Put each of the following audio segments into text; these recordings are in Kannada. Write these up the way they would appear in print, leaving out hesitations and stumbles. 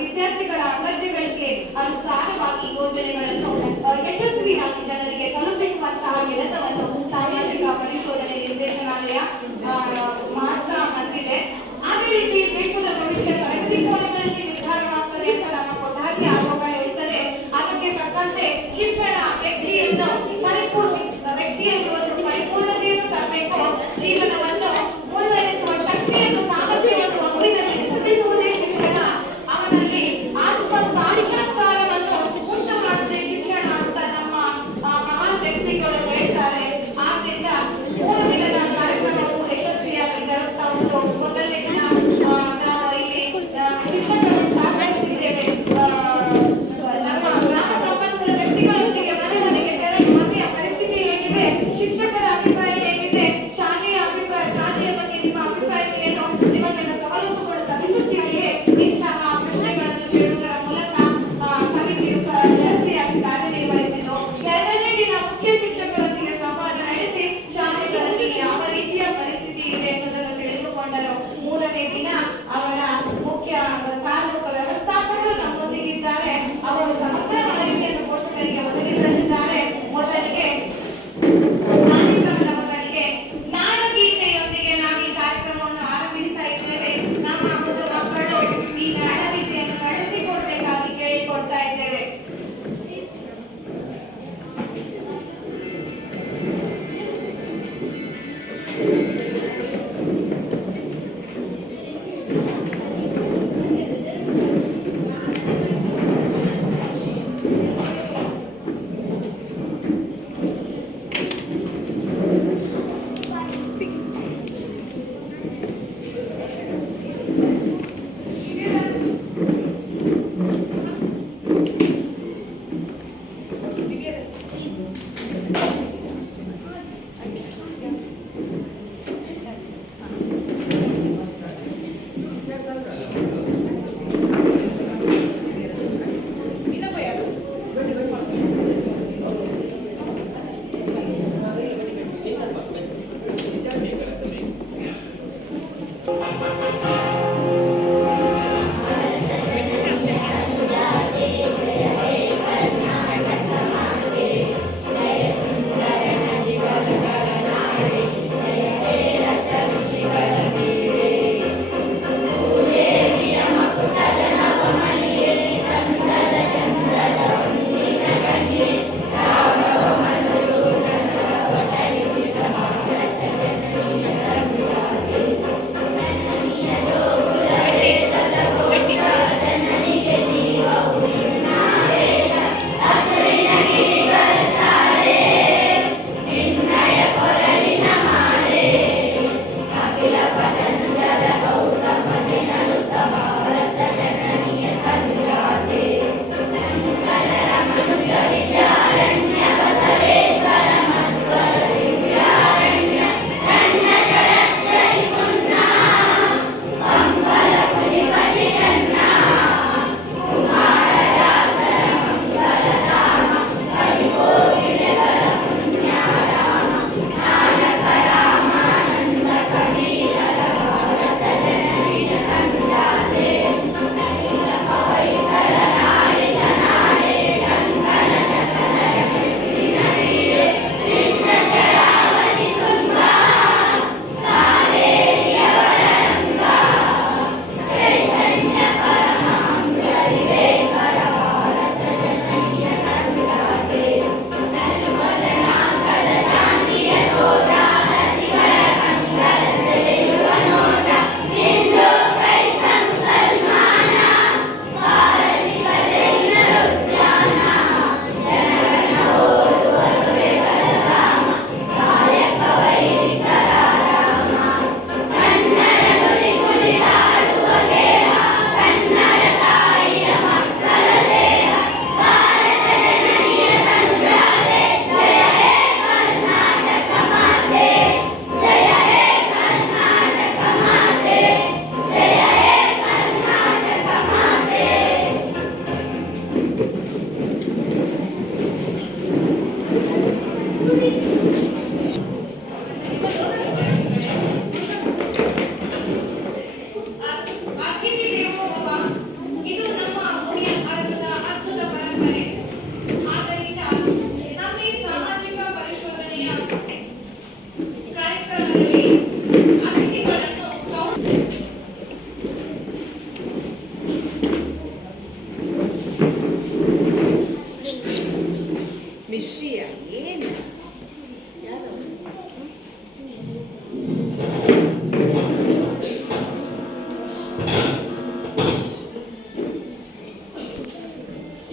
ವಿದ್ಯಾರ್ಥಿಗಳ ಅಗತ್ಯಗಳಿಗೆ ಅನುಸಾರವಾಗಿ ಯೋಜನೆಗಳನ್ನು ಯಶಸ್ವಿಯಾಗಿ ಜನರಿಗೆ ತಲುಪಿಸುವಂತಹ ಕೆಲಸವನ್ನು ಸಾಮಾಜಿಕ ಪರಿಶೋಧನೆ ನಿರ್ದೇಶನಾಲಯ ಮಾತ್ರ ಮಾಡಿದೆ. ಅದೇ ರೀತಿ ದೇಶದ ಭವಿಷ್ಯ ಪ್ರಗತಿ ಕೋನಗಳಲ್ಲಿ ನಿರ್ಧಾರವಾಗುತ್ತದೆ ಅಂತ ನಮ್ಮ ಕೊಠಾರಿ ಆಯೋಗ ಹೇಳ್ತದೆ. ಅದಕ್ಕೆ ತಕ್ಕಂತೆ ಶಿಕ್ಷಣ ವ್ಯಕ್ತಿಯನ್ನು ಪರಿಪೂರ್ಣತೆಯನ್ನು ತರಬೇಕು. ಜೀವನವನ್ನು ಮುಂದುವರಿಸುವ ಶಕ್ತಿಯನ್ನು ಸಾಮರ್ಥ್ಯವನ್ನು ಮಗುವಿನಲ್ಲಿ ವೃದ್ಧಿಸುವುದೇ ಶಿಕ್ಷಣ. ಅವನಲ್ಲಿ ಆತ್ಮಸಾಕ್ಷಾತ್ಕಾರವನ್ನು ಉಂಟು ಮಾಡುವುದೇ ಶಿಕ್ಷಣ ಅಂತ ನಮ್ಮ ಮಹಾನ್ ವ್ಯಕ್ತಿಗಳು ಹೇಳ್ತಾರೆ. ಆದ್ರಿಂದ 3 ದಿನದ ಕಾರ್ಯಕ್ರಮವು ಯಶಸ್ವಿಯಾಗಿ ಜರುಗ್ತಾ ಉಂಟು. ಮೊದಲನೇ ದಿನ ನಾವು ಇಲ್ಲಿ ಶಿಕ್ಷಕರು ಸಹಕರಿಸಿದ್ದೇವೆ. ನಮ್ಮ ಗ್ರಾಮ ಸಂಪನ್ಮೂಲ ವ್ಯಕ್ತಿಗಳೊಂದಿಗೆ ಮನೆ ಮನೆಗೆ ತೆರಳಿ ಮನೆಯ ಪರಿಸ್ಥಿತಿ ಹೇಗಿದೆ, ಶಿಕ್ಷಕರ ಅಭಿಪ್ರಾಯ ಹೇಗಿದೆ, ಶಾಲೆಯ ಬಗ್ಗೆ ನಿಮ್ಮ ಅಭಿಪ್ರಾಯ ಏನು, ನಿಮಗೆ ಸವಲತ್ತುಗಳು ಲಭಿಸುತ್ತಿದೆಯೇ, ಇಂತಹ ಪ್ರಶ್ನೆಗಳನ್ನು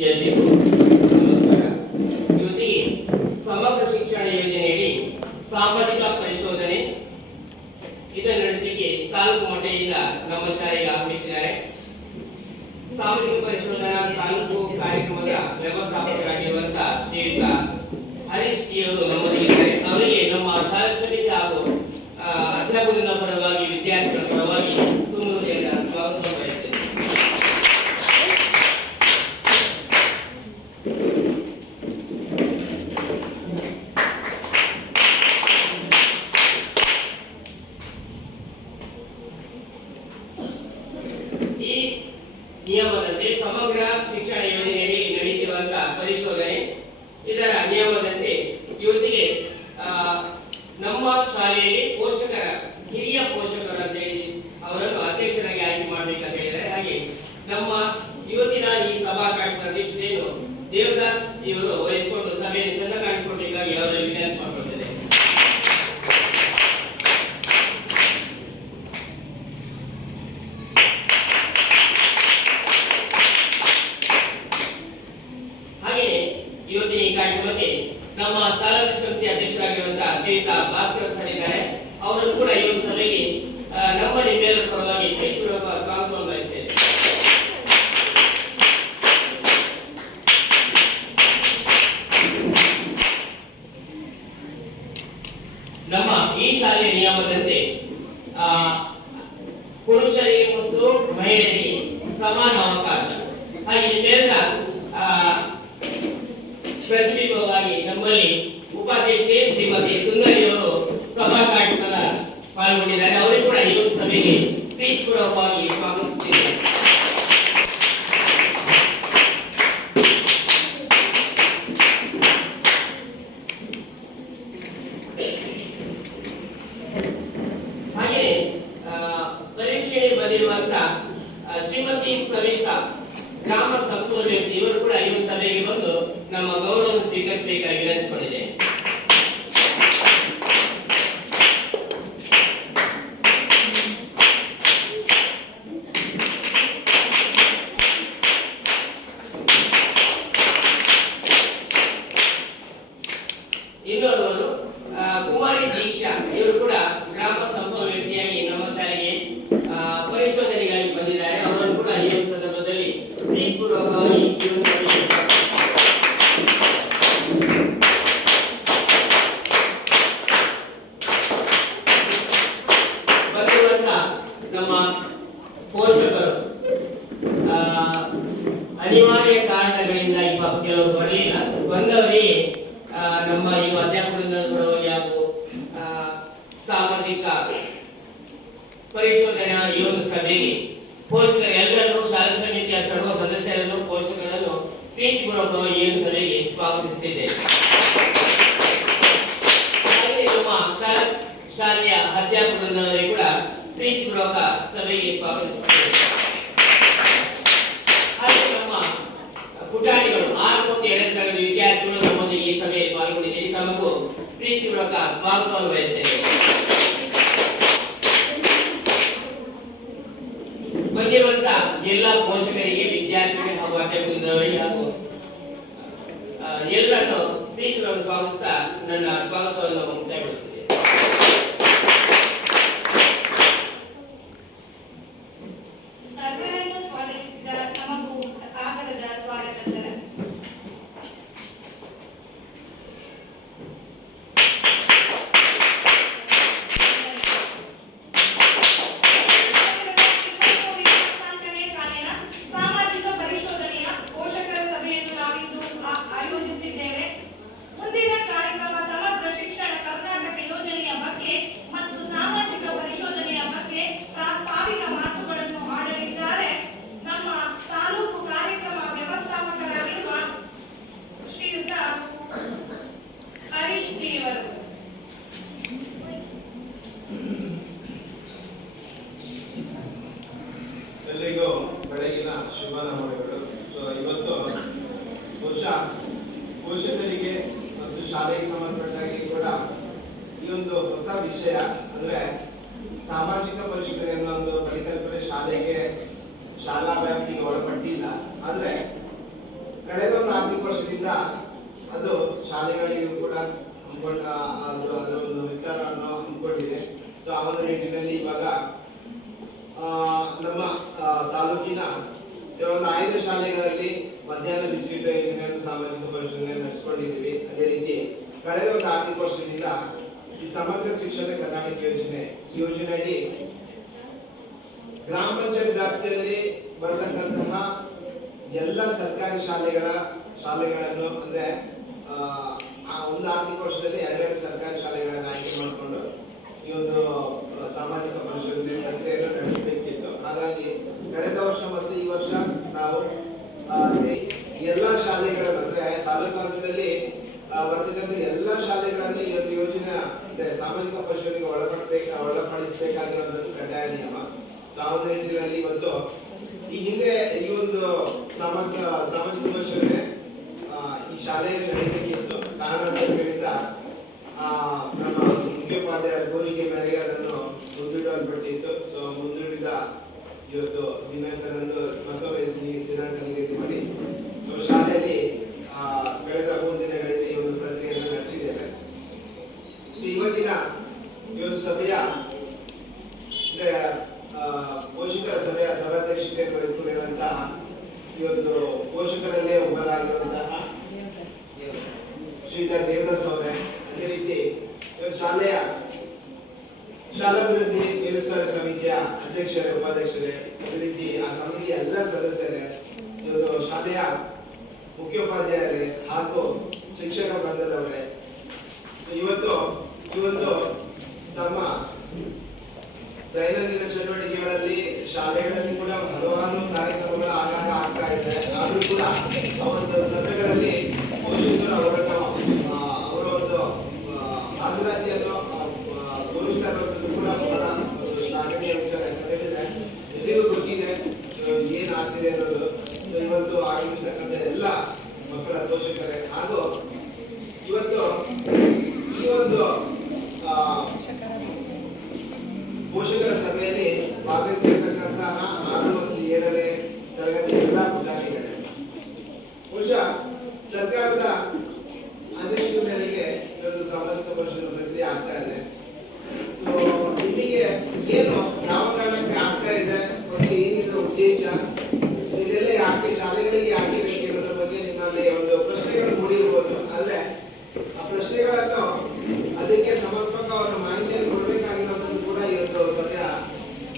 ಎಲ್ರಿಗೂ ನಮಸ್ಕಾರ. ಇವತ್ತಿಗೆ ಸಮಗ್ರ ಶಿಕ್ಷಣ ಯೋಜನೆಯಡಿ ಸಾಮಾಜಿಕ ಪರಿಶೋಧನೆ ಇದನ್ನು ನಡೆಸಲಿಕ್ಕೆ ತಾಲೂಕು ಮಟ್ಟದಿಂದ ನಮ್ಮ ಶಾಲೆಗೆ ಆಗಮಿಸಿದ್ದಾರೆ. ಸಾಮಾಜಿಕ ಪರಿಶೋಧನಾ ತಾಲೂಕು ಕಾರ್ಯಕ್ರಮದ ವ್ಯವಸ್ಥಾಪಕರಾಗಿರುವಂತಹ ಶ್ರೀಯುತ ಹರೀಶ್ ಜಿ ಅವರು ನಮ್ಮೊಂದಿಗಿದ್ದಾರೆ. ಅವರಿಗೆ ನಮ್ಮ ಶಾಲಾ ಸಮಿತಿ ಹಾಗೂ ಅಧ್ಯಾಪಕರ ಪರವಾಗಿ ವಿದ್ಯಾರ್ಥಿಗಳ ಪರವಾಗಿ ತುಂಬ ಸ್ವಾಗತ ಬಯಸ್ತೇನೆ. ಈ ನಿಯಮದಂತೆ ಸಮಗ್ರ ಶಿಕ್ಷಣ ಯೋಜನೆಯಡಿ ನಡೆಯುತ್ತಿರುವಂತಹ ಪರಿಶೋಧನೆ ಇದರ ನಿಯಮದಂತೆ ಇವತ್ತಿಗೆ ನಮ್ಮ ಶಾಲೆಯಲ್ಲಿ ಹಿರಿಯ ಪೋಷಕರ ಅಂತ ಹೇಳಿ ಅವರನ್ನು ಅಧ್ಯಕ್ಷರಾಗಿ ಆಯ್ಕೆ ಮಾಡಬೇಕಂತ ಹೇಳಿದ್ದಾರೆ. ಹಾಗೆ ನಮ್ಮ ಇವತ್ತಿನ ಈ ಸಭಾ ಕಾರ್ಯಕ್ರಮದ ಅಧ್ಯಕ್ಷತೆಯನ್ನು ದೇವದಾಸ್ ಇವರು ವಹಿಸಿಕೊಂಡು ಸಭೆಯಲ್ಲಿ ಚೆಂದ ಕಾಣಿಸಿಕೊಳ್ಬೇಕಾಗಿ ಅವರಲ್ಲಿ ವಿನಂತಿ ಮಾಡಿಕೊಂಡಿದ್ದಾರೆ. ಹಾಗೆಯೇ ಇವತ್ತಿನ ಈ ಕಾರ್ಯಕ್ರಮಕ್ಕೆ ನಮ್ಮ ಶಾಲಾ ಸಮಿತಿ ಅಧ್ಯಕ್ಷರಾಗಿರುವಂತಹ ಶ್ರೀಯುತ ಭಾಸ್ಕರ್ ಸರ್ ಇದ್ದಾರೆ. ಅವರು ಕೂಡ ಈ ಒಂದು ಸಭೆಗೆ ನಮ್ಮ ನಿಮ್ಮೆಲ್ಲರ ಪರವಾಗಿ ಪ್ರೀತಿಪೂರ್ವಕ ಸ್ವಾಗತವನ್ನು ಬಯಸ್ತೇನೆ. ನಮ್ಮ ಈ ಶಾಲೆಯ ನಿಯಮದಂತೆ ಪುರುಷರಿಗೆ ಮತ್ತು ಮಹಿಳೆಯರಿಗೆ ಸಮಾನ ಅವಕಾಶ. ಹಾಗೆ ನಿಮ್ಮೆಲ್ಲ ಪ್ರತಿಬಿಂಬವಾಗಿ ನಮ್ಮಲ್ಲಿ ಉಪಾಧ್ಯಕ್ಷೆ ಶ್ರೀಮತಿ ಸುಂದರಿ ಅವರು ಸಭಾ ಕಾರ್ಯಕ್ರಮದ ಪಾಲ್ಗೊಂಡಿದ್ದಾರೆ. ಅವರಿಗೂ ಕೂಡ ಈ ಒಂದು ಸಭೆಗೆ ಪ್ರೀತಿಪೂರ್ವಕವಾಗಿ ಸ್ವಾಗತಿಸುತ್ತೇನೆ. ಹಾಗೆಯೇ ಪರೀಕ್ಷೆ ಬಂದಿರುವಂತಹ ಶ್ರೀಮತಿ ಸವಿತಾ ಗ್ರಾಮ ಸಂಪೂರ್ಣ ವ್ಯಕ್ತಿ ಇವರು ಕೂಡ ಈ ಒಂದು ಸಭೆಗೆ ಬಂದು ನಮ್ಮ ಗೌರವವನ್ನು ಸ್ವೀಕರಿಸಬೇಕಾಗಿ ವಿನಂತಿಸಿಕೊಂಡಿದೆ. ಇನ್ನೊಬ್ಬರು ಕುಮಾರಿ ದೀಕ್ಷಾ ಇವರು ಕೂಡ ಗ್ರಾಮ ಸಂಪೂರ್ಣ ವ್ಯಕ್ತಿಯಾಗಿ ನಮ್ಮ ಶಾಲೆಗೆ ಪರಿಶೋಧನೆಗಾಗಿ ಬಂದಿದ್ದಾರೆ. ಅವರನ್ನು ಕೂಡ ಈ ಒಂದು ಸಂದರ್ಭದಲ್ಲಿ ಪ್ರೀತಿಪೂರ್ವಕವಾಗಿ ಬಂದಿರುವಂತಹ ನಮ್ಮ ಪೋಷಕರು ಅನಿವಾರ್ಯ ಕಾರಣಗಳಿಂದ ಕೆಲವರು ಬರಲಿಲ್ಲ. ಬಂದವರಿಗೆ ನಮ್ಮ ಈ ಅಧ್ಯಾಪಕರಿಂದ ಹಾಗೂ ಸಾಮಾಜಿಕ ಪರಿಶೋಧನಾ ಈ ಒಂದು ಸಭೆಗೆ ಪೋಷಕರೆಲ್ಲರನ್ನು ಶಾಲಾ ಸಮಿತಿಯ ಸರ್ವ ಸದಸ್ಯರನ್ನು ಪೋಷಕರನ್ನು ಪ್ರೀತಿಪೂರ್ವಕವಾಗಿ ಈ ಒಂದು ಸಭೆಗೆ ಸ್ವಾಗತಿಸುತ್ತಿದ್ದೇನೆ. ನಮ್ಮ ಶಾಲೆಯ ಅಧ್ಯಾಪಕರವರಿಗೆ ಕೂಡ ಪ್ರೀತಿಪೂರ್ವಕ ಸಭೆಗೆ ಸ್ವಾಗತಿಸುತ್ತೇವೆ. ಹಾಗೆ ನಮ್ಮ ಪುಟಾಣಿಗಳು 6 ಮತ್ತು 7ನೇ ತರಗತಿ ವಿದ್ಯಾರ್ಥಿಗಳು ನಮ್ಮೊಂದಿಗೆ ಈ ಸಭೆಯಲ್ಲಿ ಪಾಲ್ಗೊಂಡಿದ್ದೀರಿ. ತಮಗೂ ಪ್ರೀತಿಪೂರ್ವಕ ಸ್ವಾಗತವನ್ನು ಬಯಸುತ್ತೇವೆ. ಬಂದಿರುವಂತಹ ಎಲ್ಲ ಪೋಷಕರಿಗೆ, ವಿದ್ಯಾರ್ಥಿಗಳಿಗೆ ಹಾಗೂ ಅಧ್ಯಾಪಕರಿಗೆ ಹಾಗೂ ಎಲ್ಲರನ್ನು ಪ್ರೀತಿಪೂರ್ವಕ ಸ್ವಾಗತಿಸ್ತಾ ನನ್ನ ಸ್ವಾಗತವನ್ನು ಮುಕ್ತಾಯಗೊಳಿಸುತ್ತೇನೆ. ಎಲ್ಲರಿಗೂ ಬೆಳಗಿನ ಶುಭ ನಮನಗಳು. ಇವತ್ತು ಬಹುಶಃ ಪೋಷಕರಿಗೆ ಮತ್ತು ಶಾಲೆಗೆ ಸಂಬಂಧಪಟ್ಟಾಗಿ ಕೂಡ ಈ ಒಂದು ಹೊಸ ವಿಷಯ ಅಂದ್ರೆ ಸಾಮಾಜಿಕ ಪರಿಶೋಧನೆ ಅನ್ನೋ ಒಂದು ಪರಿಕಲ್ಪನೆ ಶಾಲೆಗೆ ಶಾಲಾ ವ್ಯಾಪ್ತಿಗೆ ಒಳಪಟ್ಟಿಲ್ಲ. ಆದ್ರೆ ವರ್ಷದಿಂದ ಅದು ಶಾಲೆಗಳಿಗೂ ಕೂಡ ಅದೊಂದು ವಿಚಾರವನ್ನು ಹಮ್ಮಿಕೊಂಡಿದೆ. ಸೊ ಆ ಒಂದು ನಿಟ್ಟಿನಲ್ಲಿ ಇವಾಗ ನಮ್ಮ ತಾಲೂಕಿನ ಕೆಲವೊಂದು 5 ಶಾಲೆಗಳಲ್ಲಿ ಮಧ್ಯಾಹ್ನ ಬಿಸಿಯೂಟ ಯೋಜನೆಯನ್ನು ಸಾಮಾಜಿಕ ಪರಿಶೀಲನೆ ನಡೆಸಿಕೊಂಡಿದ್ದೀವಿ. ಅದೇ ರೀತಿ ಕಳೆದ ಒಂದು ಆರ್ಥಿಕ ವರ್ಷದಿಂದ ಈ ಸಮಗ್ರ ಶಿಕ್ಷಣ ಕರ್ನಾಟಕ ಯೋಜನೆಯಡಿ ಗ್ರಾಮ ಪಂಚಾಯತ್ ವ್ಯಾಪ್ತಿಯಲ್ಲಿ ಬರತಕ್ಕಂತಹ ಎಲ್ಲ ಸರ್ಕಾರಿ ಶಾಲೆಗಳನ್ನು ಅಂದ್ರೆ ಆ ಒಂದು ಆರ್ಥಿಕ ವರ್ಷದಲ್ಲಿ 2 ಸರ್ಕಾರಿ ಶಾಲೆಗಳನ್ನು ಆಯ್ಕೆ ಮಾಡಿಕೊಂಡು ಈ ಒಂದು ಸಾಮಾಜಿಕ ಪರಿಶೀಲನೆ ಪ್ರಕ್ರಿಯೆಯನ್ನು ನಡೆಸಬೇಕಿತ್ತು. ಹಾಗಾಗಿ ಕಳೆದ ವರ್ಷ ಮತ್ತು ಈ ವರ್ಷ ನಾವು ಎಲ್ಲಾ ಶಾಲೆಗಳನ್ನು ಅಂದ್ರೆ ತಾಲೂಕಾಂತದಲ್ಲಿ ಬರ್ತಕ್ಕಂಥ ಎಲ್ಲಾ ಶಾಲೆಗಳಲ್ಲಿ ಈ ಒಂದು ಯೋಜನೆ ಅಂದ್ರೆ ಸಾಮಾಜಿಕ ಪರಿಶೀಲನೆಗೆ ಒಳಪಡಿಸಬೇಕಾಗಿರುವಂತದ್ದು ಕಡ್ಡಾಯ ನಿಯಮ. ನಾವು ನಿಟ್ಟಿನಲ್ಲಿ ಇವತ್ತು ಈ ಹಿಂದೆ ಈ ಒಂದು ಸಾಮಾಜಿಕ ಪರಿಶೀಲನೆ ಈ ಶಾಲೆಯಲ್ಲಿ ನಡೆಸಬೇಕಿತ್ತು. ಕಾರಣಗಳಿಂದ ನಮ್ಮ ಮುಖ್ಯೋಪಾಧ್ಯಾಯರ ಕೋರಿಕೆ ಮೇರೆಗೆ ಅದನ್ನು ಮುಂದೂಡಲ್ಪಟ್ಟಿತ್ತು. ಸೊ ಮುಂದೂಡಿದ ಇವತ್ತು ದಿನಾಂಕದಂದು ಮತ್ತೊಮ್ಮೆ ದಿನಾಂಕ ನಿಗದಿ ಮಾಡಿ ಶಾಲೆಯಲ್ಲಿ ಕಳೆದ 3 ದಿನಗಳಲ್ಲಿ ಈ ಒಂದು ಪ್ರಕ್ರಿಯೆಯನ್ನು ನಡೆಸಿದ್ದೇವೆ. ಇವತ್ತಿನ ಈ ಒಂದು ಸಭೆಯ ಪೋಷಕರ ಸಭೆಯ ಸಭಾಧ್ಯಕ್ಷತೆಯನ್ನು ವಹಿಸಿಕೊಂಡಿರುವಂತಹ ಈ ಒಂದು ಪೋಷಕರಲ್ಲೇ ಒಬ್ಬರಾಗಿರುವಂತಹ ಶ್ರೀಧರ್ ದೇವದಾಸ್ ಅವರೇ, ಅದೇ ರೀತಿ ಶಾಲಾಭಿವೃದ್ಧಿ ಕೆಲಸ ಸಮಿತಿಯ ಅಧ್ಯಕ್ಷರೇ, ಉಪಾಧ್ಯಕ್ಷರೇ, ಅದೇ ರೀತಿ ಆ ಸಮಿತಿಯ ಎಲ್ಲ ಸದಸ್ಯರೇ, ಇವರು ಶಾಲೆಯ ಮುಖ್ಯೋಪಾಧ್ಯಾಯರೇ ಹಾಗೂ ಶಿಕ್ಷಕ ವೃಂದದವರೇ, ಇವತ್ತು ಈ ಒಂದು ತಮ್ಮ ದೈನಂದಿನ ಚಟುವಟಿಕೆಗಳಲ್ಲಿ ಶಾಲೆಗಳಲ್ಲಿ ಕೂಡ ಹಲವಾರು ಕಾರ್ಯಕ್ರಮಗಳು ಆಗಾಗ ಆಗ್ತಾ ಇದೆ. ಆದರೂ ಕೂಡ ಅವರ ಸಭೆಗಳಲ್ಲಿ ಪೋಷಕರು ಅವರ ಒಂದು ಹಾಜರಾತಿಯನ್ನು ತೋರಿಸ್ತಾ ಇರೋದು ಕೂಡ ಬಹಳ ಶ್ಲಾಘನೀಯ ವಿಚಾರ. ಎಲ್ಲಿಗೂ ಗೊತ್ತಿದೆ ಏನ್ ಆಗ್ತಿದೆ ಅನ್ನೋದು. ಇವತ್ತು ಆಗಮಿಸ್ತಕ್ಕಂಥ ಎಲ್ಲ ಮಕ್ಕಳ ಪೋಷಕರೇ ಹಾಗೂ ಇವತ್ತು ಈ ಒಂದು ಪೋಷಕರ ಸಭೆಯಲ್ಲಿ ಭಾಗವಹಿಸಿರ್ತಕ್ಕಂತಹ 6 ಮತ್ತು 7ನೇ ತರಗತಿ ಎಲ್ಲ ವಿದ್ಯಾರ್ಥಿಗಳೇ, ಬಹುಶಃ ಸರ್ಕಾರದ ಆದೇಶದ ಮೇರೆಗೆ ಒಂದು ಸಾಮಾಜಿಕ ಪರಿಶೀಲನೆ ಪ್ರಕ್ರಿಯೆ ಆಗ್ತಾ ಇದೆ. ಇಲ್ಲಿಗೆ ಏನು ಯಾವ ಕಾರಣಕ್ಕೆ ಆಗ್ತಾ ಇದೆ ಮತ್ತು ಏನಿದೆ ಉದ್ದೇಶ, ಇದೆಲ್ಲ ಯಾಕೆ ಶಾಲೆಗಳಿಗೆ ಯಾಕೆ ಬೇಕಿರೋದ್ರ ಬಗ್ಗೆ ನಿಮ್ಮಲ್ಲಿ ಒಂದು ಪ್ರಶ್ನೆಗಳು ಮೂಡಿರ್ಬೋದು. ಆದ್ರೆ ಆ ಪ್ರಶ್ನೆಗಳನ್ನು ಅದಕ್ಕೆ ಸಮರ್ಪಕವಾದ ಮಾಹಿತಿಯನ್ನು ಕೊಡಬೇಕಾಗಿರೋದು ಕೂಡ ಈ ಒಂದು ಸಭೆಯ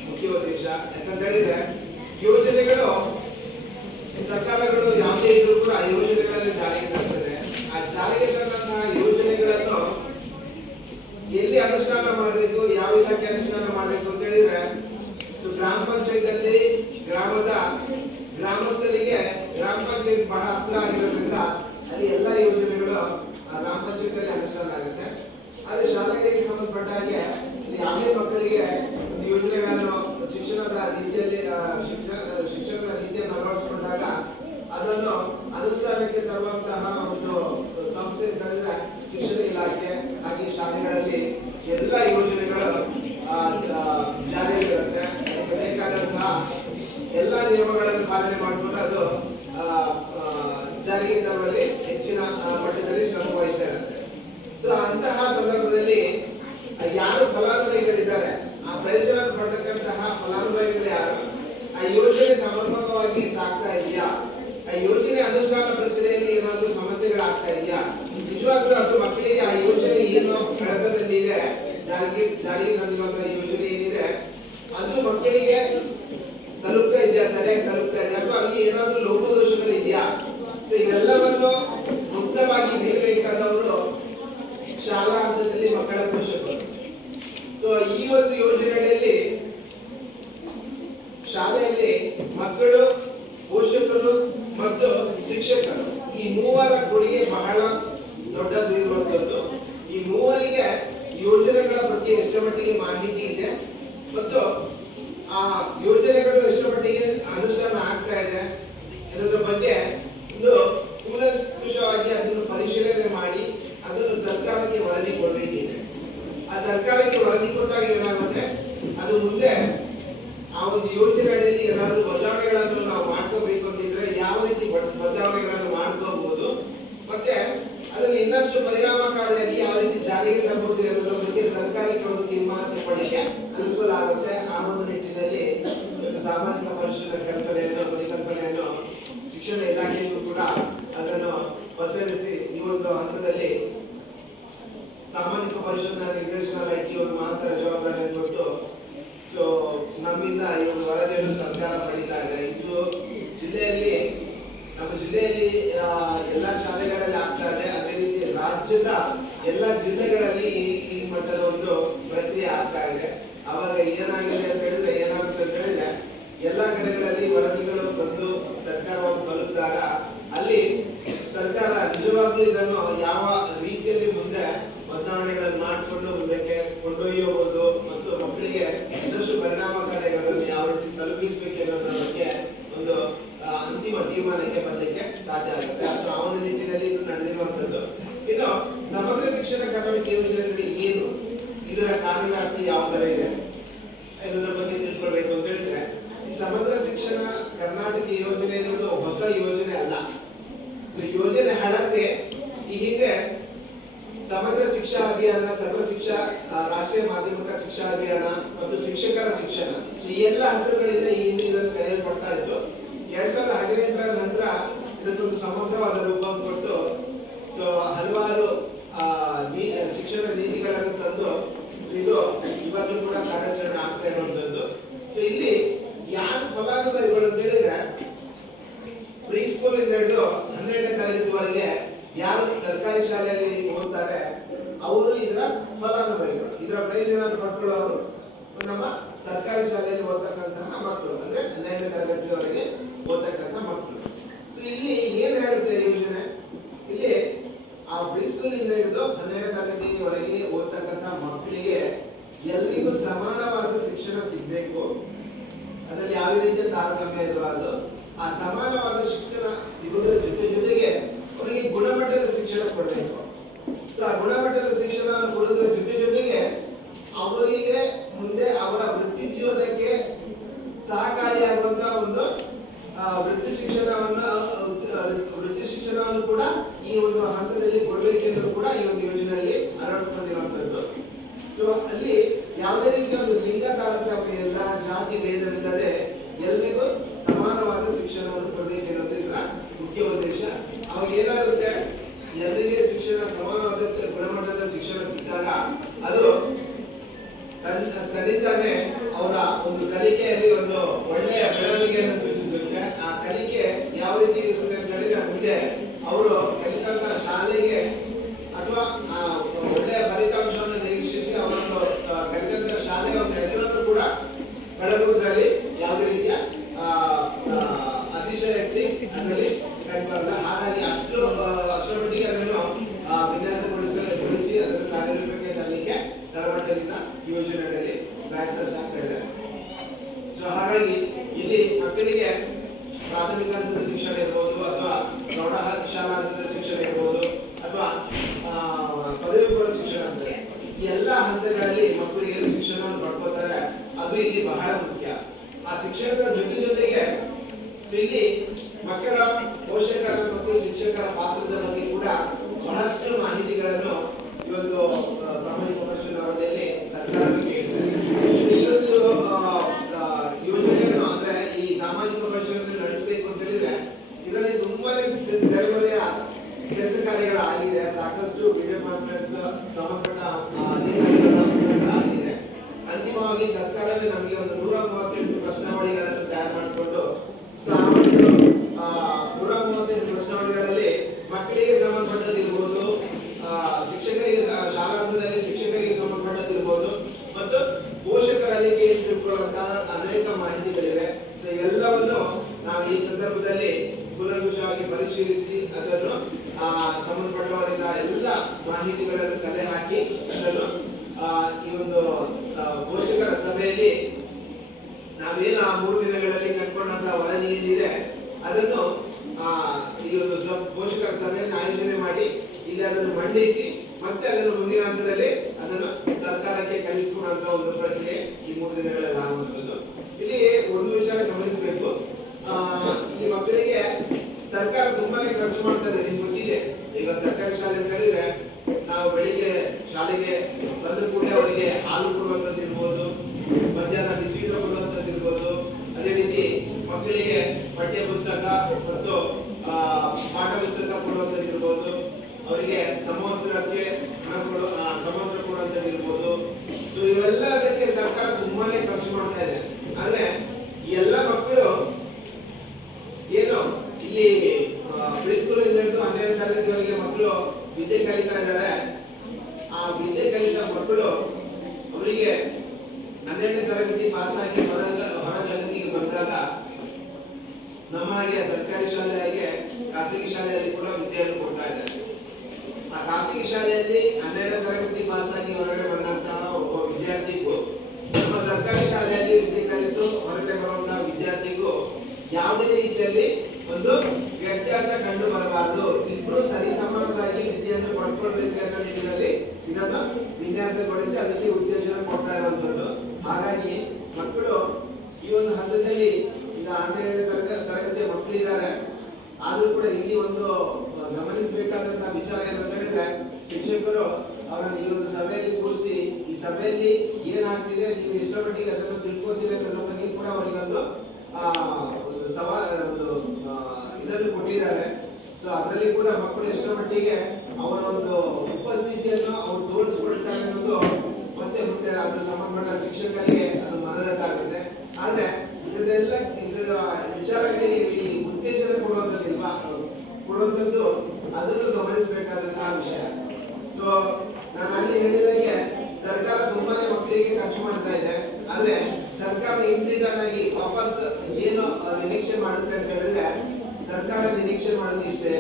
ಮುಖ್ಯ ಉದ್ದೇಶ. ಯಾಕಂತ ಹೇಳಿದ್ರೆ ಯೋಜನೆಗಳು ಸರ್ಕಾರಗಳು ಯಾವುದೇ ಇದ್ರೂ ಕೂಡ ಆ ಯೋಜನೆಗಳಲ್ಲಿ ಜಾರಿಗೆ ತರ್ತದೆ. ಆ ಜಾರಿಗೆ ತಂದಂತಹ ಯೋಜನೆಗಳನ್ನು ಎಲ್ಲಿ ಅನುಷ್ಠಾನ ಮಾಡಬೇಕು, ಯಾವ ಇಲಾಖೆ ಅನುಷ್ಠಾನ ಮಾಡಬೇಕು ಅಂತ ಹೇಳಿದ್ರೆ ಗ್ರಾಮ ಪಂಚಾಯತ್ ಅಲ್ಲಿ ಗ್ರಾಮಸ್ಥರಿಗೆ ಗ್ರಾಮ ಪಂಚಾಯತ್ ಬಹಳ ಹತ್ರ ಆಗಿರೋದ್ರಿಂದ ಅಲ್ಲಿ ಎಲ್ಲ ಯೋಜನೆಗಳು ಆ ಗ್ರಾಮ ಪಂಚಾಯತ್ ಅಲ್ಲಿ ಅನುಷ್ಠಾನ ಆಗುತ್ತೆ. ಆದ್ರೆ ಶಾಲೆಗಳಿಗೆ ಸಂಬಂಧಪಟ್ಟ ಹಾಗೆ ಯಾವುದೇ ಮಕ್ಕಳಿಗೆ ಯೋಜನೆಗಳನ್ನು ಶಿಕ್ಷಣದ ರೀತಿಯನ್ನು ಅಳವಡಿಸಿಕೊಂಡಾಗ ಅದನ್ನು ಅನುಷ್ಠಾನಕ್ಕೆ ತರುವಂತಹ ಒಂದು ಸಂಸ್ಥೆ ಹೇಳಿದ್ರೆ ಶಿಕ್ಷಣ ಇಲಾಖೆ. ಹಾಗೆ ಶಾಲೆಗಳಲ್ಲಿ ಎಲ್ಲ ಯೋಜನೆಗಳು ಜಾರಿಯಲ್ಲಿರುತ್ತೆ. ಅದಕ್ಕೆ ಬೇಕಾದಂತಹ ಎಲ್ಲ ನಿಯಮಗಳನ್ನು ಪಾಲನೆ ಮಾಡಿಕೊಂಡು ಅದು ಜಾರಿಗೆ ತರುವಲ್ಲಿ ಹೆಚ್ಚಿನ ಮಟ್ಟದಲ್ಲಿ ಶ್ರಮ ವಹಿಸ್ತಾ ಇರುತ್ತೆ. ಸೊ ಅಂತಹ ಸಂದರ್ಭದಲ್ಲಿ ಯಾರು ಫಲಾನುಭವಿಗಳಿದ್ದಾರೆ, ಆ ಪ್ರಯೋಜನ ಪಡೆದಕ್ಕಂತಹ ಫಲಾನುಭವಿಗಳು ಯಾರು, ಆ ಯೋಜನೆ ಸಮರ್ಪಕವಾಗಿ ಸಾಗ್ತಾ ಇದೆಯಾ, ಆ ಯೋಜನೆ ಅನುಷ್ಠಾನ ಪ್ರಕ್ರಿಯೆಯಲ್ಲಿ ಏನಾದರೂ ಸಮಸ್ಯೆಗಳಾಗ್ತಾ ಇದೆಯಾ, ನಿಜವಾಗ್ಲೂ ಅದು ಮಕ್ಕಳಿಗೆ ಆ ಯೋಜನೆ ಏನು ಕಡತದಲ್ಲಿದೆ, ಜಾರಿಗೆ ತಂದಿರುವಂತಹ ಯೋಜನೆ ಏನಿದೆ ಅದು ಮಕ್ಕಳಿಗೆ ತಲುಪ್ತಾ ಇದೆಯಾ, ಸರಿಯಾಗಿ ತಲುಪ್ತಾ ಇದೆಯಾ, ಅಥವಾ ಅಲ್ಲಿ ಏನಾದರೂ ಲೋಪದೋಷಗಳು ಇದೆಯಾ, ಇವೆಲ್ಲವನ್ನು ಮುಕ್ತವಾಗಿ ಹೇಳಬೇಕಾದವರು ಶಾಲಾ ಹಂತದಲ್ಲಿ ಮಕ್ಕಳ ಪೋಷಕರು. ಸೊ ಈ ಒಂದು ಯೋಜನೆಯಲ್ಲಿ ಶಾಲೆಯಲ್ಲಿ ಮಕ್ಕಳು, ಪೋಷಕರು ಮತ್ತು ಶಿಕ್ಷಕರು ಈ 3ರ ಕೊಡುಗೆ ಬಹಳ ದೊಡ್ಡದು ಇರುವಂತದ್ದು. ಈ 3ರಿಗೆ ಯೋಜನೆಗಳ ಬಗ್ಗೆ ಎಷ್ಟು ಮಟ್ಟಿಗೆ ಮಾಹಿತಿ ಇದೆ ಮತ್ತು ಆ ಯೋಜನೆಗಳು ಎಷ್ಟು ಮಟ್ಟಿಗೆ ಅನುಷ್ಠಾನ ಆಗ್ತಾ ಇದೆ ಅನ್ನೋದ್ರ ಬಗ್ಗೆ ಒಂದು ಕೂಲಂಕುಷವಾಗಿ ಅದನ್ನು ಪರಿಶೀಲನೆ ಮಾಡಿ ಅದನ್ನು ಸರ್ಕಾರಕ್ಕೆ ವರದಿ ಕೊಡಬೇಕಿದೆ. ಆ ಸರ್ಕಾರಕ್ಕೆ ವರದಿ ಕೊಟ್ಟಾಗ ಏನಾಗುತ್ತೆ, ಅದು ಮುಂದೆ ಆ ಒಂದು ಯೋಜನೆ ಅಡಿಯಲ್ಲಿ ಏನಾದರೂ ಬದಲಾವಣೆಗಳನ್ನು ನಾವು ಮಾಡ್ಕೋಬೇಕು ಅಂತಿದ್ರೆ ಯಾವ ರೀತಿ ಬದಲಾವಣೆಗಳನ್ನು ಮಾಡ್ಕೋಬಹುದು, ಜಾರಿಗೆ ತರಬಹುದು ಎನ್ನುವುದರ ಬಗ್ಗೆ ಸರ್ಕಾರಕ್ಕೆ ಒಂದು ತೀರ್ಮಾನ ತಗೊಳ್ಳಿಕ್ಕೆ ಅನುಕೂಲ ಆಗುತ್ತೆ. ಆ ಒಂದು ನಿಟ್ಟಿನಲ್ಲಿ ಸಾಮಾಜಿಕ ಪರಿಶೀಲನಾ ಪರಿಕಲ್ಪನೆಯನ್ನು ಶಿಕ್ಷಣ ಇಲಾಖೆಯೂ ಕೂಡ ಅದನ್ನು ಪರಿಶೀಲಿಸಿ ಈ ಒಂದು ಹಂತದಲ್ಲಿ ಸಾಮಾಜಿಕ ಪರಿಶೋಧನಾ ನಿರ್ದೇಶನಾಲಯಕ್ಕೆ ಒಂದು ಮಾತ್ರ ಜವಾಬ್ದಾರಿಯನ್ನು ಕೊಟ್ಟು ನಮ್ಮಿಂದ ಈ ಒಂದು ವರದಿಯನ್ನು ಸರ್ಕಾರ ಪಡೀತಾ ಇದೆ. ಇದು ಜಿಲ್ಲೆಯಲ್ಲಿ ನಮ್ಮ ಜಿಲ್ಲೆಯಲ್ಲಿ ಎಲ್ಲ ಶಾಲೆಗಳಲ್ಲಿ ಆಗ್ತಾ ಇದೆ. ಅದೇ ರೀತಿ ರಾಜ್ಯದ ಎಲ್ಲ ಜಿಲ್ಲೆಗಳಲ್ಲಿ ಈ ಮಟ್ಟದ ಒಂದು ಪ್ರಕ್ರಿಯೆ ಆಗ್ತಾ ಇದೆ. ಅವಾಗ ಏನಾಗಿದೆ ಅಂತ ಹೇಳಿದ್ರೆ ಎಲ್ಲ ಕಡೆಗಳಲ್ಲಿ ವರದಿಗಳು ಬಂದು ಸರ್ಕಾರವನ್ನು ತಲುಪಿದಾಗ ಅಲ್ಲಿ ಸರ್ಕಾರ ನಿಜವಾಗ್ಲೂ ಇದನ್ನು ಯಾವ ರೀತಿಯಲ್ಲಿ ಮುಂದೆ ಬದಲಾವಣೆಗಳನ್ನು ಮಾಡಿಕೊಂಡು ಮುಂದಕ್ಕೆ ಕೊಂಡೊಯ್ಯಬಹುದು ಮತ್ತು ಮಕ್ಕಳಿಗೆ ಇನ್ನಷ್ಟು ಪರಿಣಾಮಕಾರಿಗಳನ್ನು ಯಾವ ರೀತಿ ತಲುಪಿಸಬೇಕು ಅನ್ನೋದ್ರ ಬಗ್ಗೆ ಒಂದು ಅಂತಿಮ ತೀರ್ಮಾನಕ್ಕೆ ಬರಲಿಕ್ಕೆ ಸಾಧ್ಯ ಆಗುತ್ತೆ. ಅದು ಆ ಒಂದು ನಿಟ್ಟಿನಲ್ಲಿ ಇದು ನಡೆದಿರುವಂತದ್ದು. ಇನ್ನು ಸಮಗ್ರ ಶಿಕ್ಷಣ ಕರ್ನಾಟಕ ಯೋಜನೆಯಲ್ಲಿ ಏನು ಇದರ ಕಾರ್ಯವ್ಯಾಪ್ತಿ ಯಾವ ತರ ಇದೆ ಎನ್ನುವುದರ ಬಗ್ಗೆ ತಿಳ್ಕೊಳ್ಬೇಕು ಅಂತ ಹೇಳಿದ್ರೆ, ಈ ಸಮಗ್ರ ಶಿಕ್ಷಣ ಕರ್ನಾಟಕ ಯೋಜನೆ ಎನ್ನುವುದು ಹೊಸ ಯೋಜನೆ ಅಲ್ಲ. ಯೋಜನೆ ಹಳತೆ. ಈ ಹಿಂದೆ ಸಮಗ್ರ ಶಿಕ್ಷಾ ಅಭಿಯಾನ, ಸರ್ವ ಶಿಕ್ಷಾ, ರಾಷ್ಟ್ರೀಯ ಮಾಧ್ಯಮಿಕ ಶಿಕ್ಷಾ ಅಭಿಯಾನ ಮತ್ತು ಶಿಕ್ಷಕರ ಶಿಕ್ಷಣ, ಈ ಎಲ್ಲ ಹೆಸರುಗಳಿಂದ ಈ ಹಿಂದೆ ಇದನ್ನು ಕರೆಯಲ್ಪಡ್ತಾ ಇತ್ತು. 2018ರ ನಂತರ ಇದಕ್ಕೊಂದು ಸಮಗ್ರವಾದ ರೂಪವನ್ನು ಕೊಟ್ಟು ಹಲವಾರು ಶಿಕ್ಷಣ ನೀತಿಗಳನ್ನು ತಂದು ಇದು ಇವಾಗಲೂ ಕೂಡ ಕಾರ್ಯಾಚರಣೆ ಆಗ್ತಾ ಇರುವಂತದ್ದು. ಇಲ್ಲಿ ಯಾರು ಫಲಾನುಭವಿಗಳು ಅಂತ ಹೇಳಿದ್ರೆ, ಪ್ರೀ ಸ್ಕೂಲ್ ಇಂದ ಹಿಡಿದು 12ನೇ ತರಗತಿವರೆಗೆ ಯಾರು ಸರ್ಕಾರಿ ಶಾಲೆಯಲ್ಲಿ ಓದ್ತಾರೆ ಅವರು ಇದರ ಫಲಾನುಭವಿಗಳು, ಇದರ ಪ್ರಯೋಜನ ಪಡ್ಕೊಳ್ಳೋರು ನಮ್ಮ ಸರ್ಕಾರಿ ಶಾಲೆಯಲ್ಲಿ ಓದ್ತಕ್ಕಂತಹ ಮಕ್ಕಳು, ಅಂದ್ರೆ 12ನೇ ತರಗತಿವರೆಗೆ ಓದ್ತಕ್ಕಂಥ ಮಕ್ಕಳು. ಇಲ್ಲಿ ಏನ್ ಹೇಳುತ್ತೆ ಯೋಜನೆ, ಇಲ್ಲಿ ಆ ಪ್ರೀ ಸ್ಕೂಲ್ ಇಂದ ಹಿಡಿದು 12ನೇ ತರಗತಿವರೆಗೆ ಓದ್ತಕ್ಕಂಥ ಮಕ್ಕಳಿಗೆ ಎಲ್ರಿಗೂ ಸಮಾನವಾದ ಶಿಕ್ಷಣ ಸಿಗ್ಬೇಕು. ಅದರಲ್ಲಿ ಯಾವ ರೀತಿಯ ತಾರತಮ್ಯ ಇರಬಾರ್ದು. ಆ ಸಮಾನವಾದ ಶಿಕ್ಷಣ ಸಿಗುವುದರ ಜೊತೆಗೆ ಅವರಿಗೆ ಗುಣಮಟ್ಟದ ಶಿಕ್ಷಣ ಕೊಡಬೇಕು. ಆ ಗುಣಮಟ್ಟದ ಶಿಕ್ಷಣ ಕೊಡುವುದರ ಜೊತೆಗೆ ಅವರಿಗೆ ಮುಂದೆ ಅವರ ವೃತ್ತಿ ಜೀವನಕ್ಕೆ ಸಹಕಾರಿಯಾಗುವಂತಹ ಒಂದು ವೃತ್ತಿ ಶಿಕ್ಷಣವನ್ನು ಕೂಡ ಈ ಒಂದು ಹಂತದಲ್ಲಿ ಕೊಡಬೇಕೆಂದು ಕೂಡ ಈ ಒಂದು ಯೋಜನೆಯಲ್ಲಿ ಅಳವಡಿಸಿಕೊಂಡಿರುವಂತದ್ದು. ಅಲ್ಲಿ ಯಾವುದೇ ರೀತಿಯ ಒಂದು ಲಿಂಗ ತಾರತಮ್ಯ ಇಲ್ಲ, ಜಾತಿ ಭೇದವಿಲ್ಲದೆ ಎಲ್ರಿಗೂ ಸಮಾನವಾದ ಶಿಕ್ಷಣವನ್ನು ಕೊಡಬೇಕೆನ್ನುವುದು ಇದರ ಮುಖ್ಯ ಉದ್ದೇಶ. ಅವಾಗ ಏನಾಗುತ್ತೆ, ಎಲ್ಲರಿಗೆ ಶಿಕ್ಷಣ ಸಮಾನವಾದ ಗುಣಮಟ್ಟದ ಶಿಕ್ಷಣ ಸಿಕ್ಕಾಗ ಅದು ತನ್ನಿಂದಾನೆ ಅವರ ಒಂದು ಕಲಿಕೆಯಲ್ಲಿ ಒಂದು ಒಳ್ಳೆಯ ಬೆಳವಣಿಗೆಯನ್ನು ಸೂಚಿಸುತ್ತೆ. ಆ ಕಲಿಕೆ ಯಾವ ರೀತಿ ಇರುತ್ತೆ ಅಂತ ಹೇಳಿದ್ರೆ, ಮುಂದೆ ಅವರು ಕಲಿತಂತ ಶಾಲೆಗೆ ಅಥವಾ ಒಳ್ಳೆಯ ಫಲಿತಾಂಶವನ್ನು ನಿರೀಕ್ಷಿಸಿ ಅವರನ್ನು ಕಲಿತಂತ ಶಾಲೆಯ ಒಂದು ಹೆಸರನ್ನು ಕೂಡ ಬೆಳಗುವುದರಲ್ಲಿ ಯಾವುದೇ ರೀತಿಯ ಅತಿಶಯಕ್ತಿ ಅದರಲ್ಲಿ ಕಂಡುಬರಲ್ಲ. ಹಾಗಾಗಿ ಅಷ್ಟರ ಮಟ್ಟಿಗೆ ಅದನ್ನು ವಿನ್ಯಾಸಗೊಳಿಸಿ ಅದನ್ನು ಕಾರ್ಯರೂಪಕ್ಕೆ ತರಲಿಕ್ಕೆ ತಳಮಟ್ಟದಿಂದ ಯೋಜನೆಗಳಲ್ಲಿ ಪ್ರಯತ್ನ ಸಾಗ್ತಾ ಇದೆ. ಹಾಗಾಗಿ ಇಲ್ಲಿ ಮಕ್ಕಳಿಗೆ ಪ್ರಾಥಮಿಕ ಹಂತದ ಶಿಕ್ಷಣ ಇರ್ಬೋದು, ಅಥವಾ ಪ್ರೌಢ ಶಾಲಾ ಹಂತದ ಶಿಕ್ಷಣ ಇರ್ಬೋದು, ಅಥವಾ ಪದವಿ ಪೂರ್ವ ಶಿಕ್ಷಣ ಅಂತ ಈ ಎಲ್ಲ ಹಂತಗಳಲ್ಲಿ ಮಕ್ಕಳಿಗೆ ಏನು ಶಿಕ್ಷಣವನ್ನು ಪಡ್ಕೋತಾರೆ ಅದು ಇಲ್ಲಿ ಬಹಳ ಮುಖ್ಯ. ಆ ಶಿಕ್ಷಣದ ಜೊತೆಗೆ ಇಲ್ಲಿ ಮಕ್ಕಳ ಪೋಷಕರ ಮತ್ತು ಶಿಕ್ಷಕರ ಪಾತ್ರದ ಬಗ್ಗೆ ಕೂಡ ಬಹಳಷ್ಟು ಮಾಹಿತಿಗಳನ್ನು ಇವತ್ತು ಸಾಮಾಜಿಕ ಪರಿಶೀಲನಾ ವರದಿಯಲ್ಲಿ ಸರ್ಕಾರ ಈ ಒಂದು ಯೋಜನೆಯನ್ನು ಅಂದ್ರೆ ಈ ಸಾಮಾಜಿಕ ಪರಿಶೀಲನೆ ನಡೆಸಬೇಕು ಅಂತ ಹೇಳಿದ್ರೆ ಇದರಲ್ಲಿ ತುಂಬಾನೇ ತೆರಮರೆಯ ಕೆಲಸ ಕಾರ್ಯಗಳಾಗಿದೆ. ಸಾಕಷ್ಟು ವಿಡಿಯೋ ಕಾನ್ಫರೆನ್ಸ್ ಸಂಬಂಧಪಟ್ಟ ಆಗಿದೆ. ಅಂತಿಮವಾಗಿ ಸರ್ಕಾರವೇ ನಮಗೆ ಒಂದು 138 ಪ್ರಶ್ನಾವಳಿಗಳನ್ನು ತಯಾರು ಮಾಡಿಕೊಂಡು 138 ಪ್ರಶ್ನಾವಳಿಗಳಲ್ಲಿ ಮಕ್ಕಳಿಗೆ ಸಂಬಂಧಪಟ್ಟದಿರ್ಬೋದು, ಶಿಕ್ಷಕರಿಗೆ ಶಾಲಾ ಹಂತದಲ್ಲಿ ಶಿಕ್ಷಕರಿಗೆ ಸಂಬಂಧಪಟ್ಟದಿರ್ಬೋದು ಮತ್ತು ಪೋಷಕರಲ್ಲಿ ಕೇಳಿಸಿಕೊಳ್ಳುವಂತಹ ಅನೇಕ ಮಾಹಿತಿಗಳಿವೆ. ಇವೆಲ್ಲವನ್ನು ನಾವು ಈ ಸಂದರ್ಭದಲ್ಲಿ ಕೂಲಂಕುಷವಾಗಿ ಪರಿಶೀಲಿಸಿ ಅದನ್ನು ಸಂಬಂಧಪಟ್ಟವರಿಂದ ಎಲ್ಲ ಮಾಹಿತಿಗಳನ್ನು ಕಲೆ ಹಾಕಿ ಅದನ್ನು ಈ ಒಂದು ಪೋಷಕರ ಸಭೆಯಲ್ಲಿ ನಾವೇನು ಆ 3 ದಿನಗಳಲ್ಲಿ ಕಂಡುಕೊಂಡಂತಹ ವರದಿ ಏನಿದೆ ಅದನ್ನು ಈ ಒಂದು ಪೋಷಕರ ಸಭೆಯನ್ನು ಆಯೋಜನೆ ಮಾಡಿ ಇಲ್ಲಿ ಅದನ್ನು ಮಂಡಿಸಿ ಮತ್ತೆ ಅದನ್ನು ಮುಂದಿನ ಹಂತದಲ್ಲಿ ಅದನ್ನು ಸರ್ಕಾರಕ್ಕೆ ಕಳಿಸಿಕೊಡುವಂತ ಒಂದು ಪ್ರಕ್ರಿಯೆ ಈ 3 ದಿನಗಳಲ್ಲಿ ಆಗುವಂಥದ್ದು. ಇಲ್ಲಿ ಒಂದು ವಿಚಾರ ಗಮನಿಸಬೇಕು, ಈ ಮಕ್ಕಳಿಗೆ ಸರ್ಕಾರ ತುಂಬಾನೇ ಖರ್ಚು ಮಾಡ್ತಾ ಇದೆ. ನಿಮ್ಗೆ ಗೊತ್ತಿದೆ, ಈಗ ಸರ್ಕಾರಿ ಶಾಲೆ ಅಂತ ಹೇಳಿದ್ರೆ ನಾವು ಬೆಳಿಗ್ಗೆ ಶಾಲೆಗೆ ಬಂದ ಕೂಡಲೇ ಅವರಿಗೆ ಹಾಲು ಕೊಡುವಂಥದ್ದು ಇರ್ಬೋದು, ಮಧ್ಯಾಹ್ನ ಬಿಸಿಯೂಟ ಕೊಡುವಂಥದ್ದು ಇರ್ಬೋದು. ಅದೇ ರೀತಿ ಮಕ್ಕಳಿಗೆ ಪಠ್ಯ ಪುಸ್ತಕ ಮತ್ತು ಪಾಠ ಪುಸ್ತಕ ಕೊಡುವಂಥದ್ದು ಇರ್ಬೋದು, ಅವರಿಗೆ ಸಮವಸ್ತ್ರಕ್ಕೆ ಸಮವಸ್ತ್ರ ಕೊಡುವಂಥದ್ದು ಇರ್ಬೋದು. ಇವೆಲ್ಲದಕ್ಕೆ ಸರ್ಕಾರ ತುಂಬಾನೇ ಖರ್ಚು ಮಾಡ್ತಾ ಇದೆ. ಆದ್ರೆ ಈ ಎಲ್ಲ ಮಕ್ಕಳು ಏನು ಇಲ್ಲಿ ಪ್ರೀಸ್ಕೂಲ್ ಇಂದ ಹಿಡಿದು 12ನೇ ತರಗತಿವರೆಗೆ ಮಕ್ಕಳು ವಿದ್ಯೆ ಕಲಿತಾ ಇದ್ದಾರೆ. ಆ ವಿದ್ಯೆ ಕಲಿತ ಮಕ್ಕಳು ಅವರಿಗೆ 12ನೇ ತರಗತಿ ಪಾಸ್ ಆಗಿ ಹೊರ ಜಗತ್ತಿಗೆ ಬಂದಾಗ ನಮಗೆ ಸರ್ಕಾರಿ ಶಾಲೆಯಾಗೆ ಖಾಸಗಿ ಶಾಲೆಯಲ್ಲಿ ಕೂಡ ವಿದ್ಯೆಯನ್ನು ಕೊಡ್ತಾ ಇದ್ದಾರೆ. ಆ ಖಾಸಗಿ ಶಾಲೆಯಲ್ಲಿ 12ನೇ ತರಗತಿ ಪಾಸ್ ಆಗಿ ಹೊರಗಡೆ ಬಂದಂತಹ ಒಬ್ಬ ವಿದ್ಯಾರ್ಥಿಗೂ ನಮ್ಮ ಸರ್ಕಾರಿ ಶಾಲೆಯಲ್ಲಿ ವಿದ್ಯೆ ಕಲಿತು ಹೊರಗಡೆ ಬರುವಂತಹ ವಿದ್ಯಾರ್ಥಿಗೂ ಯಾವುದೇ ರೀತಿಯಲ್ಲಿ ಒಂದು ವ್ಯತ್ಯಾಸ ಕಂಡು ಬರಬಾರದು. ಇಬ್ಬರು ಸರಿ ಸಮಾನರಾಗಿ ವಿದ್ಯೆಯನ್ನು ಪಡ್ಕೊಳ್ಬೇಕು ಅನ್ನೋ ನಿಟ್ಟಿನಲ್ಲಿ ಇದನ್ನು ವಿನ್ಯಾಸಗೊಳಿಸಿ ಅದಕ್ಕೆ ಉತ್ತೇಜನ ಕೊಡ್ತಾ ಇರುವಂತದ್ದು. ಹಾಗಾಗಿ ಮಕ್ಕಳು ಈ ಒಂದು ಹಂತದಲ್ಲಿ ಈಗ 12ನೇ ತರಗತಿಯ ಮಕ್ಕಳಿದ್ದಾರೆ. ಆದ್ರೂ ಕೂಡ ಇಲ್ಲಿ ಒಂದು ಗಮನಿಸಬೇಕಾದಂತಹ ವಿಚಾರ ಏನಂತ ಹೇಳಿದ್ರೆ, ಶಿಕ್ಷಕರು ಅವರನ್ನು ಈ ಒಂದು ಸಭೆಯಲ್ಲಿ ಕೂರಿಸಿ ಈ ಸಭೆಯಲ್ಲಿ ಏನಾಗ್ತಿದೆ, ನೀವು ಎಷ್ಟರ ಮಟ್ಟಿಗೆ ಅದನ್ನು ತಿಳ್ಕೊತೀರಿ ಅನ್ನೋ ಬಗ್ಗೆ ಕೂಡ ಅವರಿಗೊಂದು ಇದನ್ನು ಕೊಟ್ಟಿದ್ದಾರೆ. ಸೊ ಅದರಲ್ಲಿ ಕೂಡ ಮಕ್ಕಳು ಎಷ್ಟರ ಮಟ್ಟಿಗೆ ಅವರ ಒಂದು ಉಪಸ್ಥಿತಿಯನ್ನು ಅವರು ತೋರಿಸಿಕೊಡ್ತಾರೆ ಅನ್ನೋದು ಮತ್ತೆ ಮುಂದೆ ಅದ್ರ ಸಂಬಂಧಪಟ್ಟ ಶಿಕ್ಷಕರಿಗೆ ಅದು ಮನದಟ್ಟಾಗುತ್ತೆ. ಆದ್ರೆ ಇದೆಲ್ಲ ವಿಚಾರಗಳಿಗೆ ಈ ಉತ್ತೇಜನ ಕೊಡುವಂಥದ್ದು ಅದನ್ನು ಗಮನಿಸಬೇಕಾದಂತಹ ವಿಷಯ. ಸೊ ನಾನು ಅಲ್ಲಿ ಹೇಳಿದಾಗೆ ಸರ್ಕಾರ ತುಂಬಾನೇ ಮಕ್ಕಳಿಗೆ ಖರ್ಚು ಮಾಡ್ತಾ ಇದೆ. ಆದ್ರೆ ಸರ್ಕಾರ ಇನ್ ರಿಟರ್ನ್ ಆಗಿ ವಾಪಸ್ ಏನು ನಿರೀಕ್ಷೆ ಮಾಡುತ್ತೆ ಅಂತ ಹೇಳಿದ್ರೆ, ಸರ್ಕಾರ ನಿರೀಕ್ಷೆ ಮಾಡೋದು ಇಷ್ಟೇ,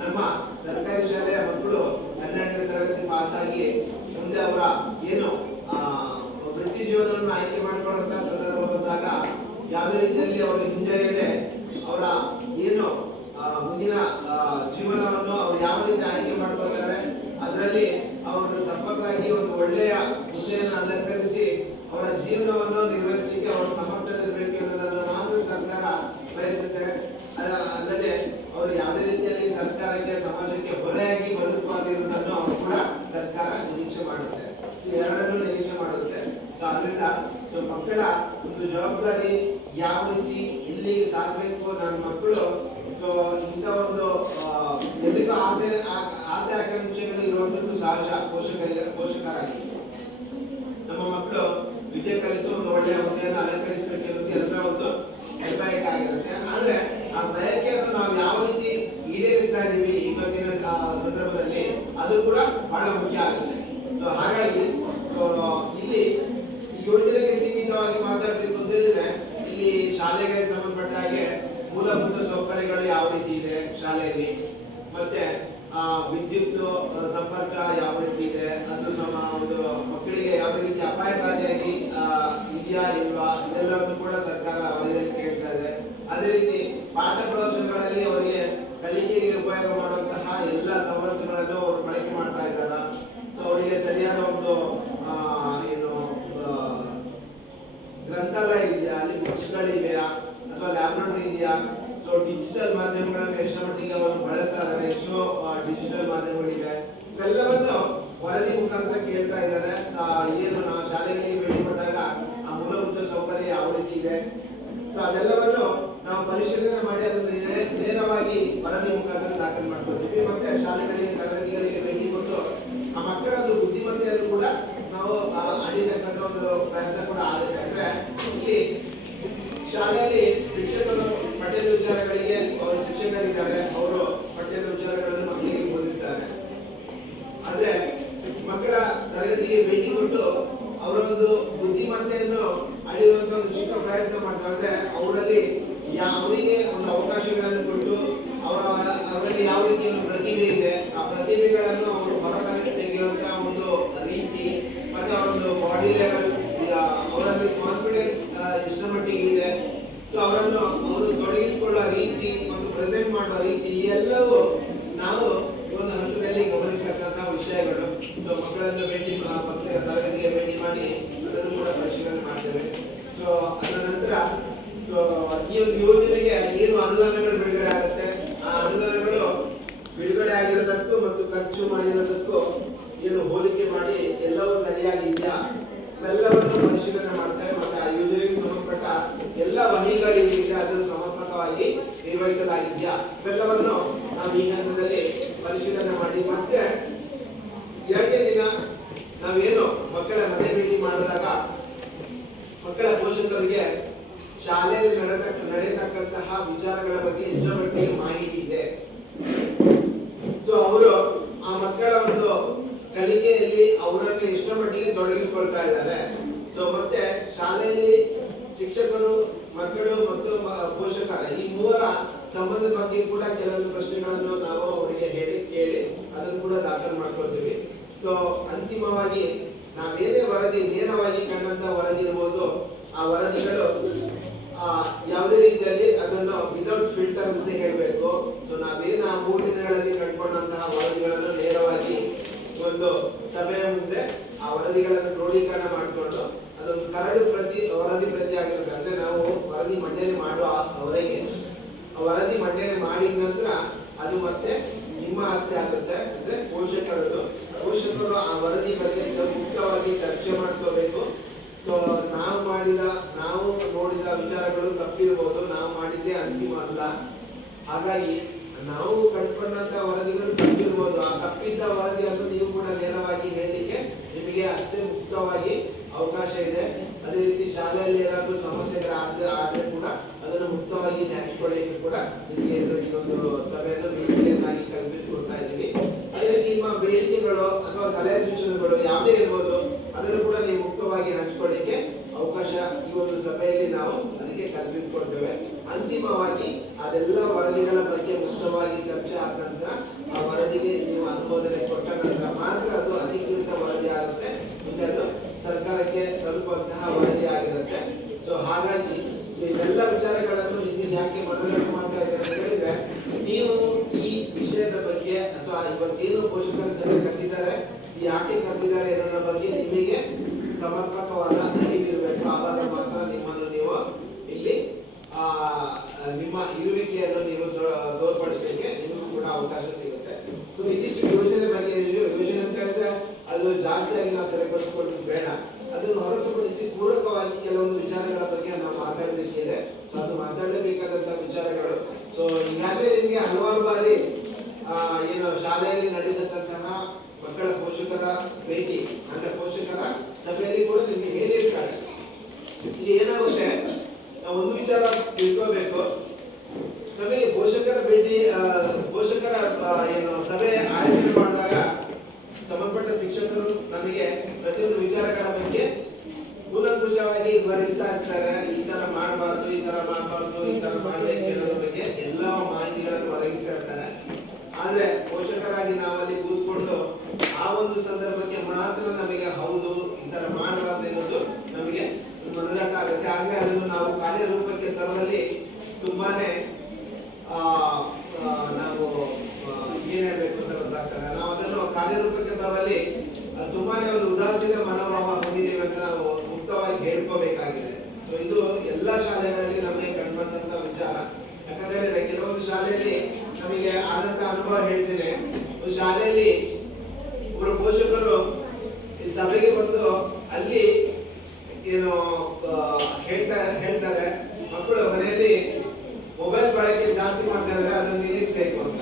ನಮ್ಮ ಸರ್ಕಾರಿ ಶಾಲೆಯ ಮಕ್ಕಳು 12ನೇ ತರಗತಿ ಪಾಸ್ ಆಗಿ ಮುಂದೆ ಅವರ ಏನು ವೃತ್ತಿ ಜೀವನವನ್ನು ಆಯ್ಕೆ ಮಾಡಿಕೊಳ್ಳುವಂತಹ ಸಂದರ್ಭ ಬಂದಾಗ ಯಾವುದೇ ರೀತಿಯಲ್ಲಿ ಅವರು ಹಿಂಜರಿಯದೆ ಅವರ ಏನು ಮುಂದಿನ ಜೀವನವನ್ನು ಅವರು ಯಾವ ರೀತಿ ಆಯ್ಕೆ ಮಾಡ್ಕೊಳ್ತಾರೆ, ಅದರಲ್ಲಿ ಅವರು ಸಫಲರಾಗಿ ಒಂದು ಒಳ್ಳೆಯ ಹುದ್ದೆಯನ್ನು ಅಲಂಕರಿಸಿ ಅವರ ಜೀವನವನ್ನು ನಿರ್ವಹಿಸಲಿಕ್ಕೆ ಅವರು ಸಮರ್ಥರಿರಬೇಕು ಅನ್ನೋದನ್ನು ಮಾತ್ರ ಸರ್ಕಾರ ಬಯಸುತ್ತೆ. ಅಲ್ಲದೆ ಅವರು ಯಾವುದೇ ರೀತಿಯಲ್ಲಿ ಸರ್ಕಾರಕ್ಕೆ ಸಮಾಜಕ್ಕೆ ಹೊರೆಯಾಗಿ ಬದುಕುವಾಗಿರುವುದನ್ನು ಅವರು ಕೂಡ ಸರ್ಕಾರ ನಿರೀಕ್ಷೆ ಮಾಡುತ್ತೆ. ಎರಡನ್ನೂ ನಿರೀಕ್ಷೆ ಮಾಡುತ್ತೆ. ಅದರಿಂದ ಮಕ್ಕಳ ಒಂದು ಜವಾಬ್ದಾರಿ ಯಾವ ರೀತಿ ಎಲ್ಲಿಗೆ ಸಾಗಬೇಕು, ನನ್ನ ಮಕ್ಕಳು ಇಂಥ ಒಂದು ಎಲ್ಲಿಗೂ ಆಸೆ ಆಕಾಂಕ್ಷೆಗಳು ಇರುವಂತದ್ದು ಸಹಜ. ಪೋಷಕರಾಗಿ ನಮ್ಮ ಮಕ್ಕಳು ವಿದ್ಯೆ ಕಲಿತು ಒಂದು ಒಳ್ಳೆಯ ಹುದ್ದೆಯನ್ನು ಅಲಂಕರಿಸಬೇಕೆನ್ನುವುದು ಎಲ್ಲ ಒಂದು ಬಯಕೆ ಆಗಿರುತ್ತೆ. ಆದ್ರೆ ಆ ಬಯಕೆಯನ್ನು ನಾವು ಯಾವ ರೀತಿ ಈಡೇರಿಸ್ತಾ ಇದ್ದೀವಿ ಇವತ್ತಿನ ಸಂದರ್ಭದಲ್ಲಿ ಅದು ಕೂಡ ಬಹಳ ಮುಖ್ಯ ಆಗುತ್ತೆ. ಸೊ ಹಾಗಾಗಿ ಇಲ್ಲಿ ಯೋಜನೆಗೆ ಸೀಮಿತವಾಗಿ ಮಾತಾಡಬೇಕು ಅಂತ ಹೇಳಿದ್ರೆ, ಇಲ್ಲಿ ಶಾಲೆಗೆ ಸಂಬಂಧಪಟ್ಟ ಹಾಗೆ ಮೂಲಭೂತ ಸೌಕರ್ಯಗಳು ಯಾವ ರೀತಿ ಇದೆ ಶಾಲೆಯಲ್ಲಿ, ಮತ್ತೆ ವಿದ್ಯುತ್ ಸಂಪರ್ಕ ಯಾವ ರೀತಿ ಇದೆ, ಅದು ನಮ್ಮ ಒಂದು ಮಕ್ಕಳಿಗೆ ಯಾವ ರೀತಿ ಅಪಾಯಕಾರಿಯಾಗಿ ಇದೆಯಾ ಇಲ್ವಾ, ಇದೆಲ್ಲವನ್ನು ಕೂಡ ಸರ್ಕಾರ ಅವರಿಗೆ ಕೇಳ್ತಾ ಇದೆ. ಅದೇ ರೀತಿ ಪಾಠ ಪ್ರವಚನಗಳಲ್ಲಿ ಅವರಿಗೆ ಕಲಿಕೆಗೆ ಉಪಯೋಗ ಮಾಡುವಂತಹ ಎಲ್ಲ ಸವಲತ್ತುಗಳನ್ನು ಅವರು ಬಳಕೆ ಮಾಡ್ತಾ ಇದ್ದಾರೆ. ಸೊ ಅವರಿಗೆ ಸರಿಯಾದ ಒಂದು ಏನು ಗ್ರಂಥಾಲಯ ಇದೆಯಾ, ಅಲ್ಲಿ ಬುಕ್ಸ್ಗಳಿದೆಯಾ, ಅಥವಾ ಲ್ಯಾಬ್ರೇಟರಿ ಇದೆಯಾ, ಸೊ ಡಿಜಿಟಲ್ ಮಾಧ್ಯಮಗಳನ್ನು ಎಷ್ಟು ಮಟ್ಟಿಗೆ ಅವರು ಬಳಸ್ತಾ ಇದ್ದಾರೆ, ಎಷ್ಟೋ ಡಿಜಿಟಲ್ ಮಾಧ್ಯಮಗಳಿವೆ, ಇವೆಲ್ಲವನ್ನು ವರದಿ ಮುಖಾಂತರ ಕೇಳ್ತಾ ಇದ್ದಾರೆ. ಏನು ನಾವು ಶಾಲೆಗಳಿಗೆ ಭೇಟಿ ಕೊಟ್ಟಾಗ ಆ ಮೂಲಭೂತ ಸೌಕರ್ಯ ಯಾವ ರೀತಿ ಇದೆ, ಸೊ ಅದೆಲ್ಲವನ್ನು ನಾವು ಪರಿಶೀಲನೆ ಮಾಡಿ ಅದನ್ನು ನೇರವಾಗಿ ವರದಿ ಮುಖಾಂತರ ದಾಖಲೆ ಮಾಡ್ಕೊಳ್ತೀವಿ. ಮತ್ತೆ ಶಾಲೆಗಳಿಗೆ ತರಗತಿಗಳಿಗೆ ಭೇಟಿ ಕೊಟ್ಟು ಆ ಮಕ್ಕಳ ಒಂದು ಬುದ್ಧಿಮತ್ತೆಯನ್ನು ಕೂಡ ನಾವು ಅಡಿತಕ್ಕಂಥ ಒಂದು ಪ್ರಯತ್ನ ಕೂಡ ಆಗುತ್ತೆ. ಅಂದ್ರೆ ಇಲ್ಲಿ ಶಾಲೆಯಲ್ಲಿ ಶಿಕ್ಷಕರು ಪಠ್ಯದ ವಿಚಾರಗಳಿಗೆ ಅವರು ಶಿಕ್ಷಕರಿದ್ದಾರೆ, ಅವರು ಪಠ್ಯದ ವಿಚಾರಗಳನ್ನು ಮಕ್ಕಳಿಗೆ ಬೋಧಿಸ್ತಾರೆ. ಆದ್ರೆ ಮಕ್ಕಳ ತರಗತಿಗೆ ಭೇಟಿ ಕೊಟ್ಟು ಅವರ ಒಂದು ಬುದ್ಧಿಮತ್ತೆಯನ್ನು ಅಳೆಯುವಂತ ಒಂದು ಚಿಕ್ಕ ಪ್ರಯತ್ನ ಮಾಡ್ತಾರೆ. ಅಂದ್ರೆ ಅವರಲ್ಲಿ ಅವರಿಗೆ ಒಂದು ಅವಕಾಶಗಳನ್ನು ಕೊಟ್ಟು ಅವರಲ್ಲಿ ಯಾವ ರೀತಿಯ ಒಂದು ಪ್ರತಿಭೆ ಇದೆ, ಆ ಪ್ರತಿಭೆಗಳನ್ನು ಅವರು ಹೊರಗೆ ತೆಗೆಯುವಂತ ಒಂದು ರೀತಿ, ಮತ್ತೆ ಅವರ ಒಂದು ಬಾಡಿ ಲೆವೆಲ್, ಅವರಲ್ಲಿ ಕಾನ್ಫಿಡೆನ್ಸ್ ಎಷ್ಟರ ಮಟ್ಟಿಗೆ ಇದೆ, ಸೊ ಅವರನ್ನು ಅವರು ತೊಡಗಿಸಿಕೊಳ್ಳುವ ರೀತಿ, ಒಂದು ಪ್ರೆಸೆಂಟ್ ಮಾಡುವ ರೀತಿ, ಎಲ್ಲವೂ ನಾವು ಒಂದು ಹಂತದಲ್ಲಿ ಗಮನಿಸತಕ್ಕಂತಹ ವಿಷಯಗಳು. ಸೊ ಮಕ್ಕಳನ್ನು ಮಕ್ಕಳ ತರಗತಿಗೆ ಭೇಟಿ ಮಾಡಿ ಅದನ್ನು ಕೂಡ ಪರಿಶೀಲನೆ ಮಾಡ್ತೇವೆ. ಸೊ ಅದರ ನಂತರ ಈ ಒಂದು ಯೋಜನೆಗೆ ಏನು ಅನುದಾನಗಳು ಬಿಡುಗಡೆ ಆಗುತ್ತೆ, ಆ ಅನುದಾನಗಳು ಬಿಡುಗಡೆ ಆಗಿರೋದಕ್ಕೂ ಮತ್ತು ಖರ್ಚು ಮಾಡಿರೋದಕ್ಕೂ ಈ ಹಂತದಲ್ಲಿ ಪರಿಶೀಲನೆ ಮಾಡಿ ಮತ್ತೆ ಎರಡನೇ ದಿನ ನಾವೇನು ಮಕ್ಕಳ ಮನೆ ಭೇಟಿ ಮಾಡಿದಾಗ ಮಕ್ಕಳ ಪೋಷಕರಿಗೆ ಶಾಲೆಯಲ್ಲಿ ನಡೆಯತಕ್ಕಂತಹ ವಿಚಾರಗಳ ಬಗ್ಗೆ ಎಷ್ಟರ ಮಟ್ಟಿಗೆ ಮಾಹಿತಿ ಇದೆ, ಸೊ ಅವರು ಆ ಮಕ್ಕಳ ಒಂದು ಕಲಿಕೆಯಲ್ಲಿ ಅವರನ್ನು ಎಷ್ಟರ ಮಟ್ಟಿಗೆ ತೊಡಗಿಸಿಕೊಳ್ತಾ ಇದ್ದಾರೆ, ಸೊ ಮತ್ತೆ ಶಾಲೆಯಲ್ಲಿ ಶಿಕ್ಷಕರು, ಮಕ್ಕಳು ಮತ್ತು ಪೋಷಕರ ಈ ಮೂವರ ಸಂಬಂಧದ ಬಗ್ಗೆ ಕೂಡ ಕೆಲವೊಂದು ಪ್ರಶ್ನೆಗಳನ್ನು ನಾವು ಅವರಿಗೆ ಕೇಳಿ ಅದನ್ನು ಕೂಡ ದಾಖಲು ಮಾಡ್ಕೊಳ್ತೀವಿ. ಸೊ ಅಂತಿಮವಾಗಿ ನಾವೇನೇ ವರದಿ ನೇರವಾಗಿ ಕಂಡಂತ ವರದಿ ಇರ್ಬೋದು, ಆ ವರದಿಗಳು ಯಾವುದೇ ರೀತಿಯಲ್ಲಿ ಅದನ್ನು ವಿದೌಟ್ ಫಿಲ್ಟರ್ ಅಂತ ಹೇಳಬೇಕು. ಸೊ ನಾವೇನು ಆ 3 ದಿನಗಳಲ್ಲಿ ಕಂಡುಕೊಂಡಂತಹ ವರದಿಗಳನ್ನು ನೇರವಾಗಿ ಒಂದು ಸಭೆಯ ಮುಂದೆ ಆ ವರದಿಗಳನ್ನು ಕ್ರೋಢೀಕರಣ ಮಾಡಿಕೊಂಡು ಅದೊಂದು ಕರಡು ವರದಿ ಪ್ರತಿ ಆಗಿರುತ್ತೆ. ಅಂದ್ರೆ ನಾವು ವರದಿ ಮಂಡನೆ ಮಾಡುವ ಅವರಿಗೆ ವರದಿ ಮಂಡನೆ ಮಾಡಿದ ನಂತರ ಅದು ಮತ್ತೆ ನಿಮ್ಮ ಆಸ್ತಿ ಆಗುತ್ತೆ. ಅಂದ್ರೆ ಪೋಷಕರು ಆ ವರದಿ ಬಗ್ಗೆ ಮುಕ್ತವಾಗಿ ಚರ್ಚೆ ಮಾಡ್ಕೋಬೇಕು. ಸೊ ನಾವು ನೋಡಿದ ವಿಚಾರಗಳು ತಪ್ಪಿರ್ಬೋದು, ನಾವು ಮಾಡಿದ್ದೇ ಅಂತಿಮ ಅಲ್ಲ. ಹಾಗಾಗಿ ನಾವು ಕಂಡುಕೊಂಡಂತ ವರದಿಗಳು ತಪ್ಪಿರ್ಬೋದು, ಆ ತಪ್ಪಿದ್ದ ವರದಿಯನ್ನು ನೀವು ಕೂಡ ನೇರವಾಗಿ ಹೇಳಲಿಕ್ಕೆ ನಿಮಗೆ ಅಷ್ಟೇ ಮುಕ್ತವಾಗಿ ಅವಕಾಶ ಇದೆ. ಅದೇ ರೀತಿ ಶಾಲೆಯಲ್ಲಿ ಏನಾದರೂ ಸಮಸ್ಯೆಗಳಾದ್ರೆ ಕೂಡ ಅದನ್ನು ಮುಕ್ತವಾಗಿ ಹಂಚಿಕೊಳ್ಳಿಕ್ಕೆ ಕೂಡ ನಿಮಗೆ ಈ ಒಂದು ಸಭೆಯನ್ನು ವೇದಿಕೆಯನ್ನಾಗಿ ಕಲ್ಪಿಸಿಕೊಡ್ತಾ ಇದ್ದೀವಿ. ಅದೇ ರೀತಿ ನಿಮ್ಮ ಬೇಡಿಕೆಗಳು ಅಥವಾ ಸಲಹೆ ಸೂಚನೆಗಳು ಯಾವುದೇ ಇರ್ಬೋದು, ಅದನ್ನು ಕೂಡ ನೀವು ಮುಕ್ತವಾಗಿ ಹಂಚಿಕೊಳ್ಳಿಕ್ಕೆ ಅವಕಾಶ ಈ ಒಂದು ಸಭೆಯಲ್ಲಿ ನಾವು ಅದಕ್ಕೆ ಕಲ್ಪಿಸಿಕೊಡ್ತೇವೆ. ಅಂತಿಮವಾಗಿ ಅದೆಲ್ಲ ವರದಿಗಳ ಬಗ್ಗೆ ಮುಕ್ತವಾಗಿ ಚರ್ಚೆ ಆದ ನಂತರ ಆ ವರದಿಗೆ ನೀವು ಅನುಮೋದನೆ ಕೊಟ್ಟ ನಂತರ ಮಾತ್ರ ಅದು ಅಧಿಕೃತ ವರದಿ ಆಗುತ್ತೆ, ಮುಂದೆ ಅದು ಸರ್ಕಾರಕ್ಕೆ ತಲುಪುವಂತಹ ವರದಿ ಆಗಿರುತ್ತೆ. ಸೊ ಹಾಗಾಗಿ ಇವೆಲ್ಲ ವಿಚಾರಗಳನ್ನು ನಿಮಗೆ ಯಾಕೆ ಮನವರಿಕೆ ಮಾಡ್ತಾ ಇದ್ದಾರೆ ಅಂತ ಹೇಳಿದ್ರೆ, ನೀವು ಈ ವಿಷಯದ ಬಗ್ಗೆ ಅಥವಾ ಇವತ್ತೇನು ಪೋಷಕರ ಸಭೆ ಕರೆದಿದ್ದಾರೆ, ಯಾಕೆ ಕರೆದಿದ್ದಾರೆ ಅನ್ನೋದ್ರ ಬಗ್ಗೆ ನಿಮಗೆ ಸಮರ್ಪಕವಾದ ಅರಿವಿರಬೇಕು. ಆವಾಗ ಮಾತ್ರ ನಿಮ್ಮನ್ನು ನೀವು ಇಲ್ಲಿ ನಿಮ್ಮ ಇರುವಿಕೆಯನ್ನು ನೀವು ತೋರ್ಪಡಿಸಲಿಕ್ಕೆ ನಿಮಗೂ ಕೂಡ ಅವಕಾಶ ಸಿಗುತ್ತೆ. ಸೊ ಇದಿಷ್ಟು ಯೋಜನೆ ಬಗ್ಗೆ. ಯೋಜನೆ ಅಂತ ಹೇಳಿದ್ರೆ ಅದು ಜಾಸ್ತಿಯಾಗಿ ನಾವು ತಲೆಪಡಿಸಿಕೊಳ್ಳೋದು ಬೇಡ, ಅದನ್ನು ಹೊರತುಪಡಿಸಿ ಪೂರಕವಾಗಿ ಕೆಲವೊಂದು ವಿಚಾರಗಳ ಬಗ್ಗೆ ನಾವು ಮಾತಾಡಬೇಕಿದೆ. ಅದು ಮಾತಾಡಬೇಕಾದಂತಹ ವಿಚಾರಗಳು. ಸೊ ಈಗಾಗಲೇ ನಿಮಗೆ ಹಲವಾರು ಬಾರಿ ಏನು ಶಾಲೆಯಲ್ಲಿ ನಡೆಸತಕ್ಕಂತಹ ಮಕ್ಕಳ ಪೋಷಕರ ಭೇಟಿ ಅಂದ್ರೆ ಪೋಷಕರ ಸಭೆಯಲ್ಲಿ ಕೂಡ ನಿಮಗೆ ಹೇಳಿರ್ತಾರೆ. ಇಲ್ಲಿ ಏನಾಗುತ್ತೆ, ನಾವು ಒಂದು ವಿಚಾರ ತಿಳ್ಕೋಬೇಕು. ನಮಗೆ ಪೋಷಕರ ಭೇಟಿ ಪೋಷಕರ ಏನು ಸಭೆ ಆಯೋಜನೆ ಮಾಡಿದಾಗ ಸಂಬಂಧಪಟ್ಟ ಶಿಕ್ಷಕರು ನಮಗೆ ಪ್ರತಿಯೊಂದು ವಿಚಾರಗಳ ಬಗ್ಗೆ ಕೂಲಂಕುಷವಾಗಿ ವಿವರಿಸ್ತಾ ಇರ್ತಾರೆ. ಈ ತರ ಮಾಡಬಾರ್ದು, ಈ ತರ ಮಾಡಬಾರ್ದು, ಈ ತರ ಮಾಡ್ಬೇಕು ಅನ್ನೋದ್ರ ಬಗ್ಗೆ ಎಲ್ಲ ಮಾಹಿತಿಗಳನ್ನು ಒದಗಿಸ್ತಾ ಇರ್ತಾರೆ. ಆದ್ರೆ ಪೋಷಕರಾಗಿ ನಾವಲ್ಲಿ ಕೂತ್ಕೊಂಡು ಆ ಒಂದು ಸಂದರ್ಭಕ್ಕೆ ಮಾತ್ರ ನಮಗೆ ಹೌದು ಈ ತರ ಮಾಡಬಾರ್ದು ಎನ್ನುವುದು ನಮಗೆ ಮನದಟ್ಟ ಆಗುತ್ತೆ. ಆದ್ರೆ ಅದನ್ನು ನಾವು ಕಾರ್ಯರೂಪಕ್ಕೆ ತರುವಲ್ಲಿ ತುಂಬಾನೇ ನಾವು ಏನ್ ಹೇಳ್ಬೇಕು ಅಂತ ಗೊತ್ತಾಗ್ತದೆ. ನಾವು ಅದನ್ನು ಕಾರ್ಯರೂಪಕ್ಕೆ ತರುವಲ್ಲಿ ತುಂಬಾನೇ ಒಂದು ಉದಾಸೀನ ಮನೋಭಾವ ಹೊಂದಿದ್ದೇವೆ ಅಂತ ನಾವು ಮುಕ್ತವಾಗಿ ಹೇಳ್ಕೋಬೇಕಾಗಿದೆ. ಸೊ ಇದು ಎಲ್ಲಾ ಶಾಲೆಗಳಲ್ಲಿ ನಮಗೆ ಕಂಡುಬಂದಂತ ವಿಚಾರ. ಯಾಕಂದ್ರೆ ಕೆಲವೊಂದು ಶಾಲೆಯಲ್ಲಿ ನಮಗೆ ಆದಂತ ಅನುಭವ ಹೇಳ್ತೇನೆ. ಒಂದು ಶಾಲೆಯಲ್ಲಿ ಒಬ್ಬರು ಪೋಷಕರು ಈ ಸಭೆಗೆ ಬಂದು ಅಲ್ಲಿ ಏನು ಹೇಳ್ತಾರೆ, ಮಕ್ಕಳು ಮನೆಯಲ್ಲಿ ಮೊಬೈಲ್ ಬಳಕೆ ಜಾಸ್ತಿ ಮಾಡ್ತಾ ಇದ್ದಾರೆ, ಅದನ್ನು ನಿಲ್ಲಿಸಬೇಕು ಅಂತ.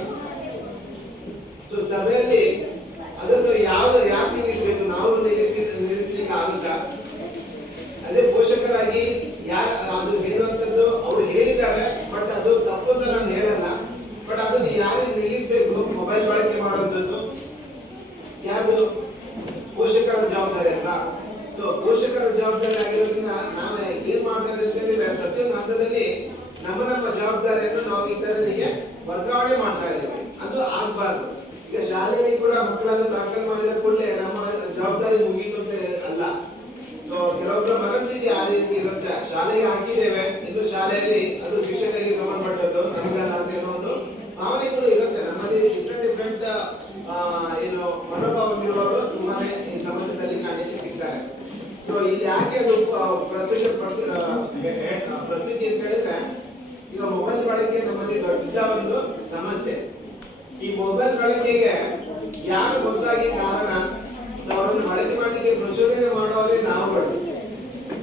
ಸೊ ಸಭೆಯಲ್ಲಿ ಅದನ್ನು ಯಾಕೆ ನಿಲ್ಲಿಸಬೇಕು, ನಾವು ನಿಲ್ಲಿಸ್ಲಿಕ್ಕೆ ಆಗುತ್ತಾ? ಅದೇ ಪೋಷಕರಾಗಿ ಅದು ಹೇಳುವಂತದ್ದು ಅವ್ರು ಹೇಳಿದ್ದಾರೆ, ಬಟ್ ಅದು ತಪ್ಪು ಅಂತ ನಾನು ಹೇಳಲ್ಲ. ಬಟ್ ಅದನ್ನು ಯಾರು ನಿಲ್ಲಿಸಬೇಕು, ಮೊಬೈಲ್ ಬಳಕೆ ಮಾಡುವಂಥದ್ದು ಯಾರು? ಪೋಷಕರ ಜವಾಬ್ದಾರಿ ಅಲ್ಲ. ಸೊ ಪೋಷಕರ ಜವಾಬ್ದಾರಿ ಆಗಿರೋದ್ರಿಂದ ನಾವು ಏನ್ ಮಾಡ್ತಾ ಇದ್ದೀವಿ ಪ್ರತಿಯೊಂದು ಹಂತದಲ್ಲಿ ನಮ್ಮ ಜವಾಬ್ದಾರಿಯನ್ನು ನಾವು ಇತರರಿಗೆ ವರ್ಗಾವಣೆ ಮಾಡ್ತಾ ಇದ್ದೇವೆ. ಅದು ಆಗ್ಬಾರ್ದು. ಈಗ ಶಾಲೆಯಲ್ಲಿ ಕೂಡ ಮಕ್ಕಳನ್ನು ದಾಖಲು ಮಾಡಿದ ಕೂಡಲೇ ನಮ್ಮ ಜವಾಬ್ದಾರಿ ಮುಗೀತು ಅಂತ ಅಲ್ಲ. ಸೊ ಕೆಲವೊಬ್ಬರ ಮನಸ್ಥಿತಿ ಆ ರೀತಿ ಇರುತ್ತೆ. ಶಾಲೆಗೆ ಹಾಕಿದ್ದೇವೆ, ಇನ್ನು ಶಾಲೆಯಲ್ಲಿ ಅದು ಶಿಕ್ಷಕರಿಗೆ ಸಂಬಂಧಪಟ್ಟದ್ದು, ನಮಗಲ್ಲ ಅಂತ ಏನೋ ಒಂದು ಭಾವನೆಗಳು ಇರುತ್ತೆ. ನಮ್ಮಲ್ಲಿ ಡಿಫ್ರೆಂಟ್ ಏನು ಮನೋಭಾವವಿರುವವರು ತುಂಬಾನೇ ಈ ಸಮಾಜದಲ್ಲಿ ಕಾಣಲಿಕ್ಕೆ ಸಿಗ್ತಾರೆ. ಸೊ ಇಲ್ಲಿ ಯಾಕೆ ಅದು ಪ್ರಸಿದ್ಧಿ ಅಂತ ಹೇಳಿದ್ರೆ, ಈಗ ಮೊಬೈಲ್ ಬಳಕೆ ನಮ್ಮಲ್ಲಿ ದೊಡ್ಡ ಒಂದು ಸಮಸ್ಯೆ. ಈ ಮೊಬೈಲ್ ಬಳಕೆಗೆ ಯಾರು ಗೊತ್ತಾಗಿ ಕಾರಣ, ಅವರನ್ನು ಬಳಕೆ ಮಾಡಲಿಕ್ಕೆ ಪ್ರಚೋದನೆ ಮಾಡುವವರೇ ನಾವುಗಳು.